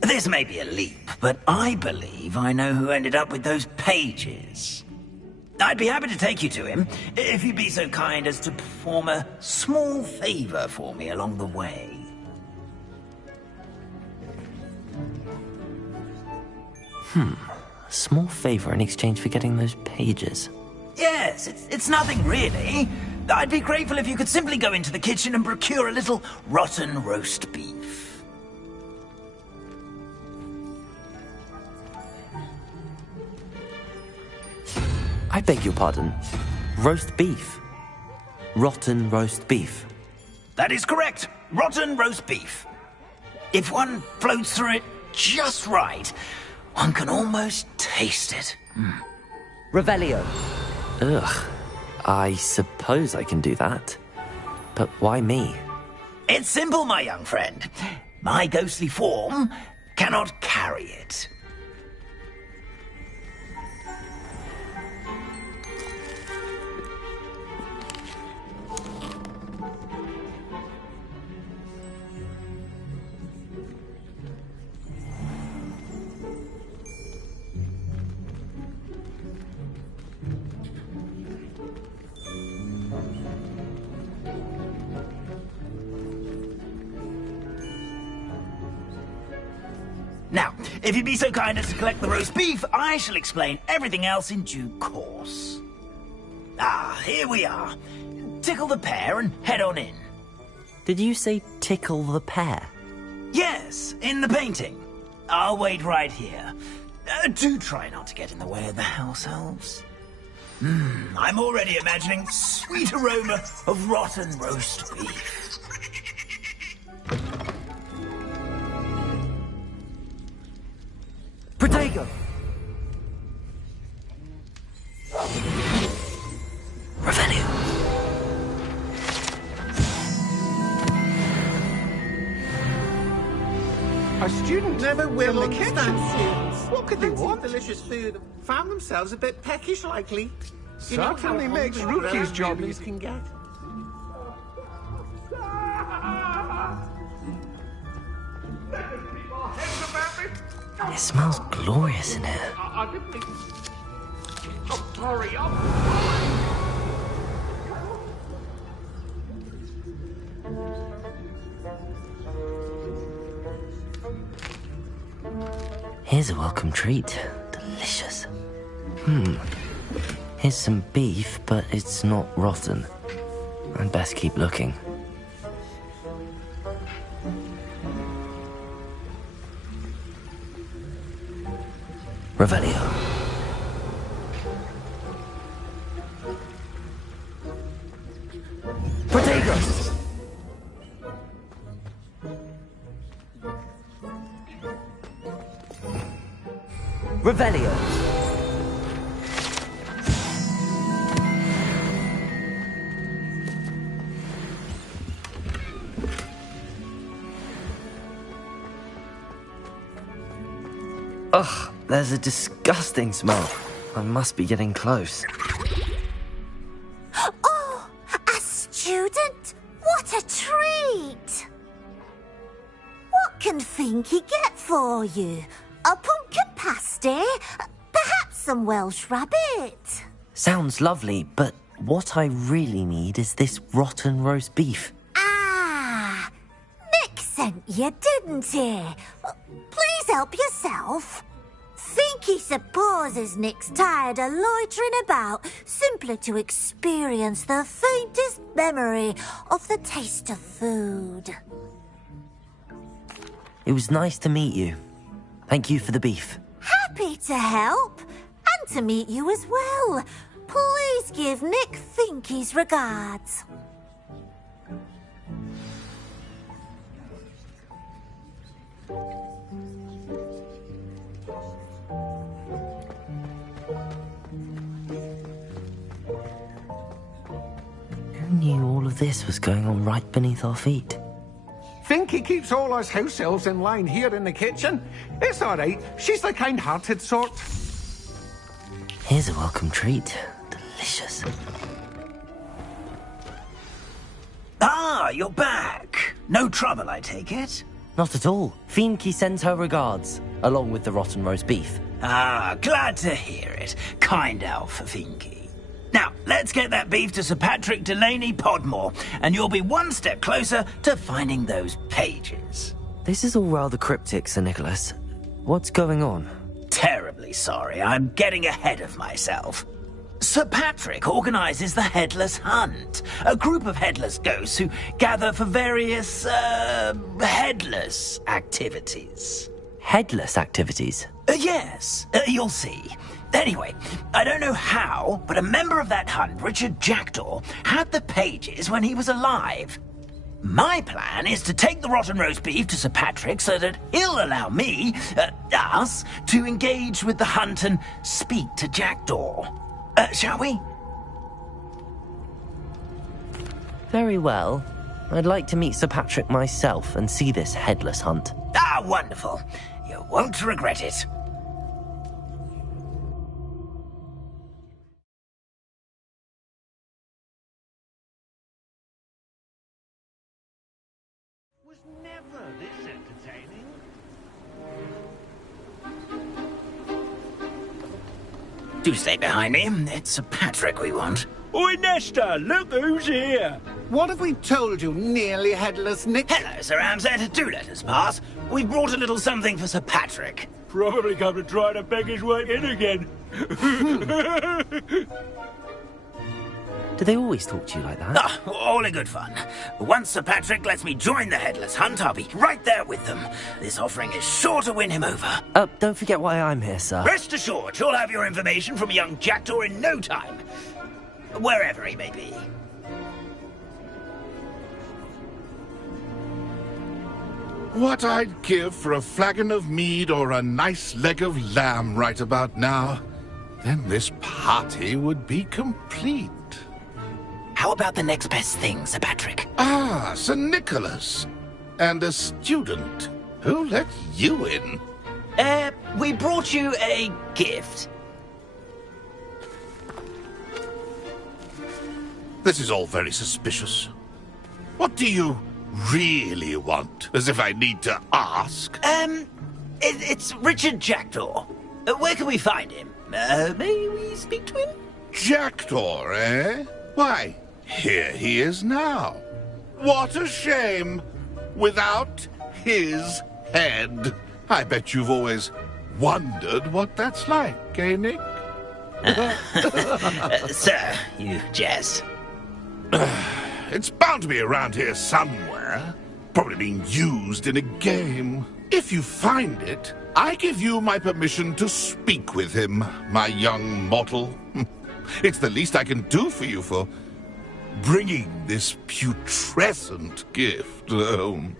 This may be a leap, but I believe I know who ended up with those pages. I'd be happy to take you to him, if you'd be so kind as to perform a small favor for me along the way. A small favor in exchange for getting those pages. Yes, it's nothing really. I'd be grateful if you could simply go into the kitchen and procure a little rotten roast beef. I beg your pardon. Roast beef. Rotten roast beef. That is correct. Rotten roast beef. If one floats through it just right, one can almost taste it. Revelio. Ugh. I suppose I can do that. But why me? It's simple, my young friend. My ghostly form cannot carry it. Now, if you'd be so kind as to collect the roast beef, I shall explain everything else in due course. Ah, here we are. Tickle the pear and head on in. Did you say tickle the pear? Yes, in the painting. I'll wait right here. Do try not to get in the way of the house elves. I'm already imagining sweet aroma of rotten roast beef. Protego! Revelio. A student never will in the kitchen. students. What could they want? Delicious food. Found themselves a bit peckish, likely. Certainly makes rookies' job easy. Can get. It smells glorious in here. Hurry up! Here's a welcome treat. Delicious. Here's some beef, but it's not rotten. I'd best keep looking. Revelio. Protagos! Revelio. Ugh, there's a disgusting smell. I must be getting close. Oh, a student? What a treat! What can Finky get for you? A pumpkin pasty? Perhaps some Welsh rabbit? Sounds lovely, but what I really need is this rotten roast beef. Ah, Nick sent you, didn't he? Please help yourself. Finky supposes Nick's tired of loitering about simply to experience the faintest memory of the taste of food. It was nice to meet you. Thank you for the beef. Happy to help, and to meet you as well. Please give Nick Finky's regards. Who knew all of this was going on right beneath our feet? Finky keeps all us house elves in line here in the kitchen. It's all right. She's the kind-hearted sort. Here's a welcome treat. Delicious. Ah, you're back. No trouble, I take it? Not at all. Finky sends her regards, along with the rotten roast beef. Ah, glad to hear it. Kind elf for Finky. Now, let's get that beef to Sir Patrick Delaney Podmore, and you'll be one step closer to finding those pages. This is all rather cryptic, Sir Nicholas. What's going on? Terribly sorry, I'm getting ahead of myself. Sir Patrick organises the Headless Hunt, a group of headless ghosts who gather for various, headless activities. Headless activities? Yes, you'll see. Anyway, I don't know how, but a member of that hunt, Richard Jackdaw, had the pages when he was alive. My plan is to take the rotten roast beef to Sir Patrick so that he'll allow me, us, to engage with the hunt and speak to Jackdaw. Shall we? Very well. I'd like to meet Sir Patrick myself and see this headless hunt. Ah, wonderful. You won't regret it. This entertaining. Do stay behind me. It's Sir Patrick we want. Oi, Nesta, look who's here. What have we told you, nearly headless Nick? Hello, Sir Ramsay. Do let us pass. We've brought a little something for Sir Patrick. Probably come to try to beg his way in again. Do they always talk to you like that? Ah, all in good fun. Once Sir Patrick lets me join the Headless Hunt, I'll be right there with them. This offering is sure to win him over. Don't forget why I'm here, sir. Rest assured, you'll have your information from young Jackdaw in no time. Wherever he may be. What I'd give for a flagon of mead or a nice leg of lamb right about now. Then this party would be complete. How about the next best thing, Sir Patrick? Ah, Sir Nicholas. And a student. Who let you in? We brought you a gift. This is all very suspicious. What do you really want? As if I need to ask. It's Richard Jackdaw. Where can we find him? May we speak to him? Jackdaw, eh? Why, here he is now. What a shame. Without his head. I bet you've always wondered what that's like, eh, Nick? Sir, you jest. It's bound to be around here somewhere. Probably being used in a game. If you find it, I give you my permission to speak with him, my young mortal. It's the least I can do for you for bringing this putrescent gift home.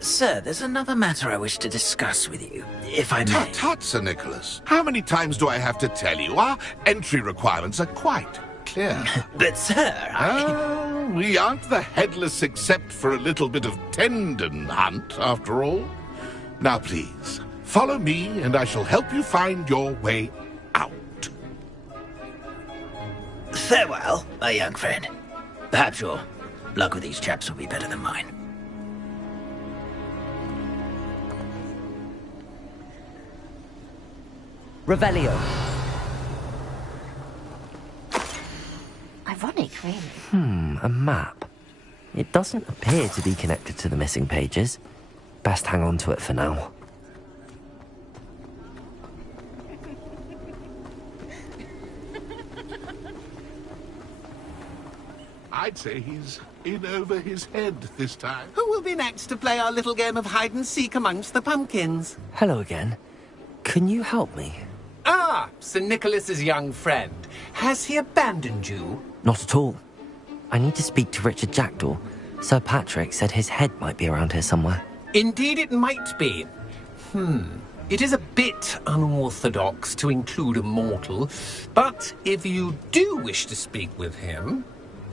Sir, there's another matter I wish to discuss with you, if I may. Tut, tut, Sir Nicholas. How many times do I have to tell you? Our entry requirements are quite clear. But, sir, we aren't the headless except for a little bit of tendon hunt, after all. Now, please, follow me, and I shall help you find your way out. Farewell, my young friend. Perhaps your luck with these chaps will be better than mine. Revelio. Ironic, really. A map. It doesn't appear to be connected to the missing pages. Best hang on to it for now. I'd say he's in over his head this time. Who will be next to play our little game of hide-and-seek amongst the pumpkins? Hello again. Can you help me? Ah, Sir Nicholas's young friend. Has he abandoned you? Not at all. I need to speak to Richard Jackdaw. Sir Patrick said his head might be around here somewhere. Indeed it might be. It is a bit unorthodox to include a mortal, but if you do wish to speak with him...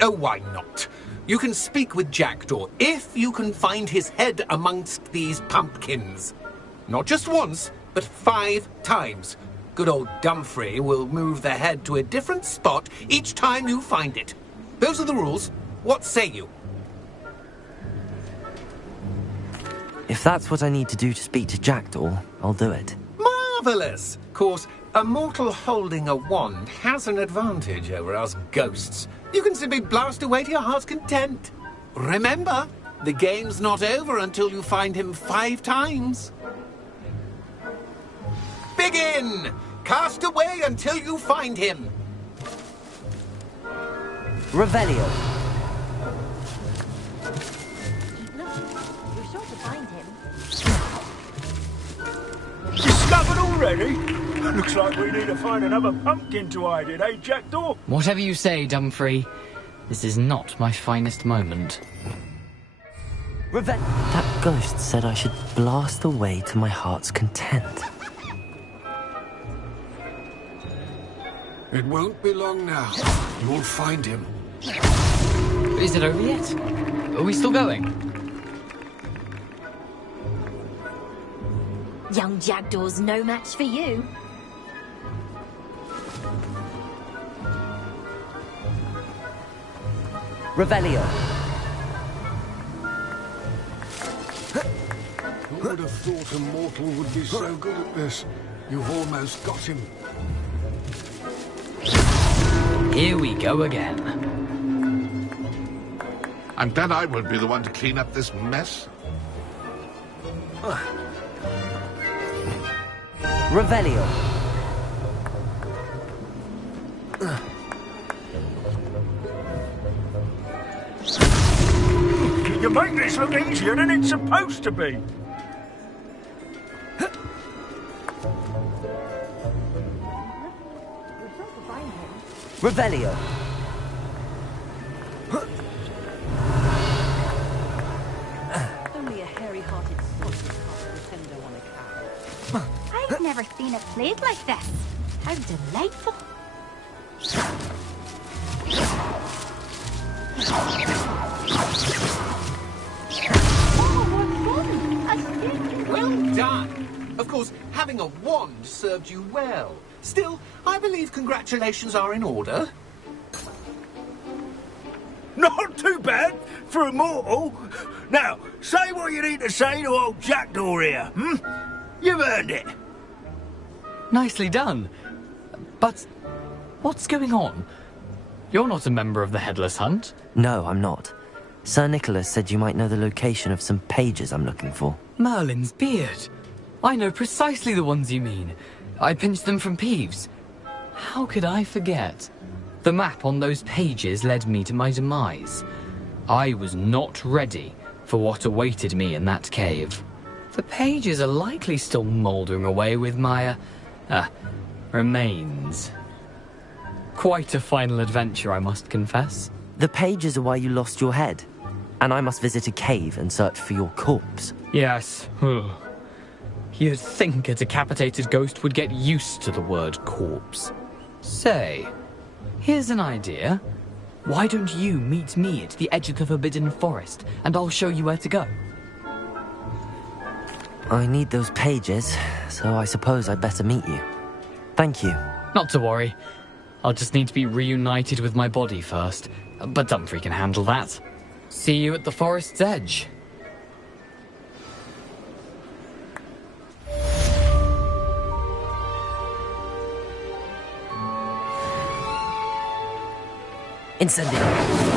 Oh, why not? You can speak with Jackdaw if you can find his head amongst these pumpkins. Not just once, but 5 times. Good old Dumfrey will move the head to a different spot each time you find it. Those are the rules. What say you? If that's what I need to do to speak to Jackdaw, I'll do it. Marvellous! Of course, a mortal holding a wand has an advantage over us ghosts. You can simply blast away to your heart's content. Remember, the game's not over until you find him 5 times. Begin! Cast away until you find him. Revelio. You're sure to find him. Discovered already? Looks like we need to find another pumpkin to hide in, eh, Jackdaw? Whatever you say, Dumfrey. This is not my finest moment. That ghost said I should blast away to my heart's content. It won't be long now. You'll find him. Is it over yet? Are we still going? Young Jackdaw's no match for you. Revelio. Who would have thought a mortal would be so good at this? You've almost got him. Here we go again. I'm glad I won't be the one to clean up this mess. Revelio. You make this look easier than it's supposed to be. Revelio. Only a hairy-hearted sausage pretender on a cow. I've never seen a place like this. How delightful. Well done! Of course, having a wand served you well. Still, I believe congratulations are in order. Not too bad for a mortal. Now, say what you need to say to old Jackdaw here, You've earned it. Nicely done. But what's going on? You're not a member of the Headless Hunt. No, I'm not. Sir Nicholas said you might know the location of some pages I'm looking for. Merlin's beard. I know precisely the ones you mean. I pinched them from Peeves. How could I forget? The map on those pages led me to my demise. I was not ready for what awaited me in that cave. The pages are likely still mouldering away with my, remains. Quite a final adventure, I must confess. The pages are why you lost your head, and I must visit a cave and search for your corpse. Yes. You'd think a decapitated ghost would get used to the word corpse. Say, here's an idea. Why don't you meet me at the edge of the Forbidden Forest, and I'll show you where to go? I need those pages, so I suppose I'd better meet you. Thank you. Not to worry. I'll just need to be reunited with my body first, but Dumfries can handle that. See you at the forest's edge. Incendio.